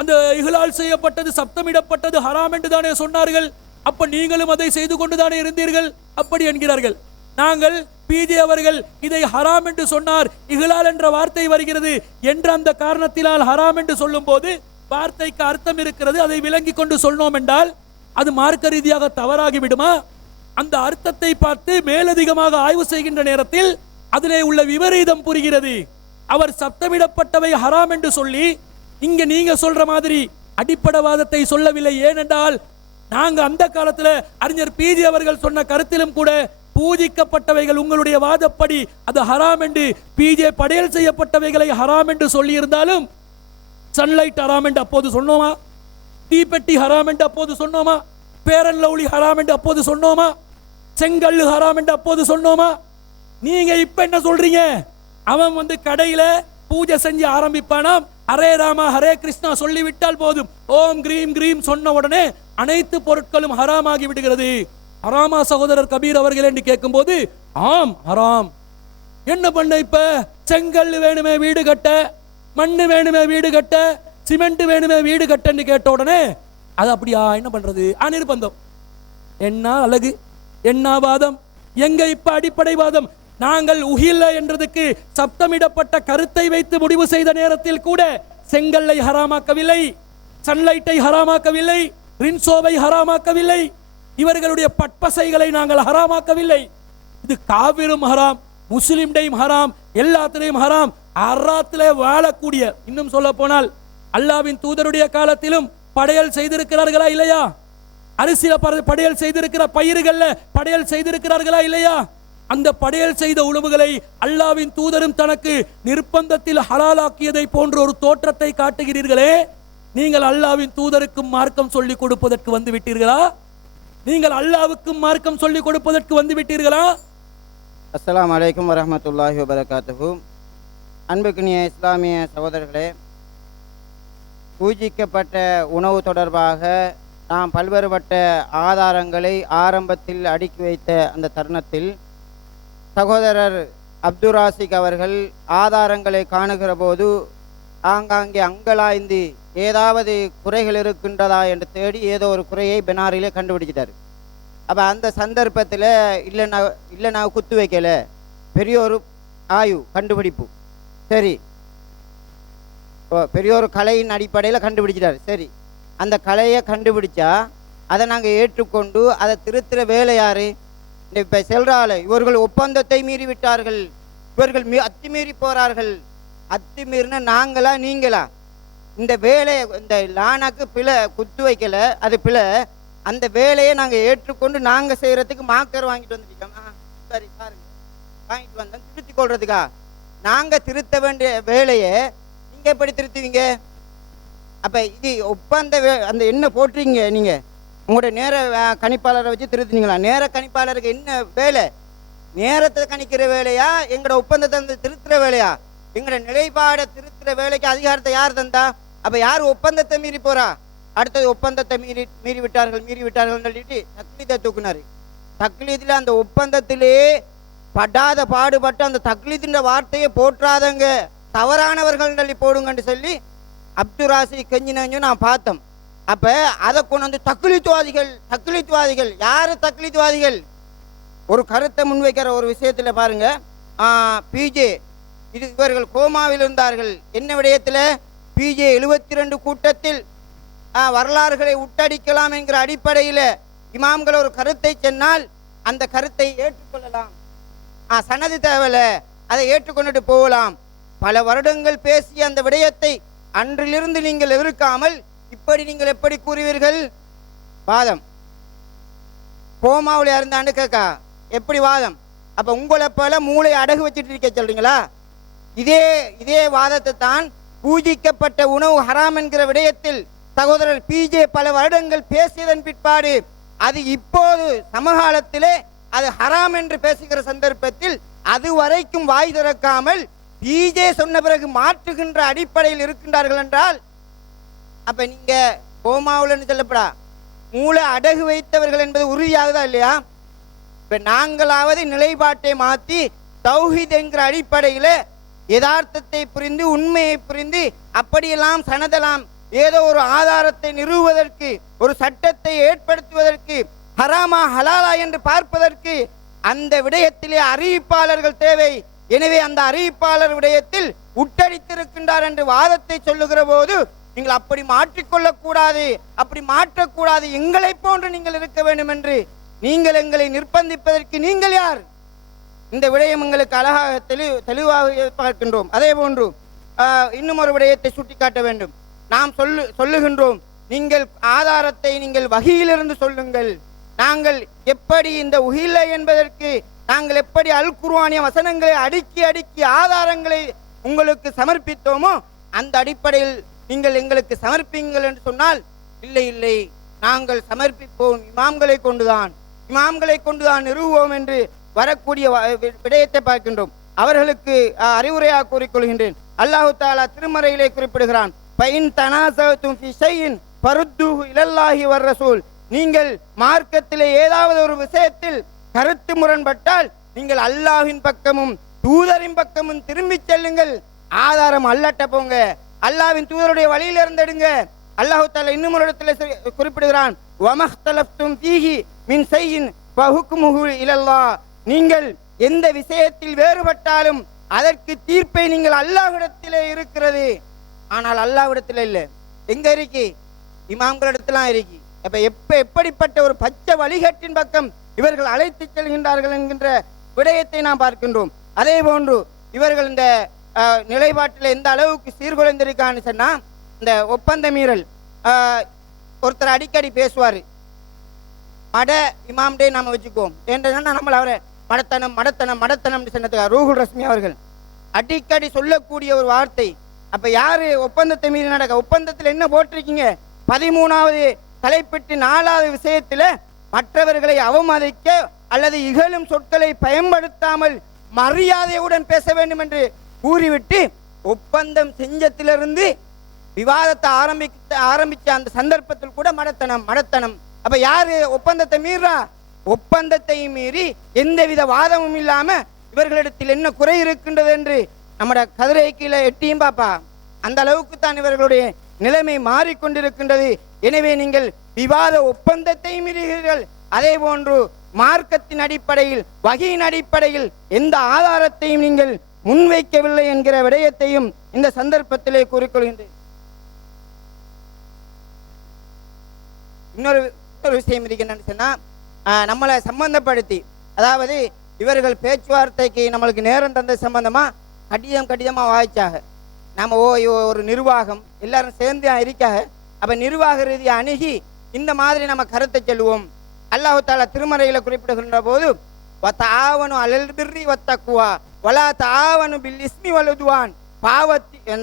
அந்த இஹ்லால் செய்யப்பட்டது சப்தமிடப்பட்டது ஹராம் என்று தானே சொன்னார்கள். அப்ப நீங்களும் அதை செய்து கொண்டுதானே இருந்தீர்கள் அப்படி என்கிறார்கள். நாங்கள் பிஜே அவர்கள் இதை ஹராம் என்று சொன்னார், இஹ்லால் என்ற வார்த்தை வருகிறது என்ற அந்த காரணத்தினால் ஹராம் என்று சொல்லும் போது வார்த்தைக்கு அர்த்தம் இருக்கிறது, அதை விளங்கி கொண்டு சொன்னோம் என்றால் அது மார்க்க ரீதியாக தவறாகி விடுமா? அந்த அர்த்தத்தை பார்த்து மேலதிகமாக ஆய்வு செய்கின்ற நேரத்தில் அதிலே உள்ள விபரீதம் புரிகிறது. அவர் சப்தமிடப்பட்டவை ஹராம் என்று சொல்லி இங்க நீங்க சொல்ற மாதிரி அடிப்படைவாதத்தை சொல்லவில்லை. ஏனென்றால் நாங்க அந்த காலத்துல அறிஞர் பிஜி அவர்கள் சொன்ன கருத்திலும் கூட பூஜிக்கப்பட்டவைகள் உங்களுடைய வாதப்படி அது ஹராம் என்று, பிஜே படையல் செய்யப்பட்டவைகளை ஹராம் என்று சொல்லி இருந்தாலும் சன்லைட் ஹராம் என்று அப்போது சொன்னோமா? தீப்பெட்டி ஹராம் என்று அப்போது சொன்னோமா? பேரன் லவ்லி ஹராம் என்று அப்போது சொன்னோமா? செங்கல் ஹராம் என்று அப்போது சொன்னோமா? நீங்க இப்ப என்ன சொல்றீங்க? அவன் வந்து கடையில பூஜை செஞ்சு ஆரம்பிப்பானாம், ஹரே ராமா ஹரே கிருஷ்ணா சொல்லிவிட்டால் போதும், ஓம் கிரீம் கிரீம் சொன்ன உடனே அனைத்து பொருட்களும் ஹராமாகி விடுகிறது. ஹராமா சகோதரர் கபீர் அவர்கள் என்று கேட்கும் போது ஆம் ஹராம். என்ன பண்ண இப்ப? செங்கல் வேணுமே வீடு கட்ட, மண்ணு வேணுமே வீடு கட்ட, சிமெண்ட் வேணுமே வீடு கட்டன்னு கேட்ட உடனே அது அப்படியா என்ன பண்றது? நிர்பந்தம். என்ன அழகு, என்ன வாதம், எங்க இப்ப அடிப்படை வாதம்? நாங்கள் உஹில்ல என்றதுக்கு சப்தமிடப்பட்ட கருத்தை வைத்து முடிவு செய்த நேரத்தில் கூட செங்கல்லை ஹராமாக்கவில்லை, சன்லைட்டை ஹராமாக்கவில்லை, ரின்சோவை ஹராமாக்கவில்லை, இவர்களுடைய பட்பசைகளை நாங்கள் ஹராமாக்கவில்லை. இது காவிரும் ஹராம், முஸ்லிம்டையும் ஹராம், எல்லாத்திலையும் ஹராம். அறாத்திலே வாழக்கூடிய, இன்னும் சொல்ல போனால் அல்லாவின் தூதருடைய காலத்திலும் படையல் செய்திருக்கிறார்களா இல்லையா? அரிசியில படையல் செய்திருக்கிற பயிர்கள்ல படையல் செய்திருக்கிறார்களா இல்லையா? அந்த படையல் செய்த உணவுகளை அல்லாவின் தூதரும் தனக்கு நிர்பந்தத்தில் ஹலாலாக்கியதை போன்ற ஒரு தோற்றத்தை காட்டுகிறீர்களே, நீங்கள் அல்லாவின் தூதருக்கும் மார்க்கம் சொல்லிக் கொடுப்பதற்கு வந்து விட்டீர்களா? நீங்கள் அல்லாவுக்கும் மார்க்கம் சொல்லிக் கொடுப்பதற்கு வந்து விட்டீர்களா? அஸ்ஸலாமு அலைக்கும் வரஹ்மத்துல்லாஹி வபரகாத்துஹு. அன்புக்குரிய இஸ்லாமிய சகோதரர்களே, பூஜிக்கப்பட்ட உணவு தொடர்பாக நாம் பல்வேறுபட்ட ஆதாரங்களை ஆரம்பத்தில் அடுக்கி வைத்த அந்த தருணத்தில் சகோதரர் அப்துராசிக் அவர்கள் ஆதாரங்களை காணுகிற போது ஆங்காங்கே அங்கலாய்ந்து ஏதாவது குறைகள் இருக்கின்றதா என்று தேடி ஏதோ ஒரு குறையை பெனாரிலே கண்டுபிடிச்சிட்டார். அப்போ அந்த சந்தர்ப்பத்தில் இல்லை நான் குத்து வைக்கல, பெரிய ஒரு ஆய்வு கண்டுபிடிப்பு, சரி பெரிய ஒரு கலையின் அடிப்படையில் கண்டுபிடிச்சிட்டார். சரி, அந்த கலையை கண்டுபிடிச்சா அதை நாங்கள் ஏற்றுக்கொண்டு அதை திருத்துற வேலை யார்? இப்போ செல்றாள், இவர்கள் ஒப்பந்தத்தை மீறி விட்டார்கள், இவர்கள் அத்துமீறி போகிறார்கள். அத்துமீறின நாங்களா நீங்களா? இந்த வேலையை, இந்த லானாக்கு பிழை, குத்து வைக்கல அது பிழை, அந்த வேலையை நாங்கள் ஏற்றுக்கொண்டு நாங்கள் செய்கிறதுக்கு மாக்கர் வாங்கிட்டு வந்துட்டோம். சரி பாருங்க, வாங்கிட்டு வந்தோம் திருத்தி கொள்றதுக்கா? நாங்கள் திருத்த வேண்டிய வேலையை நீங்கள் எப்படி திருத்துவீங்க? அப்போ இது ஒப்பந்த அந்த என்ன போட்டுறீங்க? நீங்கள் உங்களோட நேர கணிப்பாளரை வச்சு திருத்துனீங்களா? நேர கணிப்பாளருக்கு என்ன வேலை? நேரத்தை கணிக்கிற வேலையா, எங்களோட ஒப்பந்தத்தை திருத்துற வேலையா? எங்களோட நிலைப்பாடை திருத்துற வேலைக்கு அதிகாரத்தை யார் தந்தா? அப்போ யார் ஒப்பந்தத்தை மீறி போறா? அடுத்தது ஒப்பந்தத்தை மீறி விட்டார்கள் சொல்லிட்டு தக்லீதை தூக்குனாரு. தக்லீதில் அந்த ஒப்பந்தத்திலே படாத பாடுபட்டு அந்த தக்லீதின் வார்த்தையை போற்றாதங்க, தவறானவர்கள் சொல்லி போடுங்கன்னு சொல்லி அப்துராசி கெஞ்சினு நான் பார்த்தோம். அப்போ அதை கொண்டு வந்து தக்லீத்வாதிகள் யார்? தக்லீத்வாதிகள் ஒரு கருத்தை முன்வைக்கிற ஒரு விஷயத்தில் பாருங்க, பிஜே இவர்கள் கோமாவில் இருந்தார்கள். என்ன விடயத்தில்? பிஜே 72 கூட்டத்தில் வரலாறுகளை உட்டடிக்கலாம் என்கிற அடிப்படையில் இமாம்கள் ஒரு கருத்தை சொன்னால் அந்த கருத்தை ஏற்றுக்கொள்ளலாம், சனது தேவையில்லை, அதை ஏற்றுக்கொண்டுட்டு போகலாம். பல வருடங்கள் பேசிய அந்த விடயத்தை அன்றிலிருந்து நீங்கள் எதிர்க்காமல் இப்படி நீங்கள் எப்படி கூறுவீர்கள்? வாதம் கோமாவில் இருந்தான்னு கேட்கா எப்படி வாதம்? அப்போ உங்களை போல மூளை அடகு வச்சுட்டு இருக்க சொல்றீங்களா? இதே வாதத்தை தான் பூஜிக்கப்பட்ட உணவு ஹராம் என்கிற விடயத்தில் சகோதரர் பிஜே பல வருடங்கள் பேசியதன் பிற்பாடு அது இப்போது சமகாலத்திலே அது ஹராம் என்று பேசுகிற சந்தர்ப்பத்தில் அது வரைக்கும் வாய் திறக்காமல் பிஜே சொன்ன பிறகு மாற்றுகின்ற அடிப்படையில் இருக்கின்றார்கள் என்றால் அப்ப நீங்க கோமாவுலன்னு சொல்லப்படா மூளை அடகு வைத்தவர்கள் என்பது உறுதியாகுதா இல்லையா? இப்ப நாங்களாவது நிலைப்பாட்டை மாற்றி தௌஹீத் என்கிற அடிப்படையில் யதார்த்தத்தை புரிந்து உண்மையை புரிந்து அப்படியெல்லாம் சனதலாம் ஏதோ ஒரு ஆதாரத்தை நிறுவுவதற்கு ஒரு சட்டத்தை ஏற்படுத்துவதற்கு ஹராமா ஹலாலா என்று பார்ப்பதற்கு அந்த விடயத்திலே அறிவிப்பாளர்கள் தேவை. எனவே அந்த அறிவிப்பாளர் விடயத்தில் உட்டடித்திருக்கின்றார் என்று வாதத்தை சொல்லுகிற போது நீங்கள் அப்படி மாற்றிக்கொள்ளக்கூடாது, அப்படி மாற்றக்கூடாது, எங்களை போன்று நீங்கள் இருக்க வேண்டும் என்று நீங்கள் எங்களை நிர்பந்திப்பதற்கு நீங்கள் யார்? இந்த விடயம் எங்களுக்கு அழகாக தெளிவாக பார்க்கின்றோம். அதே போன்று இன்னும் ஒரு விடயத்தை சுட்டிக்காட்ட வேண்டும். நாம் சொல்லுகின்றோம், நீங்கள் ஆதாரத்தை நீங்கள் வகையிலிருந்து சொல்லுங்கள். நாங்கள் எப்படி இந்த உஹில்ல என்பதற்கு நாங்கள் எப்படி அல் குர்ஆனிய வசனங்களை அடுக்கி அடுக்கி ஆதாரங்களை உங்களுக்கு சமர்ப்பித்தோமோ அந்த அடிப்படையில் நீங்கள் எங்களுக்கு சமர்ப்பிங்கள் என்று சொன்னால், இல்லை இல்லை, நாங்கள் சமர்ப்பிப்போம் இமாம்களை கொண்டுதான் நிறுவுவோம் என்று வரக்கூடிய விடயத்தை பார்க்கின்றோம். அவர்களுக்கு அறிவுரையாக கூறிக்கொள்கின்றேன். அல்லாஹு தஆலா திருமறையிலே குறிப்பிடுகிறான், ஃபைன் தனாஸதும் ஃபீ ஷைஇன் ஃபருத்தூஹு இலல்லாஹி வர் ரசூல். நீங்கள் மார்க்கத்திலே ஏதாவது ஒரு விஷயத்தில் கருத்து முரண்பட்டால் நீங்கள் அல்லாஹ்வின் பக்கமும் தூதரின் பக்கமும் திரும்பி செல்லுங்கள். ஆதாரம் அல்லாட்ட போங்க, அல்லாஹ்வின் தூதருடைய வழியில் இருந்தெடுங்க. அல்லாஹு தஆலா இன்னும் ஒரு இடத்துல குறிப்பிடுகிறான், வமஹ்தலஃப்தும் ஃபீஹி மின் ஷைஇன் ஃபஹுக்முஹு இலல்லாஹ். நீங்கள் எந்த விஷயத்தில் வேறுபட்டாலும் அதற்கு தீர்ப்பை நீங்கள் அல்லாஹ்விடத்திலே இருக்கிறது. ஆனால் அல்லாஹ்விடத்தில் இல்லை. எங்க இருக்கு? இமாம்களிடத்திலாம் இருக்கு. எப்படிப்பட்ட ஒரு பச்சை வழிகட்டின் பக்கம் இவர்கள் அழைத்து செல்கின்றார்கள் என்கின்ற விடயத்தை நாம் பார்க்கின்றோம். அதே போன்று இவர்கள் இந்த நிலைப்பாட்டில் எந்த அளவுக்கு சீர்குலைந்திருக்கான்னு சொன்னா, இந்த ஒப்பந்த மீறல் ஒருத்தர் அடிக்கடி பேசுவார். மட இமாம்டே நாம வச்சுக்குவோம் என்றா நம்மள அவரை மடத்தனம் சொன்னதுக்காக ரூஹுல் ரஸ்மி அவர்கள் அடிக்கடி சொல்லக்கூடிய ஒரு வார்த்தை. அப்ப யாரு ஒப்பந்தத்தை மீறி நடக்க? ஒப்பந்தத்தில் என்ன போட்டிருக்கீங்க? 13வது தலைப்பிட்டு 4வது விஷயத்துல மற்றவர்களை அவமதிக்க அல்லது இகழும் சொற்களை பயன்படுத்தாமல் மரியாதையுடன் பேச வேண்டும் என்று கூறிவிட்டு ஒப்பந்தம் செஞ்சத்திலிருந்து விவாதத்தை ஆரம்பிச்ச அந்த சந்தர்ப்பத்தில் கூட மடத்தனம். அப்ப யாரு ஒப்பந்தத்தை மீறா? ஒப்பந்தத்தை மீறி எந்தவித வாதமும் இல்லாம இவர்களிடத்தில் என்ன குறை இருக்கின்றது என்று நம்மட கதிரை கீழே எட்டியும் பாப்பா. அந்த அளவுக்கு தான் இவர்களுடைய நிலைமை மாறிக்கொண்டிருக்கின்றது. எனவே நீங்கள் விவாத ஒப்பந்தத்தை மீறுகிறீர்கள். அதே போன்று மார்க்கத்தின் அடிப்படையில் வகையின் அடிப்படையில் எந்த ஆதாரத்தையும் நீங்கள் முன்வைக்கவில்லை என்கிற விடயத்தையும் இந்த சந்தர்ப்பத்திலே கூறிக்கொள்கின்றேன். இன்னொரு விஷயம் இருக்குன்னு சொன்னா, நம்மளை சம்பந்தப்படுத்தி, அதாவது இவர்கள் பேச்சுவார்த்தைக்கு நம்மளுக்கு நேரம் தந்த சம்பந்தமா கடிதமா வாய்ச்சாக நம்ம ஒரு நிர்வாகம் எல்லாரும் சேர்ந்து இருக்காக. அப்ப நிர்வாக ரீதியை அணுகி இந்த மாதிரி நம்ம கருத்தை சொல்லுவோம். அல்லாஹு தஆலா திருமறையில குறிப்பிடுகின்ற போது, வதஆவனு அலல் பிர்ரி வத்தக்வா வலா தஆவனு பில் இஸ்மி வல் உத்வான்.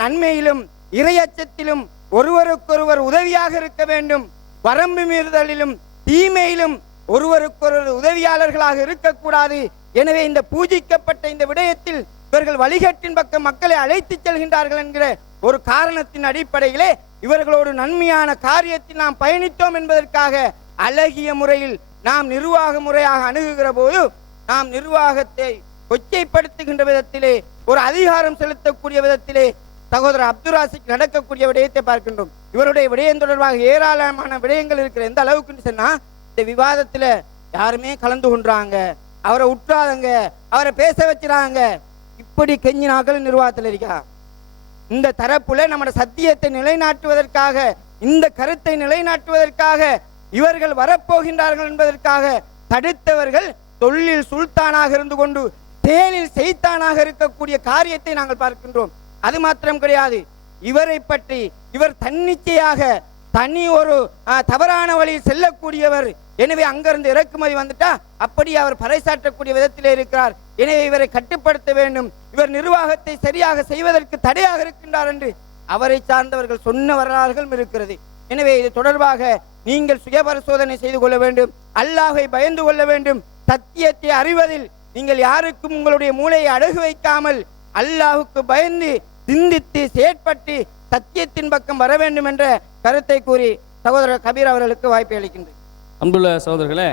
நன்மையிலும் இறையச்சத்திலும் ஒருவருக்கொருவர் உதவியாக இருக்க வேண்டும். வரம்பு மீறுதலிலும் தீமையிலும் ஒருவருக்கொரு உதவியாளர்களாக இருக்கக்கூடாது. எனவே இந்த பூஜிக்கப்பட்ட இந்த விடயத்தில் இவர்கள் வழிகட்டின் பக்கம் மக்களை அழைத்து செல்கின்றார்கள் என்கிற ஒரு காரணத்தின் அடிப்படையிலே இவர்களோடு நன்மையான காரியத்தில் நாம் பயணித்தோம் என்பதற்காக அழகிய முறையில் நாம் நிர்வாக முறையாக அணுகுகிற போது நாம் நிர்வாகத்தை கொச்சைப்படுத்துகின்ற விதத்திலே, ஒரு அதிகாரம் செலுத்தக்கூடிய விதத்திலே சகோதரர் அப்துல் ராசிக் நடக்கக்கூடிய விடயத்தை பார்க்கின்றோம். இவருடைய விடயம் தொடர்பாக ஏராளமான விடயங்கள் இருக்கிற. எந்த அளவுக்குன்னு சொன்னா, இந்த விவாதத்துல யாருமே கலந்து கொண்டாங்க, அவரை உற்றாதங்க, அவரை பேச வச்சுறாங்க. இப்படி கெஞ்சினாக்கள் நிர்வாகத்தில் இருக்கா? இந்த தரப்புல நம்ம சத்தியத்தை நிலைநாட்டுவதற்காக, இந்த கருத்தை நிலைநாட்டுவதற்காக இவர்கள் வரப்போகின்றார்கள் என்பதற்காக தடுத்தவர்கள் தொழிலில் சுல்தானாக இருந்து கொண்டு தேனில் செய்தானாக இருக்கக்கூடிய காரியத்தை நாங்கள் பார்க்கின்றோம். அது மாத்திரம் கிடையாது, இவரை பற்றி இவர் தன்னிச்சையாக தனி ஒரு தவறான வழியில் செல்லக்கூடியவர். எனவே அங்கிருந்து இறக்குமதி வந்துட்டா அப்படி அவர் பறைசாற்றக்கூடிய விதத்திலே இருக்கிறார். எனவே இவரை கட்டுப்படுத்த வேண்டும், இவர் நிர்வாகத்தை சரியாக செய்வதற்கு தடையாக இருக்கின்றார் என்று அவரை சார்ந்தவர்கள் சொன்ன வரலாறுகளும் இருக்கிறது. எனவே இது தொடர்பாக நீங்கள் சுய பரிசோதனை செய்து கொள்ள வேண்டும், அல்லாஹை பயந்து கொள்ள வேண்டும். சத்தியத்தை அறிவதில் நீங்கள் யாருக்கும் உங்களுடைய மூளையை அடகு வைக்காமல் அல்லாஹுக்கு பயந்து சிந்தித்து செயற்பட்டு சத்தியத்தின் பக்கம் வர வேண்டும் என்ற கருத்தை கூறி சகோதரர் கபீர் அவர்களுக்கு வாய்ப்பை அளிக்கின்றேன். அன்புள்ள சகோதரர்களே,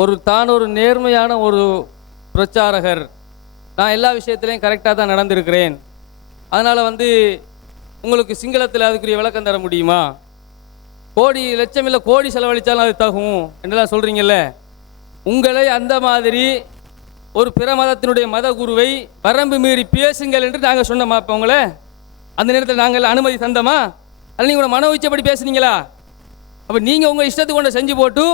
ஒரு நேர்மையான ஒரு பிரச்சாரகர், நான் எல்லா விஷயத்திலையும் கரெக்டாக தான் நடந்திருக்கிறேன், அதனால் உங்களுக்கு சிங்களத்தில் அதுக்குரிய விளக்கம் தர முடியுமா கோடி லட்சம் இல்லை கோடி செலவழித்தாலும் அது தகும் என்றெல்லாம் சொல்கிறீங்கல்ல, உங்களை அந்த மாதிரி ஒரு பிற மதத்தினுடைய மத குருவை வரம்பு மீறி பேசுங்கள் என்று நாங்கள் சொன்னோமா? இப்போ உங்களை அந்த நேரத்தில் நாங்கள் அனுமதி தந்தோமா? அல்ல நீங்கள் மன உச்சப்படி பேசுனீங்களா? அப்போ நீங்கள் உங்கள் இஷ்டத்துக்கு கொண்டு செஞ்சு போட்டு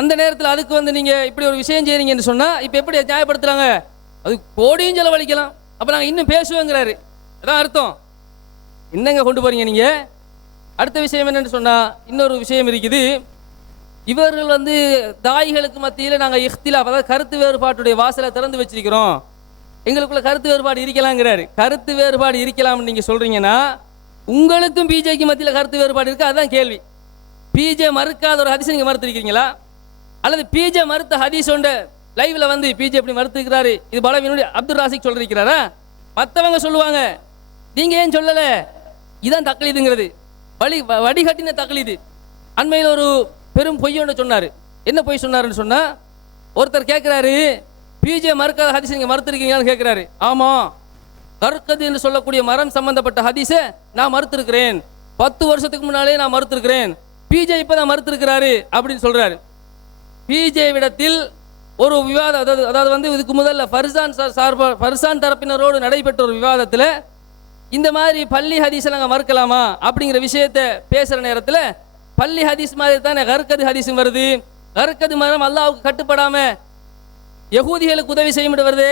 அந்த நேரத்தில் அதுக்கு வந்து நீங்கள் இப்படி ஒரு விஷயம் செய்கிறீங்கன்னு சொன்னால் இப்போ எப்படி நியாயப்படுத்துகிறாங்க? அது கோடியும் செலவழிக்கலாம், அப்போ நாங்கள் இன்னும் பேசுவோங்கிறாரு. அதான் அர்த்தம். என்னங்க கொண்டு போகிறீங்க நீங்கள்? அடுத்த விஷயம் என்னென்னு சொன்னால், இன்னொரு விஷயம் இருக்குது. இவர்கள் வந்து தாய்களுக்கு மத்தியில் நாங்கள் இஃப்திலாப், அதாவது கருத்து வேறுபாட்டுடைய வாசலை திறந்து வச்சிருக்கிறோம், எங்களுக்குள்ள கருத்து வேறுபாடு இருக்கலாங்கிறாரு. கருத்து வேறுபாடு இருக்கலாம்னு நீங்கள் சொல்கிறீங்கன்னா உங்களுக்கும் பிஜேக்கு மத்தியில் கருத்து வேறுபாடு இருக்குது. அதுதான் கேள்வி. பிஜே மறுக்காத ஒரு ஹதீஸ் நீங்கள் மறுத்திருக்கீங்களா? அல்லது பிஜே மறுத்த ஹதீஸ் ஒன்று லைவ்ல வந்து பிஜே எப்படி மறுத்துக்கிறாரு, இது பலவீனுடைய அப்துல் ராசிக் சொல்லிருக்கிறாரா? மற்றவங்க சொல்லுவாங்க, நீங்கள் ஏன் சொல்லலை? இதுதான் தக்லீதுங்கிறது, வடிகட்டின தக்லீது. அண்மையில் ஒரு பெரும் பொய் ஒன்று சொன்னார். என்ன பொய் சொன்னாருன்னு சொன்னால், ஒருத்தர் கேட்குறாரு, பிஜே மறுக்காத ஹதீஸ் நீங்கள் மறுத்திருக்கீங்களான்னு கேட்குறாரு. ஆமாம், கற்கது என்று சொல்லக்கூடிய மரம் சம்பந்தப்பட்ட ஹதீஸை நான் மறுத்திருக்கிறேன், 10 வருஷத்துக்கு முன்னாலே நான் மறுத்திருக்கிறேன், பிஜே இப்போ தான் மறுத்திருக்கிறாரு அப்படின்னு சொல்கிறாரு. பிஜே விடத்தில் ஒரு விவாதம், அதாவது வந்து இதுக்கு முதல்ல ஃபர்சான் தரப்பினரோடு நடைபெற்ற ஒரு விவாதத்தில் இந்த மாதிரி பள்ளி ஹதீஸை நாங்கள் மறுக்கலாமா அப்படிங்கிற விஷயத்தை பேசுகிற நேரத்தில், பள்ளி ஹதீஸ் மாதிரி தானே கற்கது ஹதீஸும் வருது, கற்கது மரம் அல்லாவுக்கு கட்டுப்படாமல் யகூதிகளுக்கு உதவி செய்யும் வருது,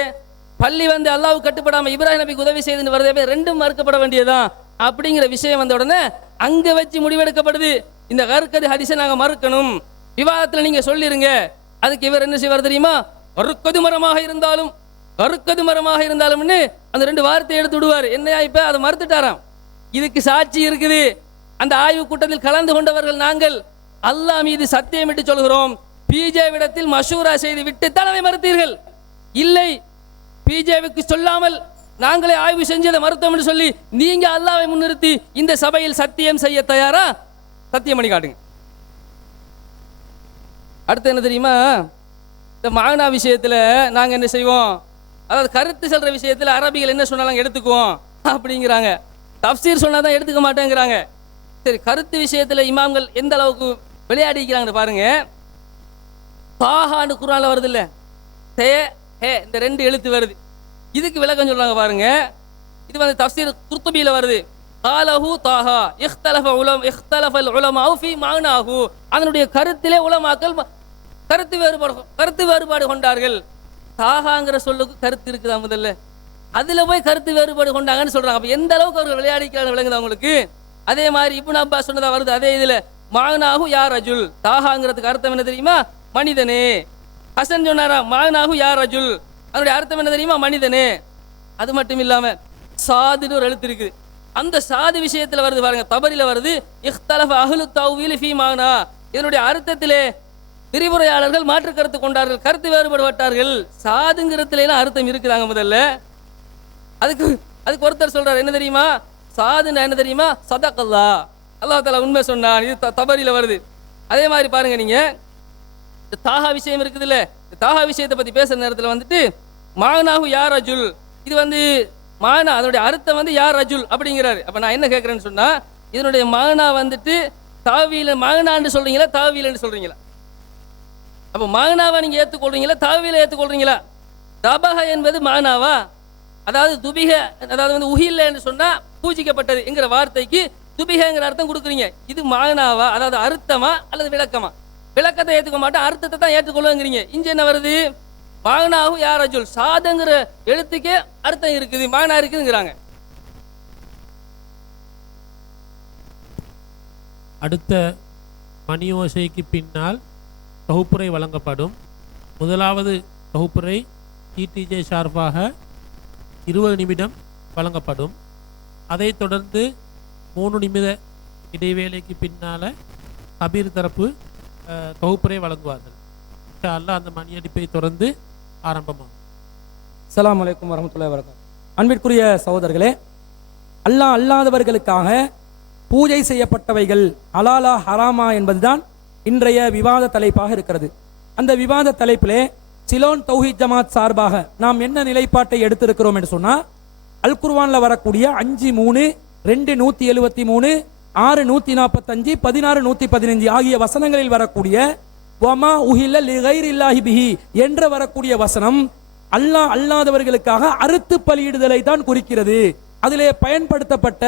பள்ளி வந்து அல்லாவுக்கு கட்டுப்படாமல் இப்ராஹிம் நபிக்கு உதவி செய்துன்னு வருது, ரெண்டும் மறுக்கப்பட வேண்டியதான் அப்படிங்கிற விஷயம் வந்த உடனே அங்கே வச்சு முடிவெடுக்கப்படுது, இந்த கற்கது ஹதீஸை நாங்கள் மறுக்கணும், விவாதத்தில் நீங்கள் சொல்லிருங்க. அதுக்கு இவர் என்ன செய்வார் தெரியுமா? கற்கது மரமாக இருந்தாலும்னு அந்த 2 வார்த்தையை எடுத்து விடுவார். என்னையா இப்போ அதை மறுத்துட்டாராம். இதுக்கு சாட்சி இருக்குது. அந்த ஆய்வு கூட்டத்தில் கலந்து கொண்டவர்கள் நாங்கள் அல்லாஹ் மீது சத்தியமிட்டு சொல்கிறோம், பிஜே விடத்தில் மஷூரா செய்து விட்டு தலைமை மறுத்தீர்கள். இல்லை, பிஜேவுக்கு சொல்லாமல் நாங்களே ஆய்வு செஞ்சதை மறுத்தோம் என்று சொல்லி நீங்க அல்லாஹ்வை முன்னிறுத்தி இந்த சபையில் சத்தியம் செய்ய தயாரா? சத்தியம் பண்ணி காட்டுங்க. அடுத்து என்ன தெரியுமா? இந்த மானா விஷயத்தில் நாங்கள் என்ன செய்வோம், அதாவது கருத்து சொல்கிற விஷயத்தில் அரபிகள் என்ன சொன்னாலும் எடுத்துக்குவோம் அப்படிங்கிறாங்க, தஃப்சீர் சொன்னால் தான் எடுத்துக்க மாட்டேங்கிறாங்க. சரி, கருத்து விஷயத்தில் இமாம்கள் எந்த அளவுக்கு விளையாடிக்கிறாங்கன்னு பாருங்க. தாஹான்னு குர்ஆன்ல வருது இல்லை, தே ஹே இந்த 2 எழுத்து வருது, இதுக்கு விளக்கம் சொல்றாங்க பாருங்க. இது வந்து தஃப்சீர் குர்துபியில் வருது. காலஹு தாஹா இஹ்தலஃபல் உலமாஉ ஃபீ மஅனாஹு, அதனுடைய கருத்திலே உலமாக்கள் கருத்து வேறுபாடு கொண்டார்கள். தாகாங்கிற சொல்லுக்கு கருத்து இருக்குதா முதல்ல, அதுல போய் கருத்து வேறுபாடு கொண்டாங்கன்னு சொல்றாங்க. அப்ப எந்த அளவுக்கு அவர்கள் விளையாடிக்கிறாங்க விளங்குது அவங்களுக்கு. அதே மாதிரி இப்னு அப்பாஸ் சொன்னதா வருது அதே இதுல, மஅனாஹு யா ரஜுல், தாகாங்கிறதுக்கு அர்த்தம் என்ன தெரியுமா? மனிதனே. ஹசன் சொன்னாரா மஅனாஹு யா ரஜுல், அதனுடைய அர்த்தம் என்ன தெரியுமா? மனிதனே. அது மட்டும் இல்லாம சாதுன்னு ஒரு எழுத்து இருக்குது, அந்த சாது விஷயத்துல வருது பாருங்க, தபரில வருது, இஹ்தலஃப அஹ்லு தஅவீல் ஃபீ மஅனா, இதனுடைய அர்த்தத்திலே விரிவுரையாளர்கள் மாற்று கருத்து கொண்டார்கள், கருத்து வேறுபடுவார்கள். சாதுங்கிறதுல எல்லாம் அர்த்தம் இருக்குதாங்க முதல்ல. அதுக்கு ஒருத்தர் சொல்றாரு என்ன தெரியுமா? சாதுன்னா என்ன தெரியுமா? சதகல்லா, அல்லாஹ் தஆலா உண்மை சொன்னான். இது தபரில வருது. அதே மாதிரி பாருங்க, நீங்க இந்த தாஹா விஷயம் இருக்குது இல்ல, இந்த தாஹா விஷயத்தை பத்தி பேசுற நேரத்தில் வந்துட்டு மஅனாஹு யா ரஜுல், இது வந்து மானா அதனுடைய அர்த்தம் வந்து யா ரஜுல் அப்படிங்கிறாரு. அப்ப நான் என்ன கேட்கிறேன்னு சொன்னா, இதனுடைய மானா வந்துட்டு தாவீல மானான்னு சொல்றீங்களா தாவீலன்னு சொல்றீங்களா? அப்ப மானாவா நீங்க ஏற்றுக்கொள்றீங்களா தாவீல ஏற்றுக்கொள்றீங்களா? தபஹ என்பது மானாவா? அதாவது துபிக, அதாவது வந்து உஹில்ல என்று சொன்னா பூஜிக்கப்பட்டது என்கிற வார்த்தைக்கு துபிகங்கிற அர்த்தம் கொடுக்குறீங்க. இது மானாவா, அதாவது அர்த்தமா அல்லது விளக்கமா? விளக்கத்தை ஏற்றுக்க மாட்டேன், அர்த்தத்தை தான் ஏற்றுக்கொள்ளுங்கிறீங்க. இங்க என்ன வருது? மானாஹு யா ரஜுல், சாதுங்கிற எழுத்துக்கே அர்த்தம் இருக்குது, மானா இருக்குதுங்கிறாங்க. அடுத்த மணியோசைக்கு பின்னால் தொகுப்புரை வழங்கப்படும். முதலாவது தொகுப்புரை டிடிஜே சார்பாக 20 நிமிடம் வழங்கப்படும். அதைத் தொடர்ந்து 3 நிமிட இடைவேளைக்கு பின்னால் கபீர் தரப்பு தொகுப்புரை வழங்குவார்கள். இன்ஷா அல்லாஹ் அந்த மணியடிப்பை தொடர்ந்து ஆரம்பமாகும். அஸ்ஸலாமு அலைக்கும் வரஹ்மத்துல்லாஹி வபரகாத்துஹு. அன்பிற்குரிய சகோதரர்களே, அல்லாஹ் அல்லாதவர்களுக்காக பூஜை செய்யப்பட்டவைகள் ஹலாலா ஹராமா என்பதுதான் இன்றைய விவாத தலைப்பாக இருக்கிறது. அந்த விவாத தலைப்பிலே சிலோன் தௌஹீத் ஜமாத் சார்பாக நாம் என்ன நிலைப்பாட்டை எடுத்திருக்கிறோம் என்று சொன்னால், அல் குர்ஆன்ல வரக்கூடிய 5:3, 2:173, 6:145, 16:115 ஆகிய வசனங்களில் வரக்கூடிய வமா உஹில்ல லிகைரில்லாஹி பிஹி என்ற வரக்கூடிய வசனம் அல்லாஹ் அல்லாதவர்களுக்காக அறுத்து பலியிடுதலை தான் குறிக்கிறது. அதிலே பயன்படுத்தப்பட்ட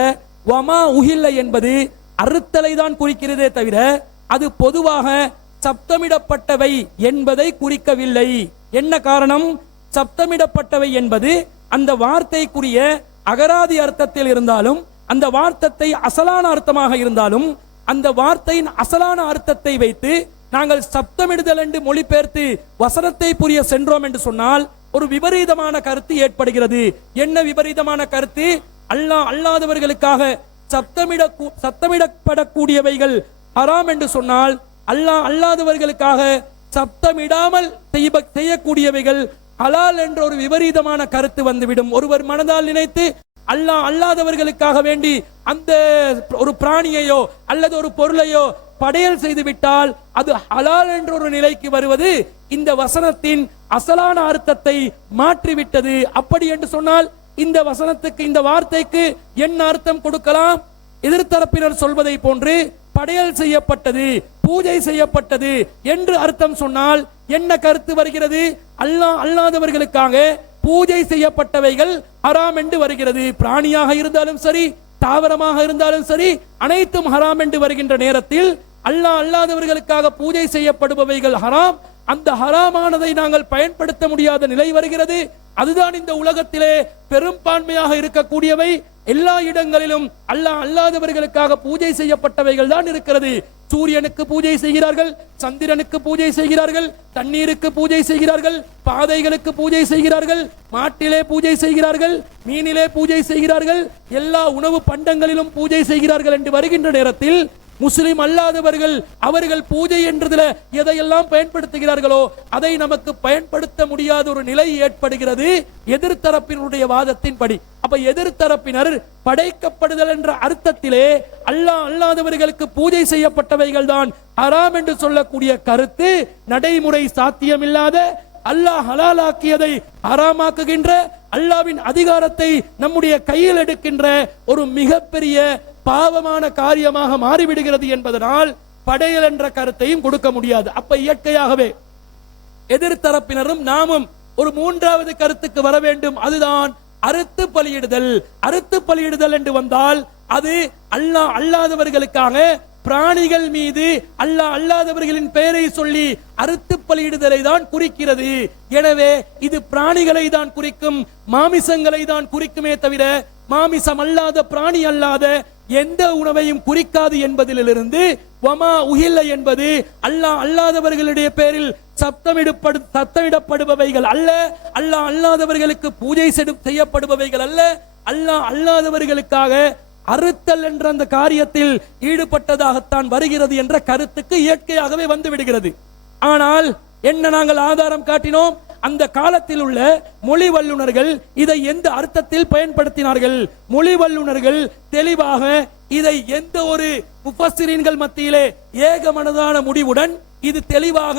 வமா உஹில்ல என்பது அறுத்தலை தான் குறிக்கிறதே தவிர அது பொதுவாக சப்தமிடப்பட்டவை என்பதை குறிக்கவில்லை. என்ன காரணம்? சப்தமிடப்பட்டவை என்பது அந்த வார்த்தைக்குரிய அகராதி அர்த்தத்தில் இருந்தாலும், அந்த வார்த்தை அசலான அர்த்தமாக இருந்தாலும், அந்த வார்த்தையின் அசலான அர்த்தத்தை வைத்து நாங்கள் சப்தமிடுதல் என்று மொழிபெயர்த்து வசனத்தை புரிய சென்றோம் என்று சொன்னால் ஒரு விபரீதமான கருத்து ஏற்படுகிறது. என்ன விபரீதமான கருத்து? அல்லாஹ் அல்லாதவர்களுக்காக சப்தமிடப்படக்கூடியவைகள் ஹராம் என்று சொன்னால், அல்லாஹ் அல்லாதவர்களுக்காக சப்தமிடாமல் செய்யக்கூடியவைகள் ஹலால் என்ற ஒரு விபரீதமான கருத்து வந்துவிடும். ஒருவர் மனதால் நினைத்து அல்லாஹ் அல்லாதவர்களுக்காக வேண்டி அந்த ஒரு பிராணியையோ அல்லது ஒரு பொருளையோ படையல் செய்து விட்டால் அது ஹலால் என்ற ஒரு நிலைக்கு வருவது இந்த வசனத்தின் அசலான அர்த்தத்தை மாற்றிவிட்டது. அப்படி என்று சொன்னால் இந்த வசனத்துக்கு, இந்த வார்த்தைக்கு என்ன அர்த்தம் கொடுக்கலாம்? எதிர்த்தரப்பினர் சொல்வதை போன்று படையல் செய்யப்பட்டது, பூஜை செய்யப்பட்டது என்று அர்த்தம் சொன்னால் என்ன கருத்து வருகிறது? அல்லாஹ் அல்லாதவர்களுக்காக பூஜை செய்யப்பட்டவைகள் ஹராம் என்று வருகிறது. பிராணியாக இருந்தாலும் சரி, தாவரமாக இருந்தாலும் சரி, அனைத்தும் ஹராம் என்று வருகின்ற நேரத்தில் அல்லாஹ் அல்லாதவர்களுக்காக பூஜை செய்யப்படுபவைகள் ஹராம். அந்த ஹராமானதை நாங்கள் பயன்படுத்த முடியாத நிலை வருகிறது. அதுதான் இந்த உலகத்திலே பெரும்பான்மையாக இருக்கக்கூடியவை. எல்லா இடங்களிலும் அல்லாஹ் அல்லாதவர்களுக்காக பூஜை செய்யப்பட்டவைகள் தான் இருக்கிறது. சூரியனுக்கு பூஜை செய்கிறார்கள், சந்திரனுக்கு பூஜை செய்கிறார்கள், தண்ணீருக்கு பூஜை செய்கிறார்கள், பாதைகளுக்கு பூஜை செய்கிறார்கள், மாட்டிலே பூஜை செய்கிறார்கள், மீனிலே பூஜை செய்கிறார்கள், எல்லா உணவு பண்டங்களிலும் பூஜை செய்கிறார்கள் என்று வருகின்ற நேரத்தில் முஸ்லிம் அல்லாதவர்கள் அவர்கள் பூஜை என்றதுல எதையெல்லாம் பயன்படுத்துகிறார்களோ அதை நமக்கு பயன்படுத்த முடியாத ஒரு நிலை ஏற்படுகிறது எதிர்த்தரப்பினுடைய வாதத்தின்படி. அப்ப எதிர்த்தரப்பினர் படைக்கப்படுதல் என்ற அர்த்தத்திலே அல்லாஹ் அல்லாதவர்களுக்கு பூஜை செய்யப்பட்டவைகள் தான் ஹராம் என்று சொல்லக்கூடிய கருத்து நடைமுறை சாத்தியமில்லாத, அல்லாஹ் ஹலாலாக்கியதை ஹராமாக்குகின்ற, அல்லாஹ்வின் அதிகாரத்தை நம்முடைய கையில் எடுக்கின்ற ஒரு மிகப்பெரிய பாவமான காரியமாக மாறிவிடுகிறது என்பதனால் படையல் என்ற கருத்தையும் கொடுக்க முடியாது. அப்ப இயற்கையாகவே எதிர்த்தரப்பினரும் நாமும் ஒரு மூன்றாவது கருத்துக்கு வர வேண்டும். அதுதான் அறுத்து பலியிடுதல். அறுத்து பலியிடுதல் என்று வந்தால் அது அல்லாஹ் அல்லாதவர்களுக்காக பிராணிகள் மீது அல்லாஹ் அல்லாதவர்களின் பெயரை சொல்லி அறுத்து பலியிடுதலை தான் குறிக்கிறது. எனவே இது பிராணிகளை தான் குறிக்கும், மாமிசங்களை தான் குறிக்குமே தவிர மாமிசம் அல்லாத, பிராணி அல்லாத எந்த உணவையும் குறிக்காது என்பதிலிருந்து வமா உஹில்ல என்பது அல்லாஹ் அல்லாதவர்களுடைய பேரில் சத்தமிடப்படுபவைகள் அல்ல, அல்லாஹ் அல்லாதவர்களுக்கு பூஜை செய்யப்படுபவைகள் அல்ல, அல்லாஹ் அல்லாதவர்களுக்காக அறுத்தல் என்ற அந்த காரியத்தில் ஈடுபட்டதாகத்தான் வருகிறது என்ற கருத்துக்கு இயற்கையாகவே வந்து விடுகிறது. ஆனால் என்ன நாங்கள் ஆதாரம் காட்டினோம்? அந்த காலத்தில் உள்ள மொழி வல்லுநர்கள் இதை எந்த அர்த்தத்தில் பயன்படுத்தினார்கள்? மொழி வல்லுநர்கள் தெளிவாக இதை எந்த ஒரு முஃபஸ்ஸிரீன்கள் மத்தியிலே ஏகமனதான முடிவுடன் இது தெளிவாக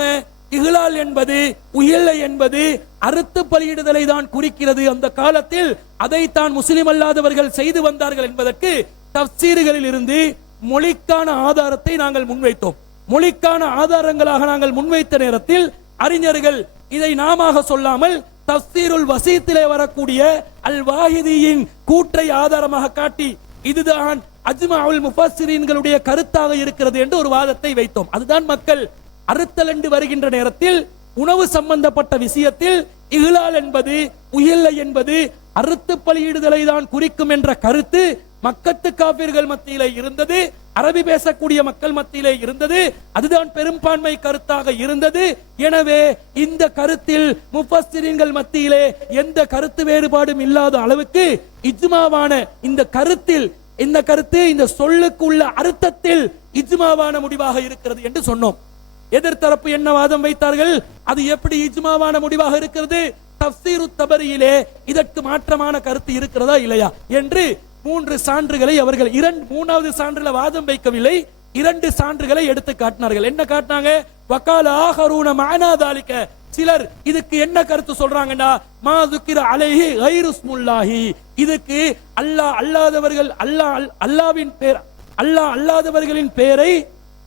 இஹ்லால் என்பது, உஹில்ல என்பது அறுத்து பலியிடுதலை தான் குறிக்கிறது. அந்த காலத்தில் அதைத்தான் முஸ்லிம் அல்லாதவர்கள் செய்து வந்தார்கள் என்பதற்கு தஃசீர்களில் இருந்து மொழிக்கான ஆதாரத்தை நாங்கள் முன்வைத்தோம். மொழிக்கான ஆதாரங்களாக நாங்கள் முன்வைத்த நேரத்தில் அறிஞர்கள் இதை நாம சொல்லாமல் தஃசீருல் வசீத்திலே வரக்கூடிய அல் வாஹிதியின் கூற்றை ஆதாரமாக காட்டி இதுதான் அஜ்மாஉல் முஃபஸ்ஸிரீன்களுடைய கருத்தாக இருக்கிறது என்று ஒரு வாதத்தை வைத்தோம். அதுதான் மக்கள் அறுத்தல் என்று வருகின்ற நேரத்தில் உணவு சம்பந்தப்பட்ட விஷயத்தில் இஹ்லால் என்பது, உஹில்ல என்பது அறுத்து பலியிடுதலை தான் குறிக்கும் என்ற கருத்து மக்கத்து காபிர்கள் மத்தியிலே இருந்தது, அரபி பேசக்கூடிய மக்கள் மத்தியிலே இருந்தது. அதுதான் பெரும்பான்மை கருத்தாக இருந்தது. எனவே இந்த கருத்தில் முஃபஸ்ஸிரீன்கள் மத்தியிலே எந்த கருத்து வேறுபாடும் இல்லாத அளவுக்கு இஜ்மாவான இந்த கருத்தில், இந்த கருத்து இந்த சொல்லுக்கு உள்ள அர்த்தத்தில் இஜ்மாவான முடிவாக இருக்கிறது என்று சொன்னோம். எதிர்த்தரப்பு என்ன வாதம் வைத்தார்கள்? அது எப்படி இஜ்மாவான முடிவாக இருக்கிறது? தஃசீரு தபரியிலே இதற்கு மாற்றமான கருத்து இருக்கிறதா இல்லையா என்று 3 சான்றுகளை அவர்கள் மூணாவது சான்றுல வாதம் வைக்கவில்லை, 2 சான்றுகளை எடுத்து காட்டினார்கள். என்ன காட்டினாங்க? வகால ஆகரூன மஅனா தாலிக, சிலர் இதுக்கு என்ன கருத்து சொல்றாங்கன்னா மா ذுக்கிர அலைஹி கைரு இஸ்முல்லாஹி, இதுக்கு அல்லாஹ் அல்லாதவர்கள் அல்லாஹ்வின் பேர் அல்லாஹ் அல்லாதவர்களின் பெயரை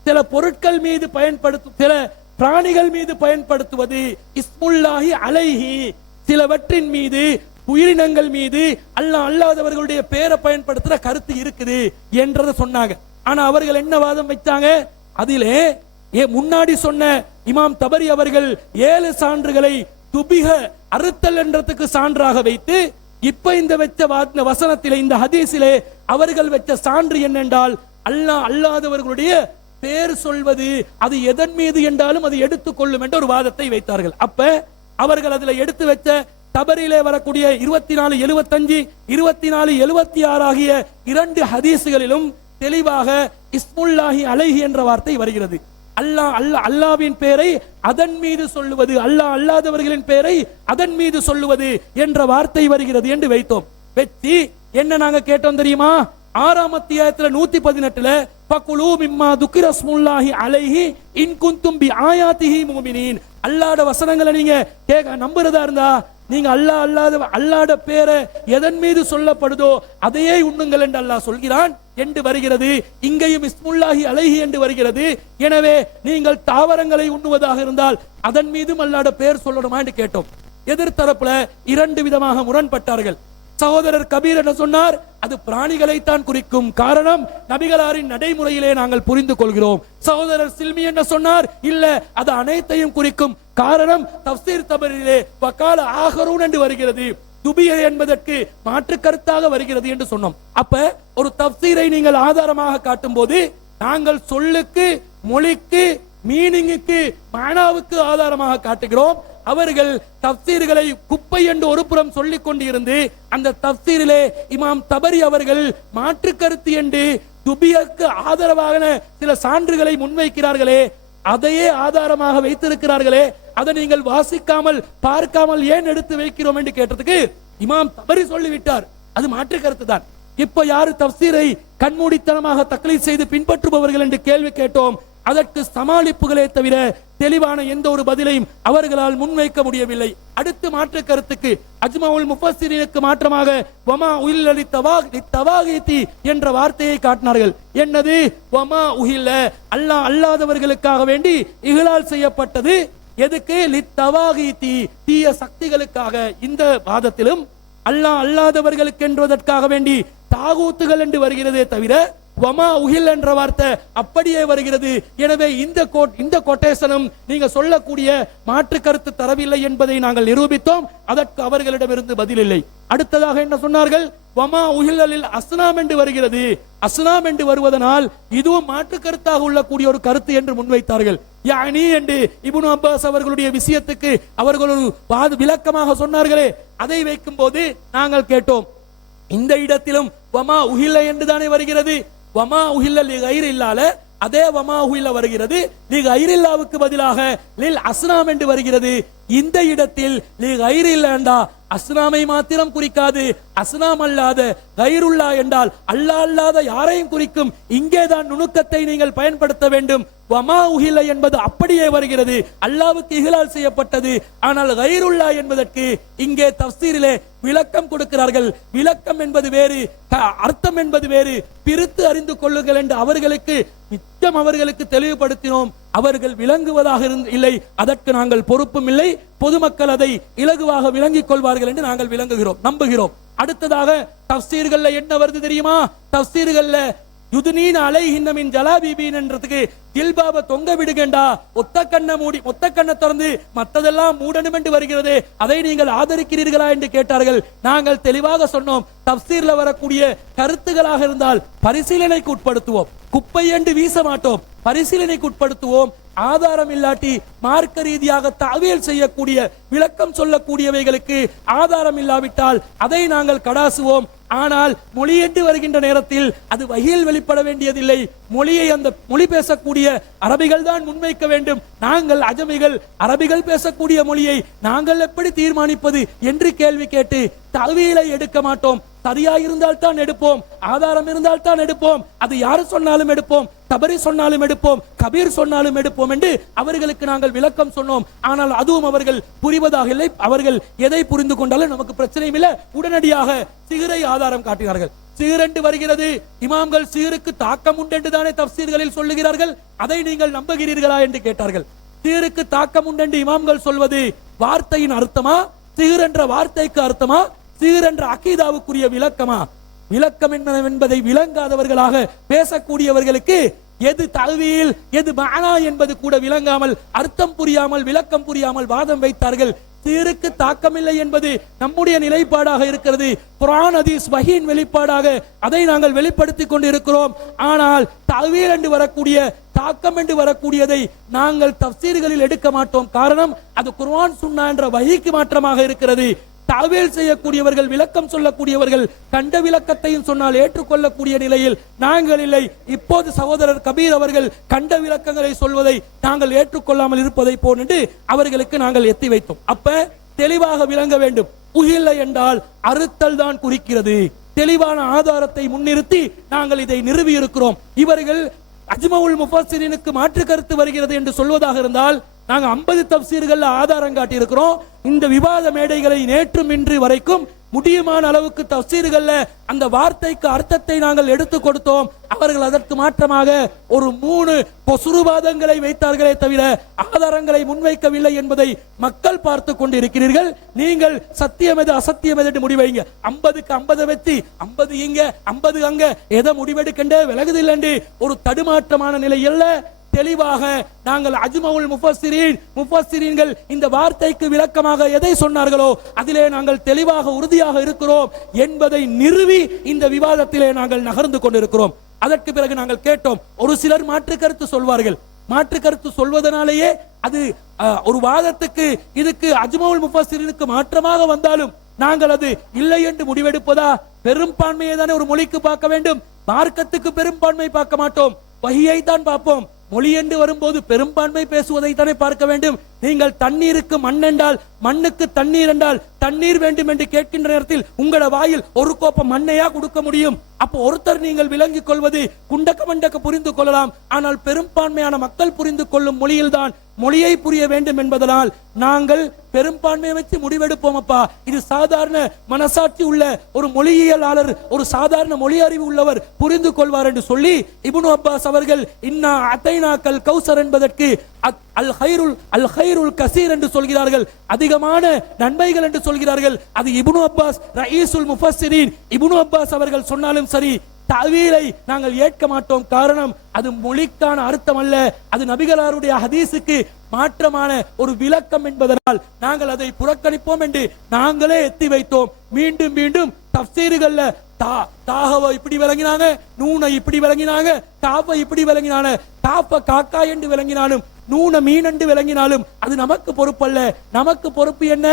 சில பொருட்கள் மீது பயன்படுத்தும், சில பிராணிகள் மீது பயன்படுத்துவது இஸ்முல்லாஹி அலைஹி, சிலவற்றின் மீது உயிரினங்கள் மீது அல்லாஹ் அல்லாதவர்களுடைய பெயரை பயன்படுத்துற கருத்து இருக்குது என்றதை சொன்னாங்க. ஆனா அவர்கள் என்ன வாதம் வைத்தாங்க? அதிலே முன்னாடி சொன்ன இமாம் தபரி அவர்கள் 7 சான்றுகளை துபிக அறுத்தல் என்றதுக்கு சான்றாக வைத்து, இப்ப இந்த வச்ச வசனத்திலே, இந்த ஹதீஸிலே அவர்கள் வச்ச சான்று என்னென்றால் அல்லாஹ் அல்லாதவர்களுடைய பேர் சொல்வது அது எதன் மீது என்றாலும் அதை எடுத்துக்கொள்ளும் என்ற ஒரு வாதத்தை வைத்தார்கள். அப்ப அவர்கள் அதுல எடுத்து வச்ச தபரிலே வரக்கூடிய 2475 2476 ஆகிய 2 ஹதீஸ்களிலும் தெளிவாக இஸ்முல்லாஹி அலைஹி என்ற வார்த்தை வருகிறது. அல்லாஹ்வின் பெயரை அதன் மீது சொல்லுவது, அல்லாஹ் அல்லாதவர்களின் பெயரை அதன் மீது சொல்லுவது என்ற வார்த்தை வருகிறது என்று வைத்தோம். வெற்றி என்ன நாங்க கேட்டோம் தெரியுமா? 6ஆம் அத்தியாயத்துல 118ல ஃபகுலூ மிம்மா துக்கிர ஸ்முல்லாஹி அலைஹி இன் குன்தும் பி ஆயாத்திஹி முஃமினீன், அல்லாஹ்வோட வசனங்களை நீங்க நம்புறதா இருந்தா நீங்க அல்லாஹ்வோட பேரை எதன் மீது சொல்லப்படுதோ அதையே உண்ணுங்கள் என்று அல்லாஹ் சொல்கிறான் என்று வருகிறது. இங்கேயும் இஸ்முல்லாஹி அலைஹி என்று வருகிறது. எனவே நீங்கள் தாவரங்களை உண்ணுவதாக இருந்தால் அதன் மீதும் அல்லாஹ்வோட பேர் சொல்லணுமா என்று கேட்டோம். எதிர்த்தரப்புல 2 விதமாக முரண்பட்டார்கள். சகோதரர் கபீர் என்ன சொன்னார்? அது பிராணிகளை தான் குறிக்கும், காரணம் நபிகளாரின் நடைமுறையிலே நாங்கள் புரிந்து கொள்கிறோம். சகோதரர் சில்மி என்ன சொன்னார்? இல்ல, அது அனைத்தையும் குறிக்கும், காரணம் தஃப்சீர் தபரிலே வகால ஆகரூன் என்று வருகிறது, துபிய என்பதற்கு மாற்று கருத்தாக வருகிறது என்று சொன்னோம். அப்ப ஒரு தஃப்சீரை நீங்கள் ஆதாரமாக காட்டும் போது நாங்கள் சொல்லுக்கு, மொழிக்கு, மீனிங்குக்கு, மானாவுக்கு ஆதாரமாக காட்டுகிறோம். அவர்கள் தஃப்சீர்களை குப்பை என்று ஒரு புறம் சொல்லிக் கொண்டிருந்து அந்த தஃப்சீரிலே இமாம் தபரி அவர்கள் மாற்று கருத்து என்று துபியக்கு ஆதரவாக சில சான்றுகளை முன்வைக்கிறார்களே, அதையே ஆதாரமாக வைத்திருக்கிறார்களே, அதை நீங்கள் வாசிக்காமல் பார்க்காமல் ஏன் எடுத்து வைக்கிறோம் என்று கேட்டதுக்கு இமாம் தபரி சொல்லிவிட்டார், அது மாற்று கருத்து தான். இப்ப யாரு தஃப்சீரை கண்மூடித்தனமாக தக்லீத் செய்து பின்பற்றுபவர்கள் என்று கேள்வி கேட்டோம். அதற்கு சமாளிப்புகளே தவிர தெளிவான எந்த ஒரு பதிலையும் அவர்களால் முன்வைக்க முடியவில்லை. அடுத்து மாற்று கருத்துக்கு அஜ்மாவுல் முஃபஸ்ஸிரீனுக்கு மாற்றமாக வமா உஹில்ல லித்தவாகீதி என்ற வார்த்தையை காட்டினார்கள். என்னது? வமா உஹில்ல, அல்லாஹ் அல்லாதவர்களுக்காக வேண்டி இஹ்லால் செய்யப்பட்டது. எதுக்கு? லித்தவாகீதி, தீய சக்திகளுக்காக. இந்த வாதத்திலும் அல்லாஹ் அல்லாதவர்களுக்கு என்பதற்காக வேண்டி தாகூத்துகள் என்று வருகிறதே தவிர வமா உஹில் என்ற வார்த்தை அப்படியே வருகிறது. எனவே இந்த கொட்டேஷனும் நீங்க சொல்லக்கூடிய மாற்று கருத்து தரவில்லை என்பதை நாங்கள் நிரூபித்தோம். அதற்கு அவர்களிடமிருந்து பதில் இல்லை. அடுத்ததாக என்ன சொன்னார்கள்? வமா உஹில்லில் அஸ்னாம் என்று வருகிறது. அஸ்னாம் என்று வருவதனால் இதுவும் மாற்று கருத்தாக உள்ளக்கூடிய ஒரு கருத்து என்று முன்வைத்தார்கள். யானி என்று இப்னு அப்பாஸ் அவர்களுடைய விஷயத்துக்கு அவர்கள் ஒரு விளக்கமாக சொன்னார்களே, அதை வைக்கும் போது நாங்கள் கேட்டோம், இந்த இடத்திலும் வமா உஹில்ல என்று தானே வருகிறது. வமா உஹில்ல லிகைரில்லால அதே வமா உஹில்ல வருகிறது. லிகைரில்லாவுக்கு பதிலாக லில் அஸ்னாம் என்று வருகிறது. இந்த இடத்தில் லிகைரில்லா அஸ்னாமை மாத்திரம் குறிக்காது, அஸ்னாம் அல்லாத கைருல்லா என்றால் அல்லாஹ் அல்லாத யாரையும் குறிக்கும். இங்கேதான் நுணுக்கத்தை நீங்கள் பயன்படுத்த வேண்டும். வமா உஹில்ல என்பது அப்படியே வருகிறது, அல்லாஹ்வுக்கு இஹ்லால் செய்யப்பட்டது. ஆனால் கைருல்லா என்பதற்கு இங்கே தஃப்சீரிலே விளக்கம் கொடுக்கிறார்கள். விளக்கம் என்பது வேறு, அர்த்தம் என்பது வேறு, பிரித்து அறிந்து கொள்ளுங்கள் என்று அவர்களுக்கு தெளிவுபடுத்தினோம். அவர்கள் விளங்குவதாக இல்லை, அதற்கு நாங்கள் பொறுப்பும் இல்லை. பொதுமக்கள் அதை இலகுவாக விளங்கிக் கொள்வார்கள் என்று நாங்கள் விளங்குகிறோம், நம்புகிறோம். அடுத்ததாக தஃப்சீர்கள்ல என்ன வருது தெரியுமா? தஃப்சீர்கள்ல யுதுனீன அலைஹின்ன மின் ஜலாபீபீன் என்றதுக்கு ஜில்பாப தொங்க விடுகண்டா, ஒத்த கண்ணை திறந்து மற்றதெல்லாம் மூடணும் என்று வருகிறது, அதை நீங்கள் ஆதரிக்கிறீர்களா என்று கேட்டார்கள். நாங்கள் தெளிவாக சொன்னோம், தஃப்சீர்ல வரக்கூடிய கருத்துகளாக இருந்தால் பரிசீலனைக்கு உட்படுத்துவோம், குப்பை என்று வீச மாட்டோம், பரிசீலனைக்கு உட்படுத்துவோம். ஆதாரம் இல்லாட்டி மார்க்க ரீதியாக தஅவீல் செய்யக்கூடிய, விளக்கம் சொல்லக்கூடியவைகளுக்கு ஆதாரம் இல்லாவிட்டால் அதை நாங்கள் கடாசுவோம். ஆனால் மொழி என்று வருகின்ற நேரத்தில் அது வஹீல் வெளிப்பட வேண்டியதில்லை. மொழியை அந்த மொழி பேசக்கூடிய அரபிகள் தான் முன்வைக்க வேண்டும். நாங்கள் அஜமிகள், அரபிகள் பேசக்கூடிய மொழியை நாங்கள் எப்படி தீர்மானிப்பது என்று கேள்வி கேட்டு தஅவீலை எடுக்க மாட்டோம். சரியா இருந்தால் தான் எடுப்போம், ஆதாரம் இருந்தால் தான் எடுப்போம். அது யாரு சொன்னாலும் எடுப்போம், தபரி சொன்னாலும் எடுப்போம், கபீர் சொன்னாலும் எடுப்போம் என்று அவர்களுக்கு நாங்கள் விளக்கம் சொன்னோம். ஆனால் அதுவும் அவர்கள் புரிவதாக இல்லை. அவர்கள் எதை புரிந்து கொண்டாலும் நமக்கு பிரச்சனையும் இல்லை. உடனடியாக சிகரை ஆதாரம் காட்டினார்கள். சீரென்று வருகிறது. இமாம்கள் சீருக்கு தாக்கம் உண்டு என்று தானே தப்சீர்களில் சொல்லுகிறார்கள், அதை நீங்கள் நம்புகிறீர்களா என்று கேட்டார்கள். சீருக்கு தாக்கம் உண்டு என்று இமாம்கள் சொல்வது வார்த்தையின் அர்த்தமா, சீர் என்ற வார்த்தைக்கு அர்த்தமா, சீர் என்ற அகீதாவுக்குரிய விளக்கமா? விளக்கம் என்பதை விளங்காதவர்களாக பேசக்கூடியவர்களுக்கு எது தஅவீல் எது மஅனா என்பது கூட விளங்காமல், அர்த்தம் புரியாமல், விளக்கம் புரியாமல் வாதம் வைத்தார்கள். சீருக்கு தாக்கமில்லை என்பது நம்முடைய நிலைப்பாடாக இருக்கிறது. குர்ஆன் ஹதீஸ் வஹீன் வெளிப்பாடாக அதை நாங்கள் வெளிப்படுத்திக் கொண்டு இருக்கிறோம். ஆனால் தஅவீல் என்று வரக்கூடிய, தாக்கம் என்று வரக்கூடியதை நாங்கள் தஃசீர்களில் எடுக்க மாட்டோம். காரணம், அது குர்ஆன் சுன்னா என்ற வஹீக்கு மாற்றமாக இருக்கிறது. தஅவீல் செய்யக்கூடியவர்கள், விளக்கம் சொல்லக்கூடியவர்கள் கண்ட விளக்கத்தையும் சொன்னால் ஏற்றுக்கொள்ளக்கூடிய நிலையில் நாங்கள் இல்லை. இப்போது சகோதரர் கபீர் அவர்கள் கண்ட விளக்கங்களை சொல்வதை நாங்கள் ஏற்றுக்கொள்ளாமல் இருப்பதை போன்று அவர்களுக்கு நாங்கள் எத்தி வைத்தோம். அப்ப தெளிவாக விளங்க வேண்டும். உஹில்ல என்றால் அறுத்தல் தான் குறிக்கிறது. தெளிவான ஆதாரத்தை முன்னிறுத்தி நாங்கள் இதை நிறுவி இருக்கிறோம். இவர்கள் அஜ்மவுல் முஃபஸ்ஸிரீனுக்கு மாற்று கருத்து வருகிறது என்று சொல்வதாக இருந்தால், நாங்க 50 தப்சீர்கள்ல ஆதாரம் காட்டி இருக்கிறோம். இந்த விவாத மேடைகளை நேற்றும் இன்று வரைக்கும் முடியுமான அளவுக்கு தப்சீர்கள்ல அந்த வார்த்தைக்கு அர்த்தத்தை நாங்கள் எடுத்து கொடுத்தோம். அவர்கள் அதற்கு மாற்றமாக ஒரு 3 பொசுருவாதங்களை வைத்தார்களே தவிர ஆதாரங்களை முன்வைக்கவில்லை என்பதை மக்கள் பார்த்து கொண்டிருக்கிறீர்கள். நீங்கள் சத்தியம் எது அசத்தியம் எது என்று முடிவைங்க. 50க்கு 50 வச்சு 50 இங்க 50 அங்க எதை முடிவெடுக்கண்டே விலகுதில்லை என்று ஒரு தடுமாற்றமான நிலை அல்ல. தெளிவாக நாங்கள் அஜ்மவுல் முஃபஸ்ஸிரீன்கள் இந்த வார்த்தைக்கு விளக்கமாக எதை சொன்னார்களோ அதிலே நாங்கள் தெளிவாக உறுதியாக இருக்கிறோம் என்பதை நிறுவி இந்த விவாதத்திலே நாங்கள் நகர்ந்து கொண்டிருக்கிறோம். அதற்கு பிறகு நாங்கள் கேட்டோம், ஒரு சிலர் மாற்று கருத்து சொல்வார்கள். மாற்று கருத்து சொல்வதனாலேயே அது ஒரு வாதத்துக்கு, இதுக்கு அஜ்மவுல் முஃபஸ்ஸிரீனுக்கு மாற்றமாக வந்தாலும் நாங்கள் அது இல்லை என்று முடிவெடுப்பதா? பெரும்பான்மையை தானே ஒரு மொழிக்கு பார்க்க வேண்டும். மார்க்கத்துக்கு பெரும்பான்மை பார்க்க மாட்டோம், வஹியை தான் பார்ப்போம். மொழி என்று வரும்போது பெரும்பான்மை பேசுவதை தானே பார்க்க வேண்டும். நீங்கள் தண்ணீருக்கு மண் என்றால், மண்ணுக்கு தண்ணீர் என்றால், தண்ணீர் வேண்டும் என்று கேட்கின்ற நேரத்தில் உங்களோட வாயில் ஒரு கோப்பம் மண்ணையா கொடுக்க முடியும்? அப்போ ஒருத்தர் நீங்கள் விளங்கிக் கொள்வது குண்டக்க மண்டக்க புரிந்து கொள்ளலாம். ஆனால் பெரும்பான்மையான மக்கள் புரிந்து கொள்ளும் மொழியில் தான் மொழியை புரிய வேண்டும் என்பதனால் நாங்கள் பெரும்பான்மையை வச்சு முடிவெடுப்போம். அப்பா, இது சாதாரண மனசாட்சி உள்ள ஒரு மொழியியலாளர், ஒரு சாதாரண மொழி அறிவு உள்ளவர் புரிந்து கொள்வார் என்று சொல்லி இப்னு அப்பாஸ் அவர்கள் இன்னா அதைனாக்கல் கௌசர் என்பதற்கு அல் ஹைருல் கசீர் என்று சொல்கிறார்கள், அதிகமான நன்மைகள் என்று சொல்கிறார்கள். அது இப்னு அப்பாஸ் ரயீசுல் முஃபஸ்ஸிரீன் இப்னு அப்பாஸ் அவர்கள் சொன்னாலும் சரி, தஅவீலை நாங்கள் ஏற்க மாட்டோம். காரணம், அது மொழிக்கான அர்த்தம் அல்ல, அது நபிகளாருடைய ஹதீஸுக்கு மாற்றமான ஒரு விளக்கம் என்பதனால் நாங்கள் அதை புறக்கணிப்போம் என்று நாங்களே எத்தி வைத்தோம். மீண்டும் மீண்டும் தஃசீர்கள்ல தாஹவை இப்படி விளங்கினாங்க, நூனை இப்படி விளங்கினாங்க, காஃபை இப்படி விளங்கினாங்க, காஃப காக்கா என்று விளங்கினாலும், நூன மீன் என்று விளங்கினாலும் அது நமக்கு பொறுப்பல்ல. நமக்கு பொறுப்பு என்ன?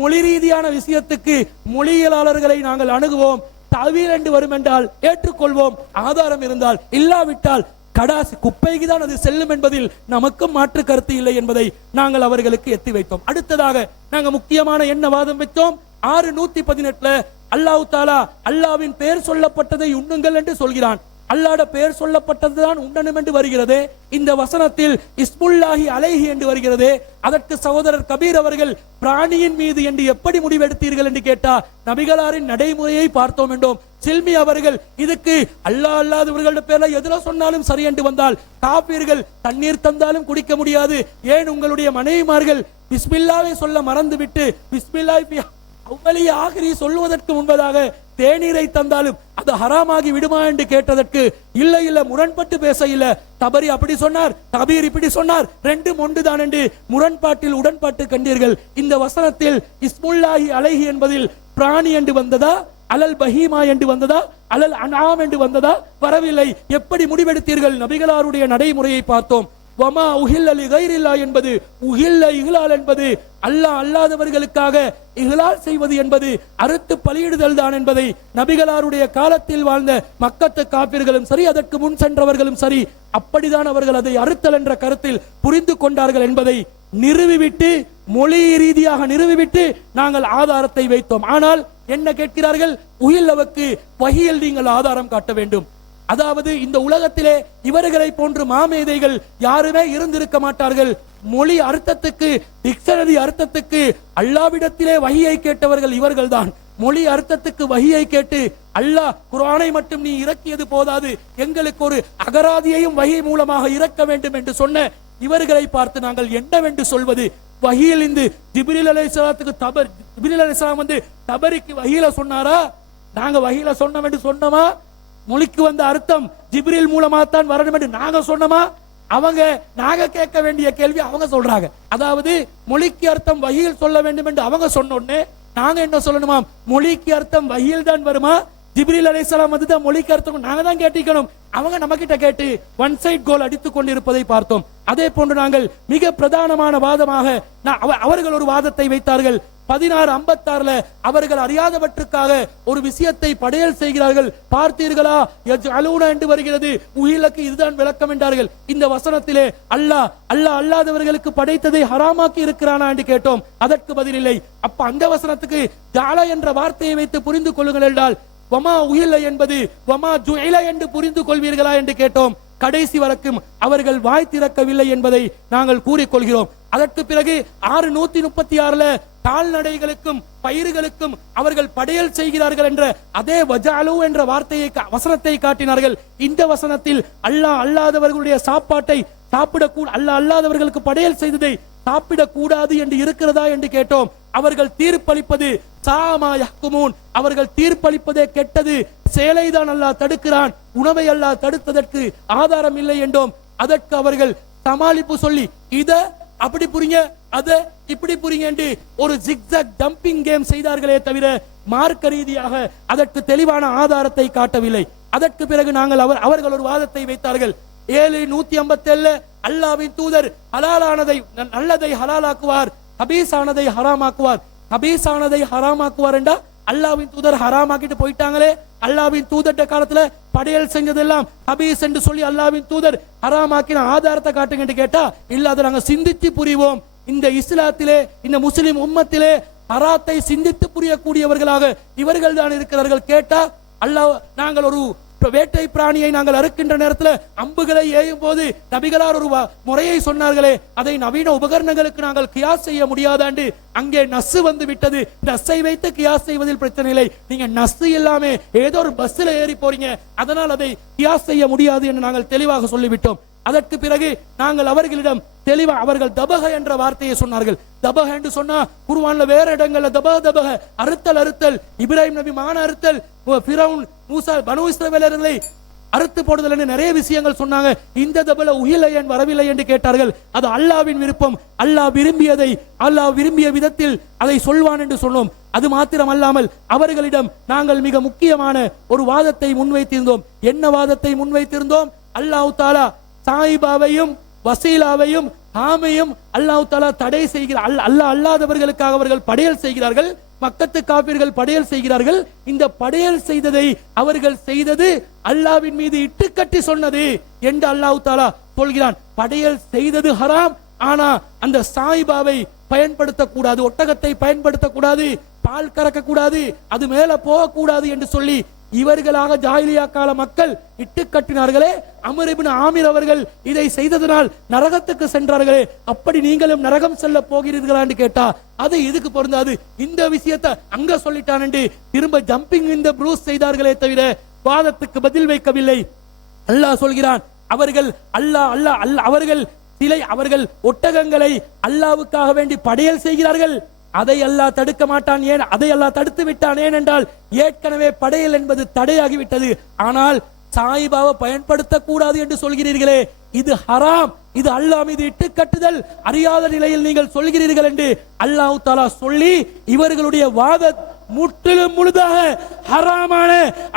மொழி ரீதியான விஷயத்துக்கு மொழியியலாளர்களை நாங்கள் அணுகுவோம். தஅவீல் என்று வரும் என்றால் ஏற்றுக்கொள்வோம், ஆதாரம் இருந்தால். இல்லாவிட்டால் கடாசி குப்பைக்கு தான் அது செல்லும் என்பதில் நமக்கும் மாற்று கருத்து இல்லை என்பதை நாங்கள் அவர்களுக்கு எத்தி வைத்தோம். அடுத்ததாக நாங்கள் முக்கியமான என்ன வாதம் வைத்தோம்? 618 அல்லாஹ் தாலா அல்லாவின் பெயர் சொல்லப்பட்டதை உண்ணுங்கள் என்று சொல்கிறான். அல்லாஹ்வுடைய பெயர் சொல்லப்பட்டதுதான் உண்ணணும் என்று வருகிறது. இந்த வசனத்தில் இஸ்முல்லாஹி அலைஹி என்று வருகிறது. அதற்கு சகோதரர் கபீர் அவர்கள் பிராணியின் மீது என்று எப்படி முடிவெடுத்தீர்கள் என்று கேட்டா, நபிகளாரின் நடைமுறையை பார்த்தோம் என்றோம். சில்மி அவர்கள் இதுக்கு அல்லாஹ் அல்லாதவர்களுடைய பேர்ல எதுல சொன்னாலும் சரி என்று வந்தால், காபீர்கள் தண்ணீர் தந்தாலும் குடிக்க முடியாது, ஏன் உங்களுடைய மனைவிமார்கள் பிஸ்மில்லாவை சொல்ல மறந்துவிட்டு பிஸ்மில்லாஹி அவ்வளி ஆகிரி சொல்லுவதற்கு முன்பதாக தேநீரை தந்தாலும் அது ஹராமாகி விடுமா என்று கேட்டதற்கு இல்லை இல்லை முரண்பட்டு பேச இல்ல, தபரி அப்படி சொன்னார், கபீர் இப்படி சொன்னார், ரெண்டும் ஒன்றுதான் என்று முரண்பாட்டில் உடன்பாட்டு கண்டீர்கள். இந்த வசனத்தில் இஸ்முல்லாஹி அலைஹி என்பதில் பிராணி என்று வந்ததா, அலல் பஹீமா என்று வந்ததா, அலல் அன்ஆம் என்று வந்ததா? வரவில்லை. எப்படி முடிவெடுத்தீர்கள்? நபிகளாருடைய நடைமுறையை பார்த்தோம். வமா உஹில்ல லிகைரில்லா என்பது, உஹில்ல இஹ்லால் என்பது அல்லாஹ் அல்லாதவர்களுக்காக இஹ்லால் செய்வது என்பது அறுத்து பலியிடுதல் தான் என்பதை நபிகளாருடைய காலத்தில் வாழ்ந்த மக்கத்து காபிர்களும் சரி, அதற்கு முன் சென்றவர்களும் சரி, அப்படிதான் அவர்கள் அதை அறுத்தல் என்ற கருத்தில் புரிந்து கொண்டார்கள் என்பதை நிறுவிவிட்டு, மொழி ரீதியாக நிறுவிவிட்டு நாங்கள் ஆதாரத்தை வைத்தோம். ஆனால் என்ன கேட்கிறார்கள்? உஹில்லவுக்கு வஹியில் நீங்கள் ஆதாரம் காட்ட வேண்டும். அதாவது இந்த உலகத்திலே இவர்களை போன்று மாமேதைகள் யாருமே இருந்திருக்க மாட்டார்கள். மொழி அர்த்தத்துக்கு, டிக்ஷனரி அர்த்தத்துக்கு அல்லாவிடத்திலே வஹியை கேட்டவர்கள் இவர்கள்தான். மொழி அர்த்தத்துக்கு வஹியை கேட்டு அல்லாஹ் குர்ஆனை மட்டும் நீ இறக்கியது போதாது, எங்களுக்கு ஒரு அகராதியையும் வஹி மூலமாக இறக்க வேண்டும் என்று சொன்ன இவர்களை பார்த்து நாங்கள் என்னவென்று சொல்வது? வஹியில் இந்த ஜிப்ரீல் அலைஹிஸ்ஸலாத்துக்கு ஜிப்ரீல் அலைஹிஸ்ஸலாம் வந்து தபரிக்கு வஹியில சொன்னாரா? நாங்க வஹியில சொன்னோம் என்று சொன்னோமா? மொழிக்கு வந்த அர்த்தம் ஜிப்ரீல் மூலமா தான் வரணும் என்று நாங்க சொன்னோமா? அவங்க நாங்க கேட்க வேண்டிய கேள்வி அவங்க சொல்றாங்க. அதாவது மொழிக்கு அர்த்தம் வஹியில் சொல்ல வேண்டும் என்று அவங்க சொன்னோன்னே நாங்க என்ன சொல்லணுமா? மொழிக்கு அர்த்தம் வஹியில் தான் வருமா? ஜிப்ரீல் அலைஹிஸ்ஸலாம் வந்து தான் மொழிக்கு அர்த்தம் நாங்க தான் கேட்டிக்கணும். அவங்க நம்ம கிட்ட கேட்டு ஒன் சைட் கோல் அடித்துக் கொண்டிருப்பதை பார்த்தோம். அதே போன்று நாங்கள் மிக பிரதானமான வாதமாக அவர்கள் ஒரு வாதத்தை வைத்தார்கள். 1656 அவர்கள் அறியாதவற்றுக்காக ஒரு விஷயத்தை படையல் செய்கிறார்கள். பார்த்தீர்களா யஜ்அலூன என்று வருகிறது, உஹிலக்கு இதுதான் விளக்கம் என்றார்கள். இந்த வசனத்திலே அல்லாஹ் அல்லாதவர்களுக்கு படைத்ததை ஹராமாக்கி இருக்கிறானா என்று கேட்டோம். அதற்கு பதிலில்லை. அப்ப அந்த வசனத்துக்கு ஜால என்ற வார்த்தையை வைத்து புரிந்து கொள்ளுங்கள் என்றால் வமா உஹில என்பது வமா ஜுஇல என்று புரிந்து கொள்வீர்களா என்று கேட்டோம். கடைசி வரைக்கும் அவர்கள் வாய் திறக்கவில்லை என்பதை நாங்கள் கூறிக்கொள்கிறோம். அதற்கு பிறகு 636 கால்நடைகளுக்கும் பயிர்களுக்கும் அவர்கள் படையல் செய்கிறார்கள் என்ற அதே வஜாலு என்ற வார்த்தையை வசனத்தை காட்டினார்கள். இந்த வசனத்தில் அல்லாதவர்களுடைய சாப்பாட்டை அல்லாதவர்களுக்கு படையல் செய்ததை சாப்பிடக்கூடாது என்று இருக்கிறதா என்று கேட்டோம். அவர்கள் தீர்ப்பளிப்பது சாமா யஹ்குமூன், அவர்கள் தீர்ப்பளிப்பதே கெட்டது, சேலைதான் அல்லாஹ் தடுக்கிறான், உணவை அல்லாஹ் தடுத்ததற்கு ஆதாரம் இல்லை என்றோம். அதற்கு அவர்கள் சமாளிப்பு சொல்லி இத அப்படி புரிங்க அத இப்படி புரிங்க என்று ஒரு ஜிக்ஸாக் ஜம்பிங் கேம் செய்தார்களே தவிர மார்க்க ரீதியாக அதற்கு தெளிவான ஆதாரத்தை காட்டவில்லை. அதற்கு பிறகு நாங்கள் அவர்கள் ஒரு வாதத்தை வைத்தார்கள். 7:157 அல்லாஹ்வின் தூதர் ஹலாலானதை நல்லதை ஹலாலாக்குவார், ஹபீஸானதை ஹராமாக்குவார். ஹபீஸானதை ஹராமாக்குவார் என்றா அல்லாஹ்வின் தூதர் ஹராமாக்கிட்டு போயிட்டாங்களே. அல்லாஹ்வின் தூதர்ட்ட காலத்துல படையல் செஞ்சதெல்லாம் ஹபீஸ் என்று சொல்லி அல்லாஹ்வின் தூதர் ஹராமாக்கின ஆதாரத்தை காட்டுங்க என்று கேட்டா இல்ல, அதை நாங்க சிந்தித்து புரிவோம். இந்த இஸ்லாத்திலே இந்த முஸ்லிம் உம்மத்திலே ஹராத்தை சிந்தித்து புரியக்கூடியவர்களாக இவர்கள் தான் இருக்கிறார்கள். கேட்டா அல்லாஹ் நாங்கள் ஒரு வேட்டை பிராணியை நாங்கள் அறுக்கின்ற நேரத்தில் அம்புகளை ஏயும் போது நபிகளார் ஒரு முறையை சொன்னார்களே, அதை நவீன உபகரணங்களுக்கு நாங்கள் கியாஸ் செய்ய முடியாதாண்டு அங்கே நஸ்ஸு வந்து விட்டது. நஸ்ஸை வைத்து கியாஸ் செய்வதில் பிரச்சனை இல்லை. நீங்க நஸ்ஸு இல்லாம ஏதோ ஒரு பஸ்ல ஏறி போறீங்க, அதனால் அதை கியாஸ் செய்ய முடியாது என்று நாங்கள் தெளிவாக சொல்லிவிட்டோம். அதற்கு பிறகு நாங்கள் அவர்களிடம் தெளிவா அவர்கள் தபக என்ற வார்த்தையை சொன்னார்கள். தபக என்று சொன்னா குர்ஆன்ல வேற இடங்கள்ல தபக அறுத்தல் இப்ராஹிம் நபி மான அறுத்தல், ஃபிரௌன் மூசா பனு இஸ்ரவேலர்களை அறுத்து போடுதல் என்று நிறைய விஷயங்கள் சொன்னாங்க. இந்த தபல உஹில ஏன் வரவில்லை என்று கேட்டார்கள். அது அல்லாஹ்வின் விருப்பம், அல்லாஹ் விரும்பியதை அல்லாஹ் விரும்பிய விதத்தில் அதை சொல்வான் என்று சொன்னோம். அது மாத்திரம் அல்லாமல் அவர்களிடம் நாங்கள் மிக முக்கியமான ஒரு வாதத்தை முன்வைத்திருந்தோம். என்ன வாதத்தை முன்வைத்திருந்தோம்? அல்லாஹ் தஆலா சாயிபாவையும் வசீலாவையும் ஆமையும் அல்லாஹ் தஆலா தடை செய்கிறார். அல்லாஹ் அல்லாதவர்களுக்காக அவர்கள் படையல் செய்கிறார்கள். மக்கத்து காபிர்கள் படையல் செய்கிறார்கள். இந்த படையல் செய்ததை அவர்கள் செய்தது அல்லாஹ்வின் மீது இட்டுக்கட்டி சொன்னது என்று அல்லாஹ் தஆலா சொல்கிறான். படையல் செய்தது ஹராம், ஆனா அந்த சாயிபாவை பயன்படுத்தக்கூடாது, ஒட்டகத்தை பயன்படுத்தக்கூடாது, பால் கறக்க கூடாது, அது மேல போகக்கூடாது என்று சொல்லி இவர்களாக ஜாஹிலியா கால மக்கள் இட்டு கட்டினார்களே. அம்ர் இப்னு ஆமிர் அவர்கள் இதை செய்ததனால் நரகத்துக்கு சென்றார்களே, அப்படி நீங்களும் நரகம் செல்ல போகிறீர்களா என்று கேட்டா அது இதுக்கு பொருந்தாது. இந்த விஷயத்தை அங்க சொல்லிட்டான் என்று திரும்ப ஜம்பிங் இந்த ப்ரூஸ் செய்தார்களே தவிர வாதத்துக்கு பதில் வைக்கவில்லை. அல்லாஹ் சொல்கிறான், அவர்கள் அவர்கள் சிலை அவர்கள் ஒட்டகங்களை அல்லாஹ்வுக்காக வேண்டி படையல் செய்கிறார்கள். அதை அல்லாஹ் தடுக்க மாட்டான். ஏன் அதை அல்லாஹ் தடுத்து விட்டான்? ஏனென்றால் ஏற்கனவே படையல் என்பது தடையாகிவிட்டது. ஆனால் சாயிபாவை பயன்படுத்தக்கூடாது என்று சொல்கிறீர்களே, இது ஹராம், இது அல்லாஹ் மீது இட்டு கட்டுதல், அறியாத நிலையில் நீங்கள் சொல்கிறீர்கள் என்று அல்லாஹ் தஆலா சொல்லி இவர்களுடைய வாத முற்றிலும் முழுதாக ஹராமான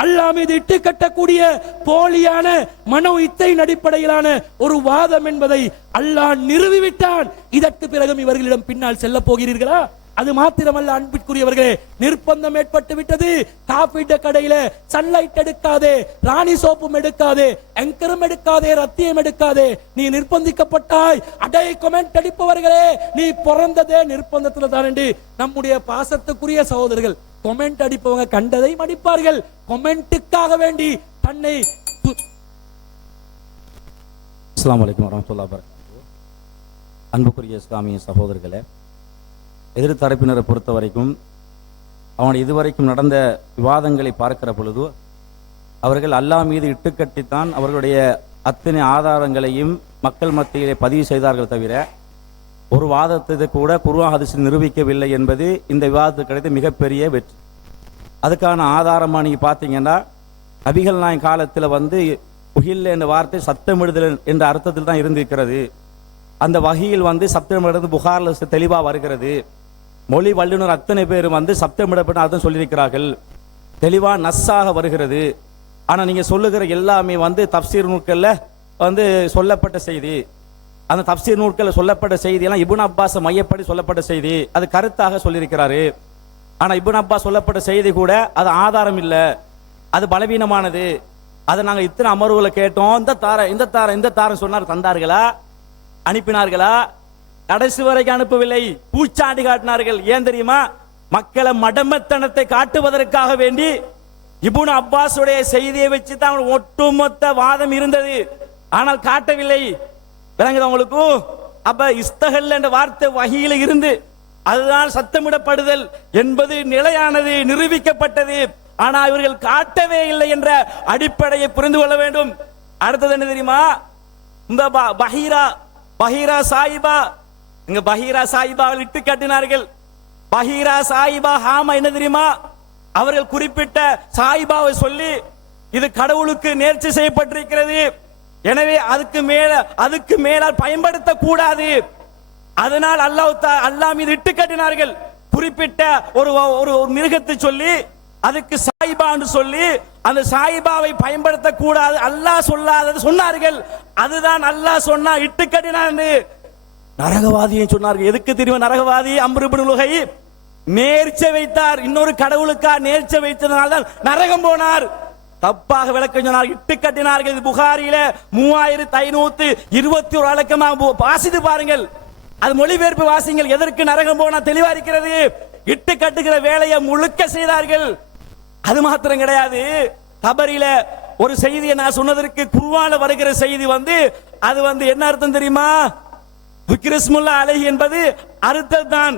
அல்லாஹ் மீது இட்டு கட்டக்கூடிய போலியான மனோ இச்சையின் அடிப்படையிலான ஒரு வாதம் என்பதை அல்லாஹ் நிறுவிவிட்டான். இதற்கு பிறகும் இவர்களிடம் பின்னால் செல்ல போகிறீர்களா? அது மாத்திரமல்ல அன்பிற்குரியவர்களே, நிர்பந்தம் ஏற்பட்டு விட்டது. காப்பீட்டு கடையில சன்லைட் எடுக்காதே, ராணி சோப்பும் எடுக்காதே, எங்கரும் எடுக்காதே, ரத்தியம் எடுக்காதே, நீ நிர்பந்திக்கப்பட்டாய். அடை கொமெண்ட் அடிப்பவர்களே, நீ பிறந்ததே நிர்பந்தத்துல தான் என்று நம்முடைய பாசத்துக்குரிய சகோதரர்கள் கொமெண்ட் அடிப்பவங்க கண்டதை மடிப்பார்கள். கொமெண்ட்டுக்காக வேண்டி தன்னை அஸ்ஸலாமு அலைக்கும் வரஹ்மத்துல்லாஹி வபரகாத்துஹு. அன்புக்குரிய இஸ்லாமிய சகோதரர்களே, எதிர்த்தரப்பினரை பொறுத்த வரைக்கும் அவன் இதுவரைக்கும் நடந்த விவாதங்களை பார்க்கிற பொழுது அவர்கள் அல்லாஹ் மீது இட்டுக்கட்டித்தான் அவர்களுடைய அத்தனை ஆதாரங்களையும் மக்கள் மத்தியிலே பதிவு செய்தார்கள் தவிர ஒரு வாதத்தை கூட குர்ஆன் ஹதீஸில் நிரூபிக்கவில்லை என்பது இந்த விவாதத்துக்கு கிடைத்த மிகப்பெரிய வெற்றி. அதுக்கான ஆதாரமாக நீங்கள் பார்த்தீங்கன்னா நபிகள் நாயகம் காலத்தில் உஹில்ல என்ற வார்த்தை சத்தமிடுதல் என்ற அர்த்தத்தில் தான் இருந்திருக்கிறது. அந்த வகையில் சப்தமிடுறது புகாரில் தெளிவாக வருகிறது. மொழி வல்லுநர் அத்தனை பேர் சப்தமிடப்பட்ட அர்த்தம் சொல்லியிருக்கிறார்கள், தெளிவாக நஸ்ஸாக வருகிறது. ஆனால் நீங்கள் சொல்லுகிற எல்லாமே தப்சீர் நூல்களில் சொல்லப்பட்ட செய்தி. அந்த தப்சீர் நூல்களில் சொல்லப்பட்ட செய்தியெல்லாம் இப்னு அப்பாஸ் மையப்படி சொல்லப்பட்ட செய்தி, அது கருத்தாக சொல்லியிருக்கிறாரு. ஆனால் இப்னு அப்பாஸ் சொல்லப்பட்ட செய்தி கூட அது ஆதாரம் இல்லை, அது பலவீனமானது. அதை நாங்கள் இத்தனை அமர்வுகளை கேட்டோம், இந்த தாரம் சொன்னார், தந்தார்களா, அனுப்பினார்களா? கடைசி வரைக்கும் அனுப்பவில்லை, பூச்சாண்டி காட்டினார்கள். ஏன் தெரியுமா? மக்களை மடமத்தனத்தை காட்டுவதற்காக வேண்டி இப்னு அப்பாஸுடைய செய்தியை வச்சு தான் ஒட்டுமொத்த வாதம் இருந்தது, ஆனால் காட்டவில்லை. விளங்குது உங்களுக்கு? அப்ப இஸ்தகல் என்ற வார்த்தை வகையில் இருந்து அதுதான் சத்தமிடப்படுதல் என்பது நிலையானது, நிரூபிக்கப்பட்டது. ஆனால் இவர்கள் காட்டவே இல்லை என்ற அடிப்படையை புரிந்து கொள்ள வேண்டும். அடுத்தது என்ன தெரியுமா? இந்த பஹீரா சாயிபா, இங்க பஹீரா சாயிபா இட்டு காட்டினார்கள். பஹீரா சாயிபா ஹாமா என்ன தெரியுமா? அவர்கள் குறிப்பிட்ட சாயிபாவை சொல்லி இது கடவுளுக்கு நேர்ச்சி செய்யப்பட்டிருக்கிறது, எனவே அதுக்கு மேலால் பயன்படுத்த கூடாது. அதனால் அல்லாஹ் மீது இட்டு கட்டினார்கள். குறிப்பிட்ட ஒரு மிருகத்தை சொல்லி அதுக்கு சாயிபான்னு சொல்லி அந்த சாயிபாவை பயன்படுத்த கூடாது, அல்லாஹ் சொல்லாதது சொன்னார்கள். அதுதான் அல்லாஹ் சொன்னா இட்டு கட்டினான். நரகவாதியை சொன்னார்கள். எதுக்கு தெரியும்? நரகவாதி அம்ர் இப்னு லுஹை நேர்ச்சை வைத்தார், இன்னொரு கடவுளுக்கா நேர்ச்சை வைத்ததனால தான் நரகம் போனார். தப்பாக விளக்கம் சொன்னார், இட்டு கட்டினார்கள். இது புகாரியில 3521 வழக்கமாக வாசித்து பாருங்கள், அது மொழிபெயர்ப்பு வாசிங்கள். எதற்கு நரகம் போனா தெளிவா இருக்கிறது. இட்டு கட்டுகிற வேலையை முழுக்க செய்தார்கள். அது மாத்திரம் கிடையாது, தபரியில ஒரு செய்தியை நான் சொன்னதற்கு குர்ஆன்ல வருகிற செய்தி அது என்ன அர்த்தம் தெரியுமா? விக்ரிஸ்முல்லா அலைஹி என்பது அர்த்தம் தான்.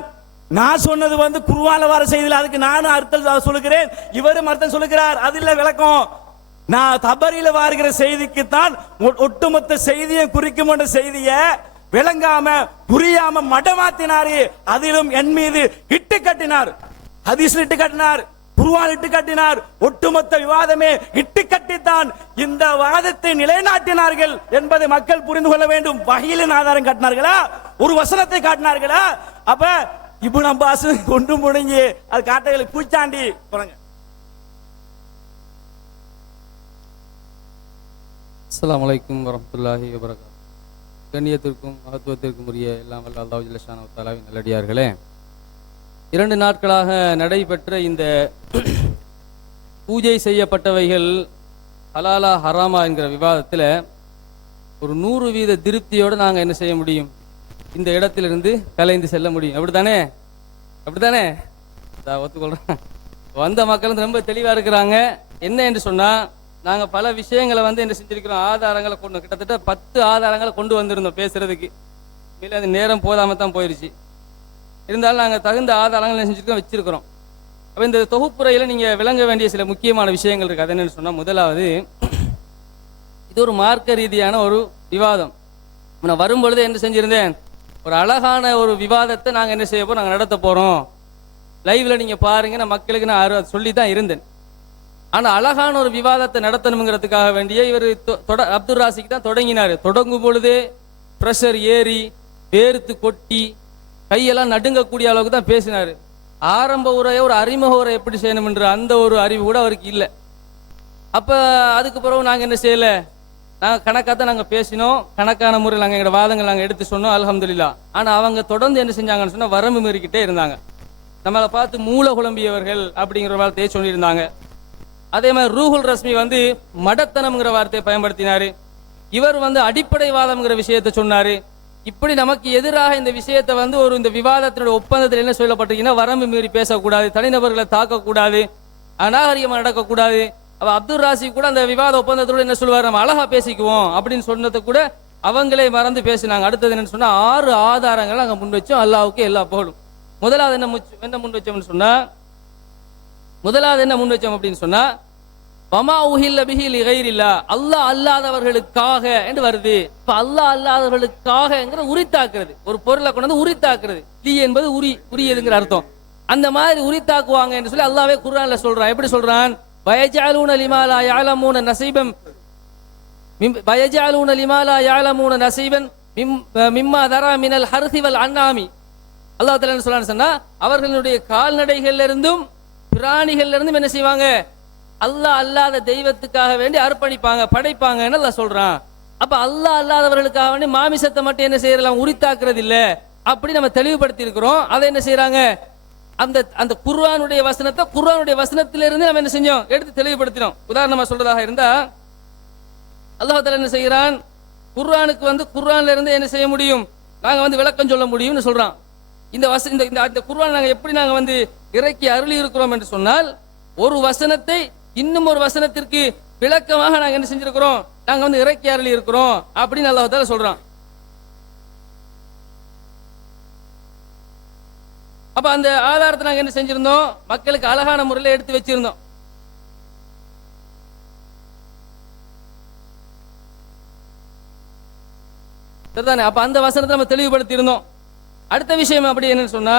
நான் சொன்னது குர்ஆன்ல வர செய்தியில், அதுக்கு நானும் அர்த்தம் சொல்லுகிறேன், இவரும் அர்த்தம் சொல்லுகிறார். அது இல்ல விளக்கம். நான் தபரியில வருகிற செய்திக்கு தான் ஒட்டுமொத்த செய்தியை குறிக்கும் என்ற செய்தியை விளங்காம புரியாம மடமாத்தினாரு. அதிலும் என் மீது இட்டு கட்டினார், ஹதீஸ் இட்டு கட்டினார், குர்ஆன் இட்டு கட்டினார். ஒட்டுமொத்த விவாதமே இட்டு கட்டித்தான் இந்த வாதத்தை நிலைநாட்டினார்கள் என்பதை மக்கள் புரிந்து கொள்ள வேண்டும். வஹீலின் ஆதாரம் காட்டினார்களா? ஒரு வசனத்தை காட்டினார்களா? அப்ப இப்னு அப்பாஸ் கொண்டு முடிஞ்சு அது காட்டைகளை பூச்சாண்டி போறாங்க. அஸ்ஸலாமு அலைக்கும் வரஹ்மத்துல்லாஹி வபரகாத்துஹு. கண்ணியத்திற்கும் மகத்துவத்திற்கும் உரிய எல்லாம் வல்ல அல்லாஹ் ஜல்ல ஷானஹு தஆலாவின் நல்லடியார்களே, 2 நாட்களாக நடைபெற்ற இந்த பூஜை செய்யப்பட்டவைகள் ஹலாலா ஹராமா என்கிற விவாதத்தில் ஒரு 100% திருப்தியோடு நாங்கள் என்ன செய்ய முடியும்? இந்த இடத்திலிருந்து கலைந்து செல்ல முடியும். அப்படித்தானே? ஒத்துக்கொள்றேன். வந்த மக்கள் ரொம்ப தெளிவாக இருக்கிறாங்க. என்ன என்று சொன்னால், நாங்கள் பல விஷயங்களை என்ன செஞ்சிருக்கிறோம், ஆதாரங்களை கொண்டு, கிட்டத்தட்ட 10 ஆதாரங்களை கொண்டு வந்திருந்தோம் பேசுறதுக்கு. இல்லை, அது நேரம் போதாமல் தான் போயிடுச்சு. இருந்தாலும் நாங்கள் தகுந்த ஆதாரங்கள் என்ன செஞ்சுருக்கோம், வச்சிருக்கிறோம். அப்போ இந்த தொகுப்புரையில் நீங்கள் விளங்க வேண்டிய சில முக்கியமான விஷயங்கள் இருக்குது. அது என்னென்னு சொன்னால், முதலாவது, இது ஒரு மார்க்க ரீதியான ஒரு விவாதம். நான் வரும்பொழுது என்ன செஞ்சுருந்தேன், ஒரு அழகான ஒரு விவாதத்தை நாங்கள் என்ன செய்ய போகிறோம், நாங்கள் நடத்த போகிறோம். லைவில் நீங்கள் பாருங்கள், நான் மக்களுக்கு நான் சொல்லி தான் இருந்தேன். ஆனால் அழகான ஒரு விவாதத்தை நடத்தணுங்கிறதுக்காக வேண்டிய இவர் அப்துல் ராசிக்கு தான் தொடங்கினார். தொடங்கும் பொழுதே ப்ரெஷர் ஏறி வேர்த்து கொட்டி கையெல்லாம் நடுங்கக்கூடிய அளவுக்கு தான் பேசினார். ஆரம்ப உரையை, ஒரு அறிமுக உரை எப்படி செய்யணும்ன்ற அந்த ஒரு அறிவு கூட அவருக்கு இல்லை. அப்போ அதுக்கு பிறகு நாங்கள் என்ன செய்யலை, நாங்கள் கணக்காக தான் நாங்கள் பேசினோம், கணக்கான முறையில் நாங்கள் எங்களோட வாதங்கள் நாங்கள் எடுத்து சொன்னோம், அல்ஹம்துலில்லாஹ். ஆனால் அவங்க தொடர்ந்து என்ன செஞ்சாங்கன்னு சொன்னால் வரம்பு மீறிக்கிட்டே இருந்தாங்க. நம்மளை பார்த்து மூல குழம்பியவர்கள் அப்படிங்கிற வார்த்தையை சொல்லியிருந்தாங்க. அதே மாதிரி ரூஹுல் ரஸ்மி மடத்தனம்ங்கிற வார்த்தையை பயன்படுத்தினார். இவர் அடிப்படைவாதம்ங்கிற விஷயத்தை சொன்னார். இப்படி நமக்கு எதிராக இந்த விஷயத்தை இந்த விவாதத்தினுடைய ஒப்பந்தத்தில் என்ன சொல்லப்பட்டிருக்கீங்கன்னா, வரம்பு மீறி பேசக்கூடாது, தனிநபர்களை தாக்கக்கூடாது, அநாகரிகமாக நடக்கக்கூடாது. அப்போ அப்துல் ராசி கூட அந்த விவாத ஒப்பந்தத்தோடு என்ன சொல்லுவார், நம்ம அழகா பேசிக்குவோம் அப்படின்னு சொன்னதை கூட அவங்களே மறந்து பேசினாங்க. அடுத்தது என்னன்னு சொன்னால், 6 ஆதாரங்கள் நாங்கள் முன் வச்சோம். அல்லாஹ்வுக்கு எல்லா புகழும். முதலாவது என்ன முன் வச்சோம்னு சொன்னால், முதலாவது என்ன முன் வச்சோம் அப்படின்னு சொன்னா வமா உஹில்ல பிஹி லிகைரில்லா, அல்லாஹ் அல்லாதவர்களுக்காக என்று வருது. இப்ப அல்லாஹ் அல்லாதவர்களுக்காகங்கிற உரித்தாக்குறது, ஒரு பொருளை கொண்டு வந்து உரித்தாக்குறது. லீ என்பது உரியதுங்கிற அர்த்தம். அந்த மாதிரி உரித்தாக்குவாங்க என்று சொல்லி அல்லாஹ்வே குர்ஆன்ல சொல்றான். எப்படி சொல்றான்? வயஜஅலூன லிமா லா யஅலமூன நஸீபன் வயஜஅலூன லிமா லா யஅலமூன நஸீபன் மிம்மா தரா மினல் ஹர்ஸி வல் அன்ஆமி. அல்லாஹ் தஆலா என்ன சொல்றான்னு சொன்னா, அவர்களுடைய கால்நடைகள்ல இருந்தும் பிராணிகள்ல இருந்தும் என்ன செய்வாங்க? அல்லாஹ் அல்லாத தெய்வத்துக்காக வேண்டி அர்ப்பணிப்பாங்க, படைப்பாங்கன்னு அல்லாஹ் சொல்றான். அப்ப அல்லாஹ் அல்லாதவர்களுக்காக வேண்டி மாமிசத்தை மட்டும் என்ன செய்யலாம்? உரித்தாக்குறது இல்ல. அப்படி நம்ம தெளிவுபடுத்தி இருக்கிறோம். அதை என்ன செய்யறாங்க? அந்த அந்த குர்ஆனுடைய வசனத்தை குர்ஆனுடைய வசனத்திலிருந்து நம்ம என்ன செஞ்சோம்? எடுத்து தெளிவுபடுத்தினோம். உதாரணமா சொல்றதாக இருந்தா அல்லாஹ் தஆலா என்ன செய்கிறான்? குர்ஆனுக்கு குர்ஆன்ல இருந்து என்ன செய்ய முடியும்? நாங்க விளக்கம் சொல்ல முடியும்னு சொல்றான். இந்த குர்ஆன் நாங்க எப்படி நாங்க இறக்கி அருளி இருக்கிறோம் என்று சொன்னால், ஒரு வசனத்தை இன்னும் ஒரு வசனத்திற்கு விளக்கமாக நாங்க என்ன செஞ்சிருக்கிறோம்? நாங்க இறக்கி அருளி இருக்கிறோம் அப்படின்னு அல்லாஹ் தஆலா சொல்றான். அப்ப அந்த ஆதாரத்தை நாங்க என்ன செஞ்சிருந்தோம்? மக்களுக்கு அழகான முறையில் எடுத்து வச்சிருந்தோம். சரிதானே? அப்ப அந்த வசனத்தை நம்ம தெளிவுபடுத்தி இருந்தோம். அடுத்த விஷயம் அப்படி என்னன்னு சொன்னா,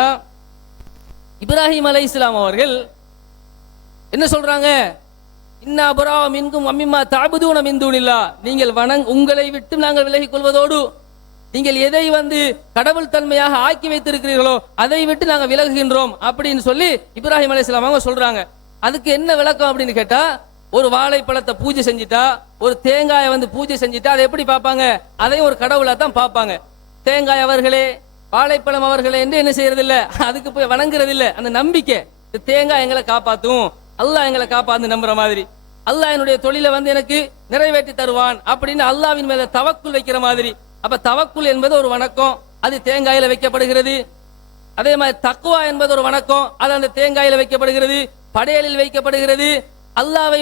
இப்ராஹிம் அலைஹிஸ்ஸலாம் அவர்கள் என்ன சொல்றாங்க? இன்னா புரா மின்கும் அம்மிமா தஅபுதூன மின் தூனில்லாஹ், நீங்கள் உங்களை விட்டு நாங்கள் விலகிக் கொள்வதோடு நீங்கள் எதை கடவுள் தன்மையாக ஆக்கி வைத்திருக்கிறீர்களோ அதை விட்டு நாங்கள் விலகுகின்றோம் அப்படின்னு சொல்லி இப்ராஹிம் அலைஹிஸ்ஸலாம் அவங்க சொல்றாங்க. அதுக்கு என்ன விளக்கம் அப்படின்னு கேட்டா, ஒரு வாழைப்பழத்தை பூஜை செஞ்சுட்டா, ஒரு தேங்காயை பூஜை செஞ்சுட்டா அதை எப்படி பார்ப்பாங்க? அதையும் ஒரு கடவுளா தான் பார்ப்பாங்க. தேங்காய் அவர்களே, வாழைப்பழம் அவர்களே என்று என்ன செய்யறது இல்ல, அதுக்கு போய் வணங்குறது இல்ல. அந்த நம்பிக்கை, தேங்காய் எங்களை காப்பாத்தும், அல்லாஹ் எங்களை காப்பாத்து நம்புற மாதிரி, அல்லாஹ் என்னுடைய தொழிலை எனக்கு நிறைவேற்றி தருவான் அப்படின்னு அல்லாஹ்வின் மேல தவக்குல் வைக்கிற மாதிரி. அப்ப தவக்குல் என்பது ஒரு வணக்கம், அது தேங்காயில வைக்கப்படுகிறது. அதே மாதிரி தக்வா என்பது ஒரு வணக்கம், அது அந்த தேங்காயில வைக்கப்படுகிறது, படையலில் வைக்கப்படுகிறது. அல்லாஹ்வை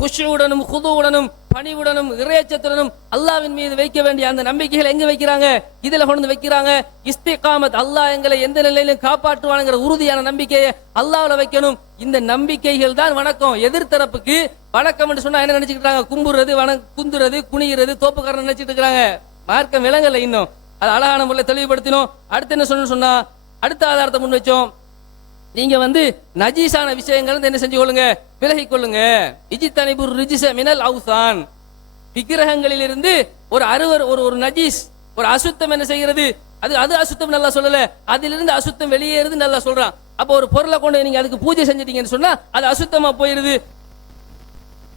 குஷுவுடனும் குதுவுடனும் பணிவுடனும் இறையச்சத்துடனும் அல்லாஹ்வின் மீது வைக்க வேண்டிய அந்த நம்பிக்கைகள் எங்க வைக்கிறாங்க? இதுல கொண்டு வைக்கிறாங்க. இஸ்திகாமத், அல்லாஹ் எங்களை எந்த நிலையிலும் காப்பாற்றுவானுங்கிற உறுதியான நம்பிக்கையை அல்லாஹ்ல வைக்கணும். இந்த நம்பிக்கைகள் தான் வணக்கம். எதிர்த்தரப்புக்கு வணக்கம் என்று சொன்னா என்ன நினைச்சுக்கிட்டாங்க? கும்புறது, குந்துறது, குனிகிறது, தோப்புக்காரன் நினைச்சிட்டு இருக்கிறாங்க. மார்க்கம் விளங்கல இன்னும். அது அழகான முறையில் தெளிவுபடுத்தினோம். அடுத்து என்ன சொன்னா, அடுத்த ஆதாரத்தை முன் வச்சோம். நீங்க நஜீஸான விஷயங்கள் என்ன செஞ்சு கொள்ளுங்க? விலகி கொள்ளுங்க. இஜ்தனிபுர் ரிஜ்ஸ மினல் அவ்சான், விக்கிரகங்களில் இருந்து ஒரு நஜீஸ், ஒரு அசுத்தம் என்ன செய்கிறது? அது அசுத்தம் நல்லா சொல்லல, அதிலிருந்து அசுத்தம் வெளியேறுது நல்லா சொல்றான். அப்ப ஒரு பொருளை கொண்டு நீங்க அதுக்கு பூஜை செஞ்சிட்டீங்கன்னு சொன்னா அது அசுத்தமா போயிருது.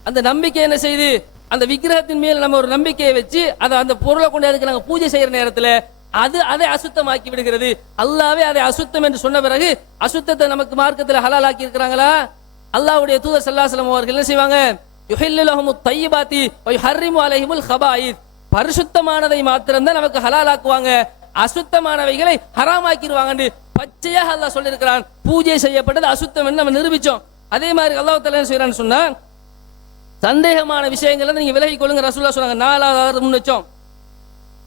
அந்த நம்பிக்கை என்ன செய்யுது? அந்த விக்கிரகத்தின் மேல் நம்ம ஒரு நம்பிக்கையை வச்சு அந்த பொருளை கொண்டு அதுக்கு நாங்க பூஜை செய்யற நேரத்துல அதை அசுத்தமாக்கி விடுகிறது. அல்லாவே அதை அசுத்தம் என்று சொன்ன பிறகு அசுத்தத்தை நமக்கு மார்க்கத்தில் ஹலால் ஆக்கி இருக்கிறாங்களா? அல்லாஹ்வுடைய தூதர் ஸல்லல்லாஹு அலைஹி வஸல்லம் அவர்கள் என்ன செய்வாங்க? யுஹில்லு லஹுமுத் தய்யிபாத்தி வ யுஹர்ரிமு அலைஹிமுல் கபாயித், பரிசுத்தமானதை மாத்திரம் தான் நமக்கு ஹலால் ஆக்குவாங்க, அசுத்தமானவைகளை ஹராமாக்கிடுவாங்க பச்சையாக அல்லாஹ் சொல்லியிருக்கிறான். பூஜை செய்யப்பட்டது அசுத்தம் என்று நம்ம நிரூபிச்சோம். அதே மாதிரி அல்லாஹ் தஆலா என்ன செய்யறான்னு சொன்னா, சந்தேகமான விஷயங்களை நீங்க விலகிக் கொள்ளுங்க ரசூலுல்லாஹ் சொன்னாங்க. 4வது முன் வச்சோம்.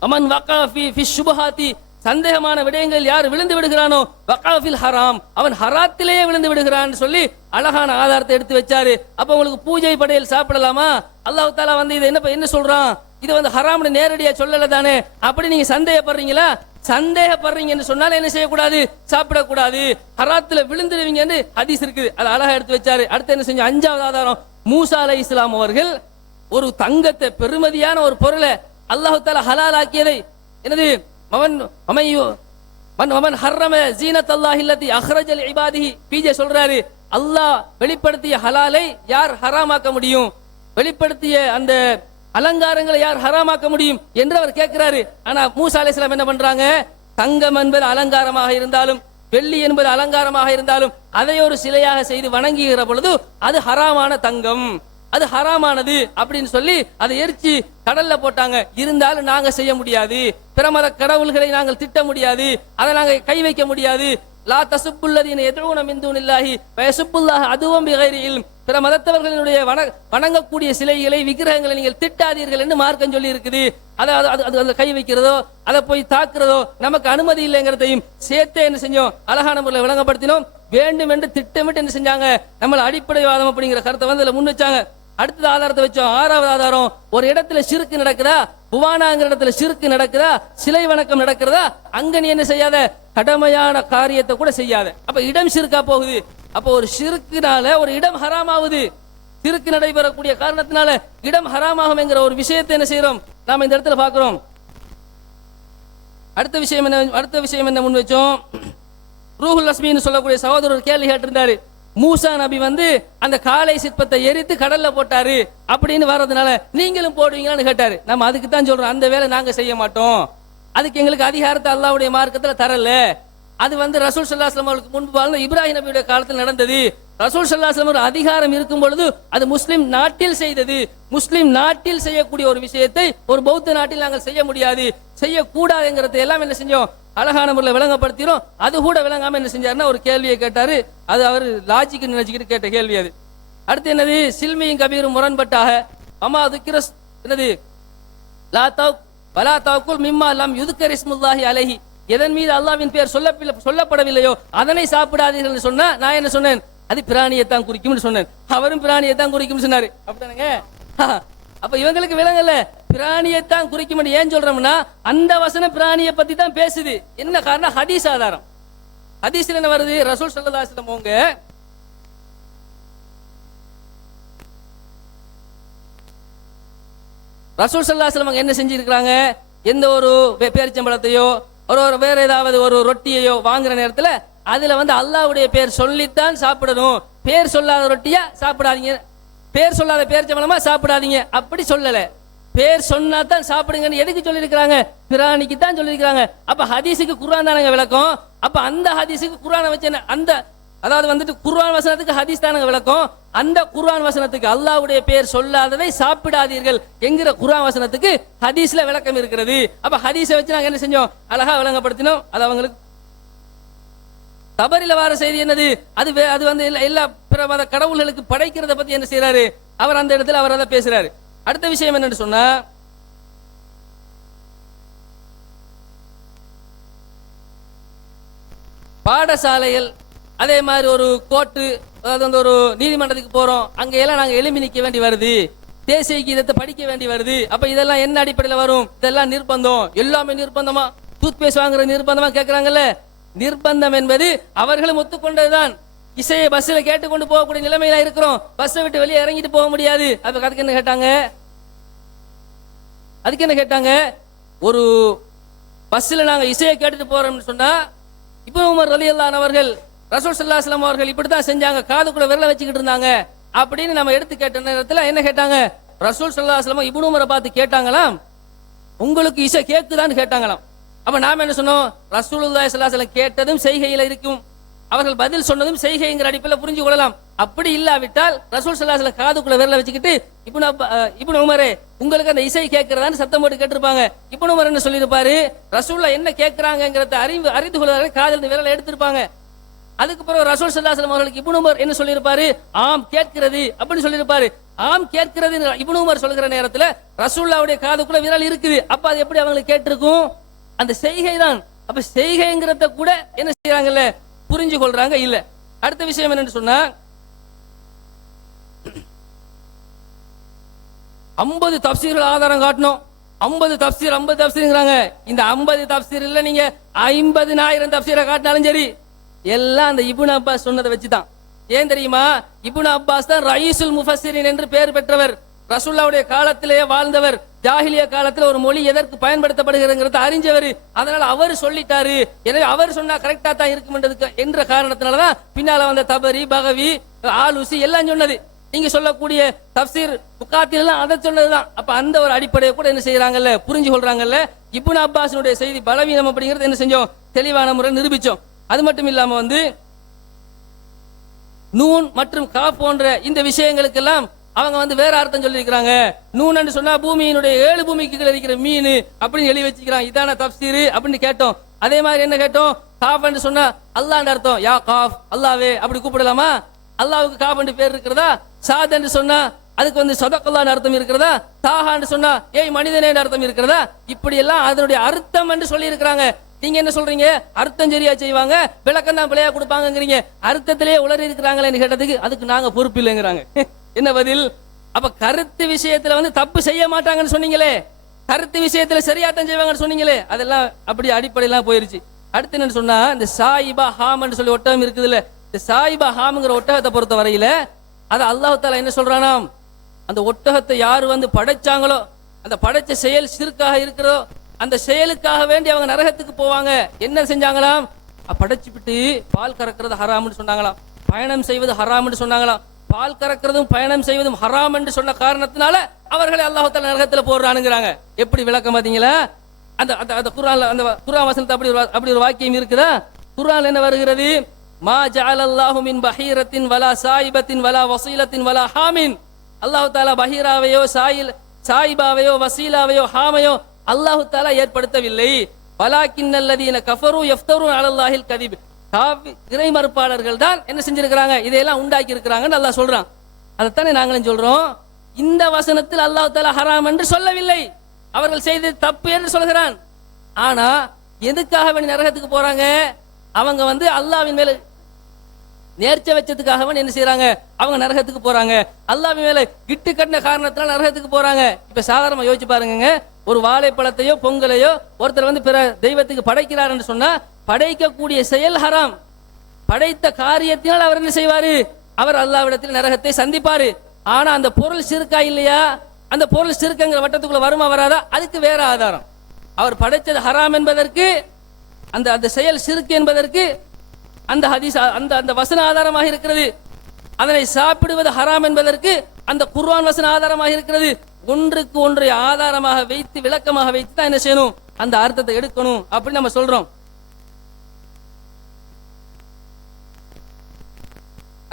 அமன் வகா ஃபி ஷுபஹாத்தி, சந்தேகமான விடயங்கள் யார் விழுந்து விடுகிறானோ வகா ஃபில் ஹராம், அவன் ஹராத்திலேயே விழுந்து விடுகிறான்னு சொல்லி அழகான ஆதாரத்தை எடுத்து வச்சாரு. அப்ப உங்களுக்கு பூஜை படையல் சாப்பிடலாமா? அல்லாஹ் தஆலா இதை என்ன சொல்றான்? இது ஹராம்னு நேரடியா சொல்லல தானே. அப்படி நீங்க சந்தேகப்படுறீங்களா? சந்தேகப்படுறீங்கன்னு சொன்னால என்ன செய்யக்கூடாது? சாப்பிடக்கூடாது, ஹராத்துல விழுந்துடுவீங்கன்னு ஹதீஸ் இருக்குது. அது அழகா எடுத்து வச்சாரு. அடுத்து என்ன செஞ்சோம்? 5வது ஆதாரம், மூசா அலைஹிஸ்ஸலாம் அவர்கள் ஒரு தங்கத்தை, பெருமதியான ஒரு பொருளை அல்லாஹ் தஆலா ஹலால் ஆக்கியதை என்னது? மமன் ஹர்ரம ஜீனத்தல்லாஹி அல்லதி அக்ரஜ லிஇபாதிஹி, பிஜே சொல்றாரு, அல்லாஹ் வெளிப்படுத்திய ஹலாலை யார் ஹராமாக்க முடியும்? வெளிப்படுத்திய அந்த அலங்காரங்களை யார் ஹராமாக்க முடியும் என்று அவர் கேட்கிறாரு. ஆனா மூசா அலைஹிஸ்ஸலாம் என்ன பண்றாங்க? தங்கம் என்பது அலங்காரமாக இருந்தாலும், வெள்ளி என்பது அலங்காரமாக இருந்தாலும் அதை ஒரு சிலையாக செய்து வணங்குகிற பொழுது அது ஹராமான தங்கம், அது ஹராமானது அப்படின்னு சொல்லி அதை எரிச்சு கடல்ல போட்டாங்க. இருந்தாலும் நாங்க செய்ய முடியாது, பிற மத கடவுள்களை நாங்கள் திட்ட முடியாது, அதை நாங்க கை வைக்க முடியாது. லா தசுப்புல்லதீன யதுஊன மின் தூனில்லாஹி வயசுப்புல்லாஹ அதுவும் பிகைரி இல்ம், பிற மதத்தவர்களுடைய வணங்கக்கூடிய சிலைகளை, விக்கிரகங்களை நீங்கள் திட்டாதீர்கள் என்று மார்க்கம் சொல்லி இருக்குது. அதை கை வைக்கிறதோ அதை போய் தாக்குறதோ நமக்கு அனுமதி இல்லைங்கிறதையும் சேர்த்தே என்ன செஞ்சோம்? அழகான முறையில் விளங்கப்படுத்தினோம். வேண்டும் என்று திட்டமிட்டு என்ன செஞ்சாங்க, நம்மள அடிப்படைவாதம் அப்படிங்கிற கருத்தை வந்து அதில் முன் வச்சாங்க. அடுத்தது ஆதாரத்தை வச்சோம். ஆறாவது ஆதாரம், ஒரு இடத்துல ஷிர்க் நடக்குதா, புவானாங்கிற இடத்துல ஷிர்க் நடக்குதா, சிலை வணக்கம் நடக்கிறதா, அங்க நீ என்ன செய்யாத, கடமையான காரியத்தை கூட செய்யாத. அப்ப இடம் ஷிர்கா போகுது. அப்ப ஒரு ஷிர்க்குனால ஒரு இடம் ஹராமாகுது. ஷிர்க் நடைபெறக்கூடிய காரணத்தினால இடம் ஹராமாகும் என்கிற ஒரு விஷயத்தை என்ன செய்யறோம், நாம இந்த இடத்துல பார்க்கிறோம். அடுத்த விஷயம் என்ன முன் வச்சோம், ரூஹுல் அஸ்மின்னு சொல்லக்கூடிய சகோதரர் கேள்வி கேட்டிருந்தாரு. மூசா நபி வந்து அந்த காளை சிற்பத்தை எரித்து கடல்ல போட்டாரு அப்படின்னு வர்றதுனால நீங்களும் போடுவீங்களான்னு கேட்டாரு. நம்ம அதுக்கு தான் சொல்றோம், அந்த வேலை நாங்க செய்ய மாட்டோம், அதுக்கு எங்களுக்கு அதிகாரத்தை அல்லாஹ்வுடைய மார்க்கத்துல தரல. அது வந்து ரசூல் ஸல்லல்லாஹு அலைஹி வஸல்லம் முன்பு வாழ்ந்த இப்ராஹிம் நபியுடைய காலத்தில் நடந்தது. ரசூல் ஸல்லல்லாஹு அலைஹி வஸல்லம் அதிகாரம் இருக்கும் பொழுது அது முஸ்லிம் நாட்டில் செய்தது. முஸ்லிம் நாட்டில் செய்யக்கூடிய ஒரு விஷயத்தை ஒரு பௌத்த நாட்டில் நாங்கள் செய்ய முடியாது, செய்யக்கூடாதுங்கிறத எல்லாம் என்ன செஞ்சோம், அழகான முறையில் விளங்கப்படுத்தினோம். அது கூட விளங்காம என்ன செஞ்சாருன்னா ஒரு கேள்வியை கேட்டாரு. அது அவர் லாஜிக்கு நினைச்சுக்கிட்டு கேட்ட கேள்வி அது. அடுத்து என்னது, சில்மியும் கபீரும் முரண்பட்டாக அம்மா துக்கிரஸ் என்னது லா தவ் வலா தவக்குல் மிம்மா லம் யுதுக்கர் இஸ்முல்லாஹி அலைஹி, எதன் மீது அல்லாஹ்வின் பெயர் சொல்லப்படவில்லையோ அதனை சாப்பிடாதீர்கள் சொன்னா நான் என்ன சொன்னேன், அது பிராணியைத்தான் குறிக்கும்னு சொன்னேன். அவரும் பிராணியைத்தான் குறிக்கும்னு சொன்னாரு. அப்படிதானங்க? அப்ப இவங்களுக்கு விளங்கல, பிராணியைத்தான் குறிக்கும். ஏன் சொல்றோம்னா அந்த வசனம் பிராணியை பத்தி தான் பேசுது. என்ன காரணம், ஹதீஸ் ஆதாரம். ஹதீஸ்ல என்ன வருது, ரசூல் ஸல்லல்லாஹு அலைஹி வஸல்லம் அவங்க ரசூல் ஸல்லல்லாஹு அலைஹி வஸல்லம் என்ன செஞ்சிருக்காங்க, எந்த ஒரு பேரிச்சம்பழத்தையோ ஒரு வேற ஏதாவது ஒரு ரொட்டியையோ வாங்குற நேரத்துல அதுல வந்து அல்லாஹ்வுடைய பேர் சொல்லித்தான் சாப்பிடணும், பேர் சொல்லாத ரொட்டியா சாப்பிடாதீங்க, பேர் சொல்லாத பேரிச்சம்பழமா சாப்பிடாதீங்க அப்படி சொல்லல. பேர் சொன்னா தான் சாப்பிடுங்கன்னு எதுக்கு சொல்லியிருக்கிறாங்க, பிராணிக்கு தான் சொல்லியிருக்கிறாங்க. அப்ப ஹதீஸுக்கு குர்ஆன் தானங்க விளக்கம். அப்ப அந்த ஹதீஸுக்கு குர்ஆனை வச்சு அந்த அதாவது வந்துட்டு குர்ஆன் வசனத்துக்கு ஹதீஸ் தானங்க விளக்கம். அந்த குர்ஆன் வசனத்துக்கு அல்லாஹ்வுடைய பேர் சொல்லாததை சாப்பிடாதீர்கள் என்கிற குர்ஆன் வசனத்துக்கு ஹதீஸ்ல விளக்கம் இருக்கிறது. அப்ப ஹதீஸை வச்சு நாங்க என்ன செஞ்சோம், அழகா விளங்கப்படுத்தினோம். அது அவங்களுக்கு தபரில வார செய்தி என்னது, அது வந்து எல்லா பிற மத கடவுள்களுக்கு படைக்கிறத பத்தி என்ன செய்யறாரு அவர், அந்த இடத்துல அவர் அதை பேசுறாரு. அடுத்த விஷயம் என்னன்னு சொன்னா, பாடசாலைகள் அதே மாதிரி ஒரு கோர்ட்டு, அதாவது வந்து ஒரு நீதிமன்றத்துக்கு போறோம், அங்க எல்லாம் நாங்க எழுப்பி நிக்க வேண்டி வருது, தேசிய கீதத்தை படிக்க வேண்டி வருது. அப்ப இதெல்லாம் என்ன அடிப்படையில் வரும், இதெல்லாம் நிர்பந்தம். எல்லாமே நிர்பந்தமா, டூத் பேஸ்ட் வாங்குற நிர்பந்தமா கேட்கறாங்கல்ல. நிர்பந்தம் என்பது அவர்களும் ஒத்துக்கொண்டதுதான். இசையை பஸ்ல கேட்டுக்கொண்டு போகக்கூடிய நிலைமையில இருக்கிறோம், பஸ்ஸை விட்டு வெளியே இறங்கிட்டு போக முடியாது. அதுக்கு என்ன கேட்டாங்க, ஒரு பஸ்ல நாங்க இசையை கேட்டுட்டு போறோம்னு சொன்னா, இப்னு உமர் ரலியல்லாஹு அன்ஹு அவர்கள் ரசூல் ஸல்லல்லாஹு அலைஹி வஸல்லம் அவர்கள் இப்படித்தான் செஞ்சாங்க, காதுக்குள்ள விரல வச்சுக்கிட்டு இருந்தாங்க அப்படின்னு நம்ம எடுத்து கேட்ட நேரத்துல என்ன கேட்டாங்க, ரசூல் ஸல்லல்லாஹு அலைஹி வஸல்லம் இப்னு உமரை பார்த்து கேட்டாங்களாம், உங்களுக்கு இசை கேக்குதான்னு கேட்டாங்களாம். அப்ப நாம என்ன சொன்னோம், ரசூலுல்லாஹி ஸல்லல்லாஹு அலைஹி வஸல்லம் கேட்டதும் செய்கையில இருக்கும், அவர்கள் பதில் சொன்னதும் செய்கைங்கிற அடிப்படையில் புரிஞ்சு கொள்ளலாம். அப்படி இல்லாவிட்டால் ரசூல் ஸல்லல்லாஹு அலைஹி வஸல்லம் காதுக்குள்ள விரல வச்சுக்கிட்டு இப்னு உமரே உங்களுக்கு அந்த இசை கேட்கிறதான்னு சத்தம் போட்டு கேட்டிருப்பாங்க. இப்னு உமர் என்ன சொல்லியிருப்பாரு, ரசூலுல்லாஹ் என்ன கேட்கிறாங்கிறத அறிந்து கொள்வதற்கு காதில் விரலை எடுத்திருப்பாங்க. அதுக்கு பிறகு ரசூல் ஸல்லல்லாஹு அலைஹி வஸல்லம் அவர்களுக்கு இப்னு உமர் என்ன சொல்லியிருப்பாரு, ஆம் கேட்கிறது அப்படின்னு சொல்லியிருப்பாரு. ஆம் கேட்கிறது இப்னு உமர் சொல்கிற நேரத்துல ரசூலுல்லாஹ்வுடைய காதுக்குள்ள விரல் இருக்குது. அப்ப அது எப்படி அவங்களுக்கு கேட்டிருக்கும், அந்த செய்கை தான். அப்ப செய்கைங்கிறத கூட என்ன செய்யறாங்கல்ல, புரிஞ்சு கொள்றாங்க இல்ல. அடுத்த விஷயம் என்னன்னு சொன்னா, 50 தப்சீர்கள் ஆதாரம் காட்டணும். 50 தப்சீர்ங்கிறாங்க. இந்த 50 தப்சீர் இல்ல, நீங்க 50,000 தப்சீரை காட்டினாலும் சரி, எல்லாம் அந்த இப்னு அப்பாஸ் சொன்னதை வச்சுதான். ஏன் தெரியுமா, இப்னு அப்பாஸ் தான் ரயீசுல் முஃபஸ்ஸிரின் என்று பெயர் பெற்றவர், ரசூலுல்லாஹ்வுடைய காலத்திலேயே வாழ்ந்தவர், ஜாஹிலியா காலத்துல ஒரு மொழி எதற்கு பயன்படுத்தப்படுகிறதுங்கிறத அறிஞ்சவர். அதனால அவர் சொல்லிட்டாரு, எனவே அவர் சொன்னா கரெக்டா தான் இருக்கும் என்ற காரணத்தினாலதான் பின்னால வந்த தபரி, பகவி, ஆலூசி எல்லாம் சொன்னது. நீங்க சொல்லக்கூடிய தப்சீர் புகாத்தில் எல்லாம் அதை சொன்னதுதான். அப்ப அந்த ஒரு அடிப்படையை கூட என்ன செய்யறாங்கல்ல, புரிஞ்சு கொள்றாங்கல்ல. இப்னு அப்பாஸினுடைய செய்தி பலவீனம் அப்படிங்கிறது என்ன செஞ்சோம், தெளிவான முறை நிரூபிச்சோம். அது மட்டும் இல்லாம வந்து நூன் மற்றும் கா போன்ற இந்த விஷயங்களுக்கெல்லாம் அவங்க வந்து வேற அர்த்தம் சொல்லியிருக்கிறாங்க. நூன்னு சொன்னா பூமியினுடைய 7 பூமிக்கு இருக்கிற மீன் அப்படின்னு எழுதி வச்சுக்கிறாங்க. இதான தப்சீர் அப்படின்னு கேட்டோம். அதே மாதிரி என்ன கேட்டோம், காஃப் சொன்னா அல்லாஹ்ன்ற அர்த்தம், யா காஃப் அல்லாவே அப்படி கூப்பிடலாமா, அல்லாஹ்வுக்கு காஃப் பேர் இருக்கிறதா. சாத் என்று சொன்னா அதுக்கு வந்து சதக்கல்லான்னு அர்த்தம் இருக்கிறதா. தாஹான்னு சொன்னா ஏய் மனிதனே அர்த்தம் இருக்கிறதா. இப்படி எல்லாம் அதனுடைய அர்த்தம் என்று சொல்லி இருக்கிறாங்க. நீங்க என்ன சொல்றீங்க? அர்த்தம் சரியா செய்வாங்க, விளக்கம் தான் பிள்ளையா கொடுப்பாங்கிறீங்க. அர்த்தத்திலேயே உளறி இருக்கிறாங்களேன்னு கேட்டதுக்கு அதுக்கு நாங்க பொறுப்பு இல்லைங்கிறாங்க. என்ன பதில்? அப்ப கருத்து விஷயத்துல வந்து தப்பு செய்ய மாட்டாங்கன்னு சொன்னீங்களே, கருத்து விஷயத்துல சரியாத்தான் செய்வாங்கன்னு சொன்னீங்களே, அதெல்லாம் அப்படி அடிப்படையெல்லாம் போயிருச்சு. அடுத்து என்னன்னு சொன்னா, இந்த சாயிபா ஹாம்னு சொல்லி ஒட்டகம் இருக்குதுல்ல, இந்த சாயிபா ஹாம்ங்கிற ஒட்டகத்தை பொறுத்த வரையில அது அல்லாஹ் தஆலா என்ன சொல்றானாம், அந்த ஒட்டகத்தை யாரு வந்து படைச்சாங்களோ, அந்த படைச்ச செயல் சிறுக்காக இருக்கிறதோ, அந்த செயலுக்காக வேண்டி அவங்க நரகத்துக்கு போவாங்க. என்ன செஞ்சாங்களாம்? படைச்சு விட்டு பால் கறக்கிறது ஹராம்னு சொன்னாங்களாம், பயணம் செய்வது ஹராம்னு சொன்னாங்களாம். பால் கறக்கிறதும் பயணம் செய்வதும் ஹராம் என்று சொன்ன காரணத்தினால அவர்களை அல்லாஹ் தஆலா நரகத்துல போடுறானுங்கிறாங்க. எப்படி விளக்கம் பாத்தீங்களா? அந்த அந்த குர்ஆன்ல அந்த குர்ஆன் வசனத்துல அப்படி ஒரு வாக்கியம் இருக்குதா? குர்ஆன்ல என்ன வருகிறது? மா ஜஅலல்லாஹு மின் பஹீரத்தின் வலா சாயிபத்தின் வலா வசீலத்தின் வலா ஹாமின். அல்லாஹ் தஆலா பஹீராவையோ சாயிபாவையோ வசீலாவையோ ஹாமையோ அல்லாஹ் தஆலா ஏற்படுத்தவில்லை. வலாக்கின்னல்லதீன கஃபரு யஃப்தரு அலல்லாஹில் கதிப். இறை மறுப்பாளர்கள் தான் என்ன செஞ்சிருக்கிறாங்க, இதையெல்லாம் உண்டாக்கி இருக்கிறாங்கன்னு அல்லாஹ் சொல்றான். அதைத்தானே நாங்களும் சொல்றோம். இந்த வசனத்தில் அல்லாஹ் தஆலா ஹராம் என்று சொல்லவில்லை, அவர்கள் செய்தது தப்பு என்று சொல்கிறான். ஆனா எதுக்காக வேண்டி நரகத்துக்கு போறாங்க? அவங்க வந்து அல்லாஹ்வின் மேல நேர்ச்சை வச்சதுக்காக வேண்டி என்ன செய்யறாங்க? அவங்க நரகத்துக்கு போறாங்க. அல்லாஹ்வின் மேல கிட்டு கட்டின காரணத்தினால நரகத்துக்கு போறாங்க. இப்ப சாதாரணமா யோசிச்சு பாருங்க, ஒரு வாழைப்பழத்தையோ பொங்கலையோ ஒருத்தர் வந்து பிற தெய்வத்துக்கு படைக்கிறார் என்று சொன்னா படைக்கக்கூடிய செயல் ஹராம். படைத்த காரியத்தினால் அவர் என்ன செய்வாரு? அவர் அல்லாஹ்விடத்தில் நரகத்தை சந்திப்பாரு. ஆனா அந்த பொருள் சிறுக்கா இல்லையா? அந்த பொருள் சிறுக்குங்கிற வட்டத்துக்குள்ள வருமா வராதா? அதுக்கு வேற ஆதாரம். அவர் படைத்தது ஹராம் என்பதற்கு, அந்த அந்த செயல் சிறுக்கு என்பதற்கு அந்த ஹதீஸ் அந்த வசன ஆதாரமாக இருக்கிறது. அதனை சாப்பிடுவது ஹராம் என்பதற்கு அந்த குர்ஆன் வசன ஆதாரமாக இருக்கிறது. ஒன்றுக்கு ஒன்றை ஆதாரமாக வைத்து விளக்கமாக வைத்து தான் என்ன செய்யணும்? அந்த அர்த்தத்தை எடுக்கணும் அப்படின்னு நம்ம சொல்றோம்.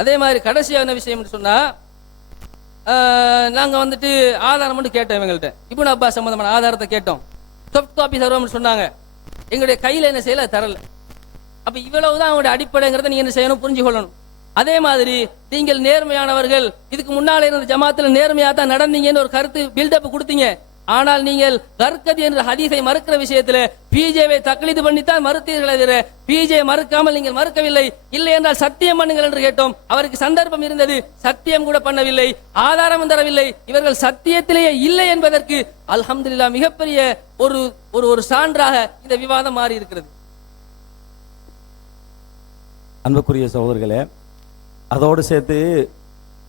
அதே மாதிரி கடைசியான விஷயம் சொன்னா, நாங்க வந்துட்டு ஆதாரம் மட்டும் கேட்டோம் இவங்கள்ட்ட. இப்னு அப்பாஸ் சம்பந்தமான ஆதாரத்தை கேட்டோம். சாஃப்ட் காப்பி தருவோம்னு சொன்னாங்க. எங்களுடைய கையில என்ன செய்யல, தரல. அப்ப இவ்வளவுதான் அவங்களுடைய அடிப்படைங்கிறத நீங்க என்ன செய்யணும்? புரிஞ்சு கொள்ளணும். அதே மாதிரி நீங்கள் நேர்மையானவர்கள், இதுக்கு முன்னால இருந்த ஜமாத்துல நேர்மையா தான் நடந்தீங்கன்னு ஒரு கருத்து பில்டப் கொடுத்தீங்க. ஆனால் நீங்கள் கர்கதி என்ற ஹதீஸை மறுக்கிற விஷயத்துல பிஜேவை தக்லீது பண்ணித்தான் மறுத்தீர்களே தவிர பிஜே மறுக்காமல் நீங்கள் மறுக்கவில்லை. இல்லை என்றால் சத்தியம் பண்ணுங்கள் என்று கேட்டோம். அவருக்கு சந்தர்ப்பம் இருந்தது, சத்தியம் கூட பண்ணவில்லை, ஆதாரம் தரவில்லை. இவர்கள் சத்தியத்திலேயே இல்லை என்பதற்கு அல்ஹம்துலில்லாஹ் மிகப்பெரிய ஒரு ஒரு சான்றாக இந்த விவாதம் மாறி இருக்கிறது. அன்புக்குரிய சகோதரர்களே, அதோடு சேர்த்து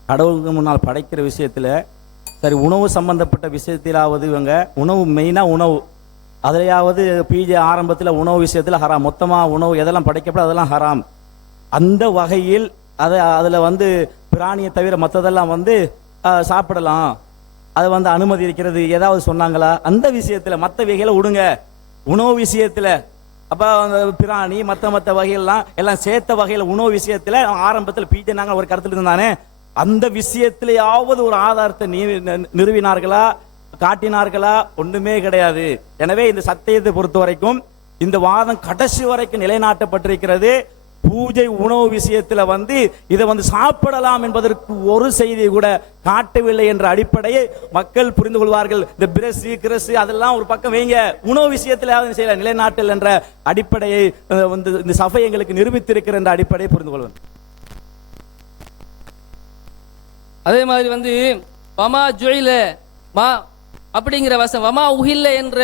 கடவுளுக்கு முன்னால் படைக்கிற விஷயத்தில் சரி, உணவு சம்பந்தப்பட்ட விஷயத்திலாவது இவங்க உணவு மெயினாக உணவு அதிலையாவது பிஜே ஆரம்பத்தில் உணவு விஷயத்தில் ஹராம், மொத்தமாக உணவு எதெல்லாம் படைக்கப்பட அதெல்லாம் ஹராம். அந்த வகையில் அதில் வந்து பிராணியை தவிர மற்றதெல்லாம் வந்து சாப்பிடலாம், அதை வந்து அனுமதி இருக்கிறது ஏதாவது சொன்னாங்களா? அந்த விஷயத்தில் மற்ற வகைகளை விடுங்க. உணவு விஷயத்தில் அப்போ அந்த பிராணி மற்ற வகையெல்லாம் எல்லாம் சேர்த்த வகையில் உணவு விஷயத்தில் ஆரம்பத்தில் பிஜே நாங்கள் ஒரு கருத்தில் இருந்தானே, அந்த விஷயத்திலேயாவது ஒரு ஆதாரத்தை நிறுவினார்களா, காட்டினார்களா? ஒன்றுமே கிடையாது. எனவே இந்த சத்தியத்தை பொறுத்த வரைக்கும் இந்த வாதம் கடைசி வரைக்கும் நிலைநாட்டப்பட்டிருக்கிறது. பூஜை உணவு விஷயத்துல வந்து இதை வந்து சாப்பிடலாம் என்பதற்கு ஒரு செய்தியை கூட காட்டவில்லை என்ற அடிப்படையை மக்கள் புரிந்து கொள்வார்கள். இந்த பிரஸ் கிரஸ் அதெல்லாம் ஒரு பக்கம் வைங்க, உணவு விஷயத்துல செய்யல நிலைநாட்டல் என்ற அடிப்படையை வந்து இந்த சபை எங்களுக்கு நிரூபித்திருக்கிற என்ற அடிப்படையை புரிந்து கொள்வது. அதே மாதிரி வந்து வமா ஜுயில மா அப்படிங்கிற வசம் வமா உஹில்ல என்ற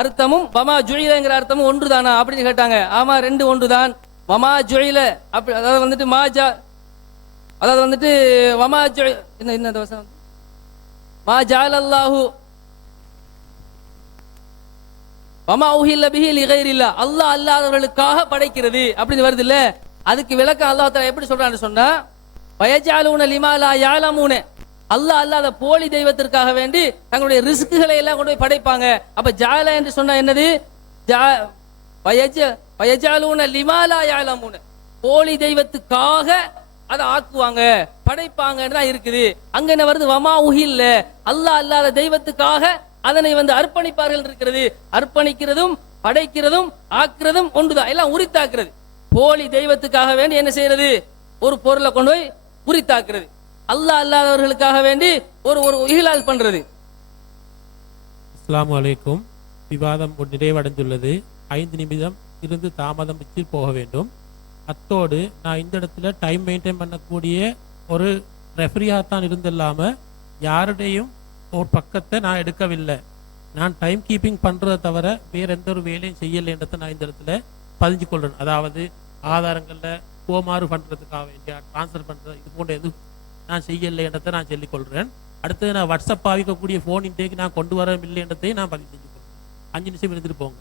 அர்த்தமும் வமா ஜுயிலங்கிற அர்த்தமும் ஒன்றுதானா அப்படின்னு கேட்டாங்க. ஆமா, ரெண்டு ஒன்றுதான். வமா ஜுயில அப்படி அதாவது வந்துட்டு மாஜா அதாவது வந்துட்டு வமா ஜுய் என்ன வசம் மா ஜஅலல்லாஹு வமா உஹில்ல பிஹி லிகைரில்லா, அல்லாஹ் அல்லாதவர்களுக்காக படைக்கிறது அப்படின்னு வருது இல்ல. அதுக்கு விளக்கம் அல்லாஹ் தஆலா எப்படி சொல்றான்னு சொன்னா, வயஜாலூன லிமா லா யஅலமூன, அல்லாஹ் அல்லாத போலி தெய்வத்திற்காக வேண்டி தங்களுடைய ரிஸ்குகளை எல்லாம் கொண்டு போய் படைப்பாங்க. அப்ப ஜால என்று சொன்னா என்னது? வயஜாலூன லிமா லா யஅலமூன, போலி தெய்வத்துக்காக அதை ஆக்குவாங்க படைப்பாங்கன்னு தான் இருக்குது. அங்க என்ன வருது? வமா உஹில்ல, அல்லாஹ் அல்லாத தெய்வத்துக்காக அதனை வந்து அர்ப்பணிப்பார்கள் இருக்கிறது. அர்ப்பணிக்கிறதும் படைக்கிறதும் ஆக்குறதும் ஒன்றுதான், எல்லாம் உரித்தாக்குறது. போலி தெய்வத்துக்காக வேண்டி என்ன செய்யறது? ஒரு பொருளை கொண்டு போய் உரித்தாக்குறது. அல்லாஹ் அல்லாதவர்களுக்காக வேண்டி ஒரு இஹ்லால் பண்றது. அஸ்ஸலாமு அலைக்கும். விவாதம் நிறைவடைந்துள்ளது. 5 நிமிடம் இருந்து தாமதம் வச்சு போக வேண்டும். அத்தோடு நான் இந்த இடத்துல டைம் மெயின்டைன் பண்ணக்கூடிய ஒரு ரெஃப்ரியாக தான் இருந்தில்லாமல் யாருடையும் ஒரு பக்கத்தை நான் எடுக்கவில்லை. நான் டைம் கீப்பிங் பண்ணுறதை தவிர வேறு எந்த ஒரு வேலையும் செய்யலைன்றதை நான் இந்த இடத்துல பதிஞ்சு கொள்கிறேன். அதாவது ஆதாரங்களில் கோமாறு பண்ணுறதுக்காக வேண்டிய ட்ரான்ஸ்ஃபர் பண்ணுறது இது போன்ற எதுவும் நான் செய்யலைன்றதை நான் சொல்லிக்கொள்கிறேன். அடுத்தது நான் வாட்ஸ்அப் பாவிக்கக்கூடிய ஃபோன் இன்டேக்கு நான் கொண்டு வர இல்லைன்றதையும் நான் பதிவு செஞ்சு கொள்கிறேன். 5 நிமிஷம் இருந்துட்டு போங்க.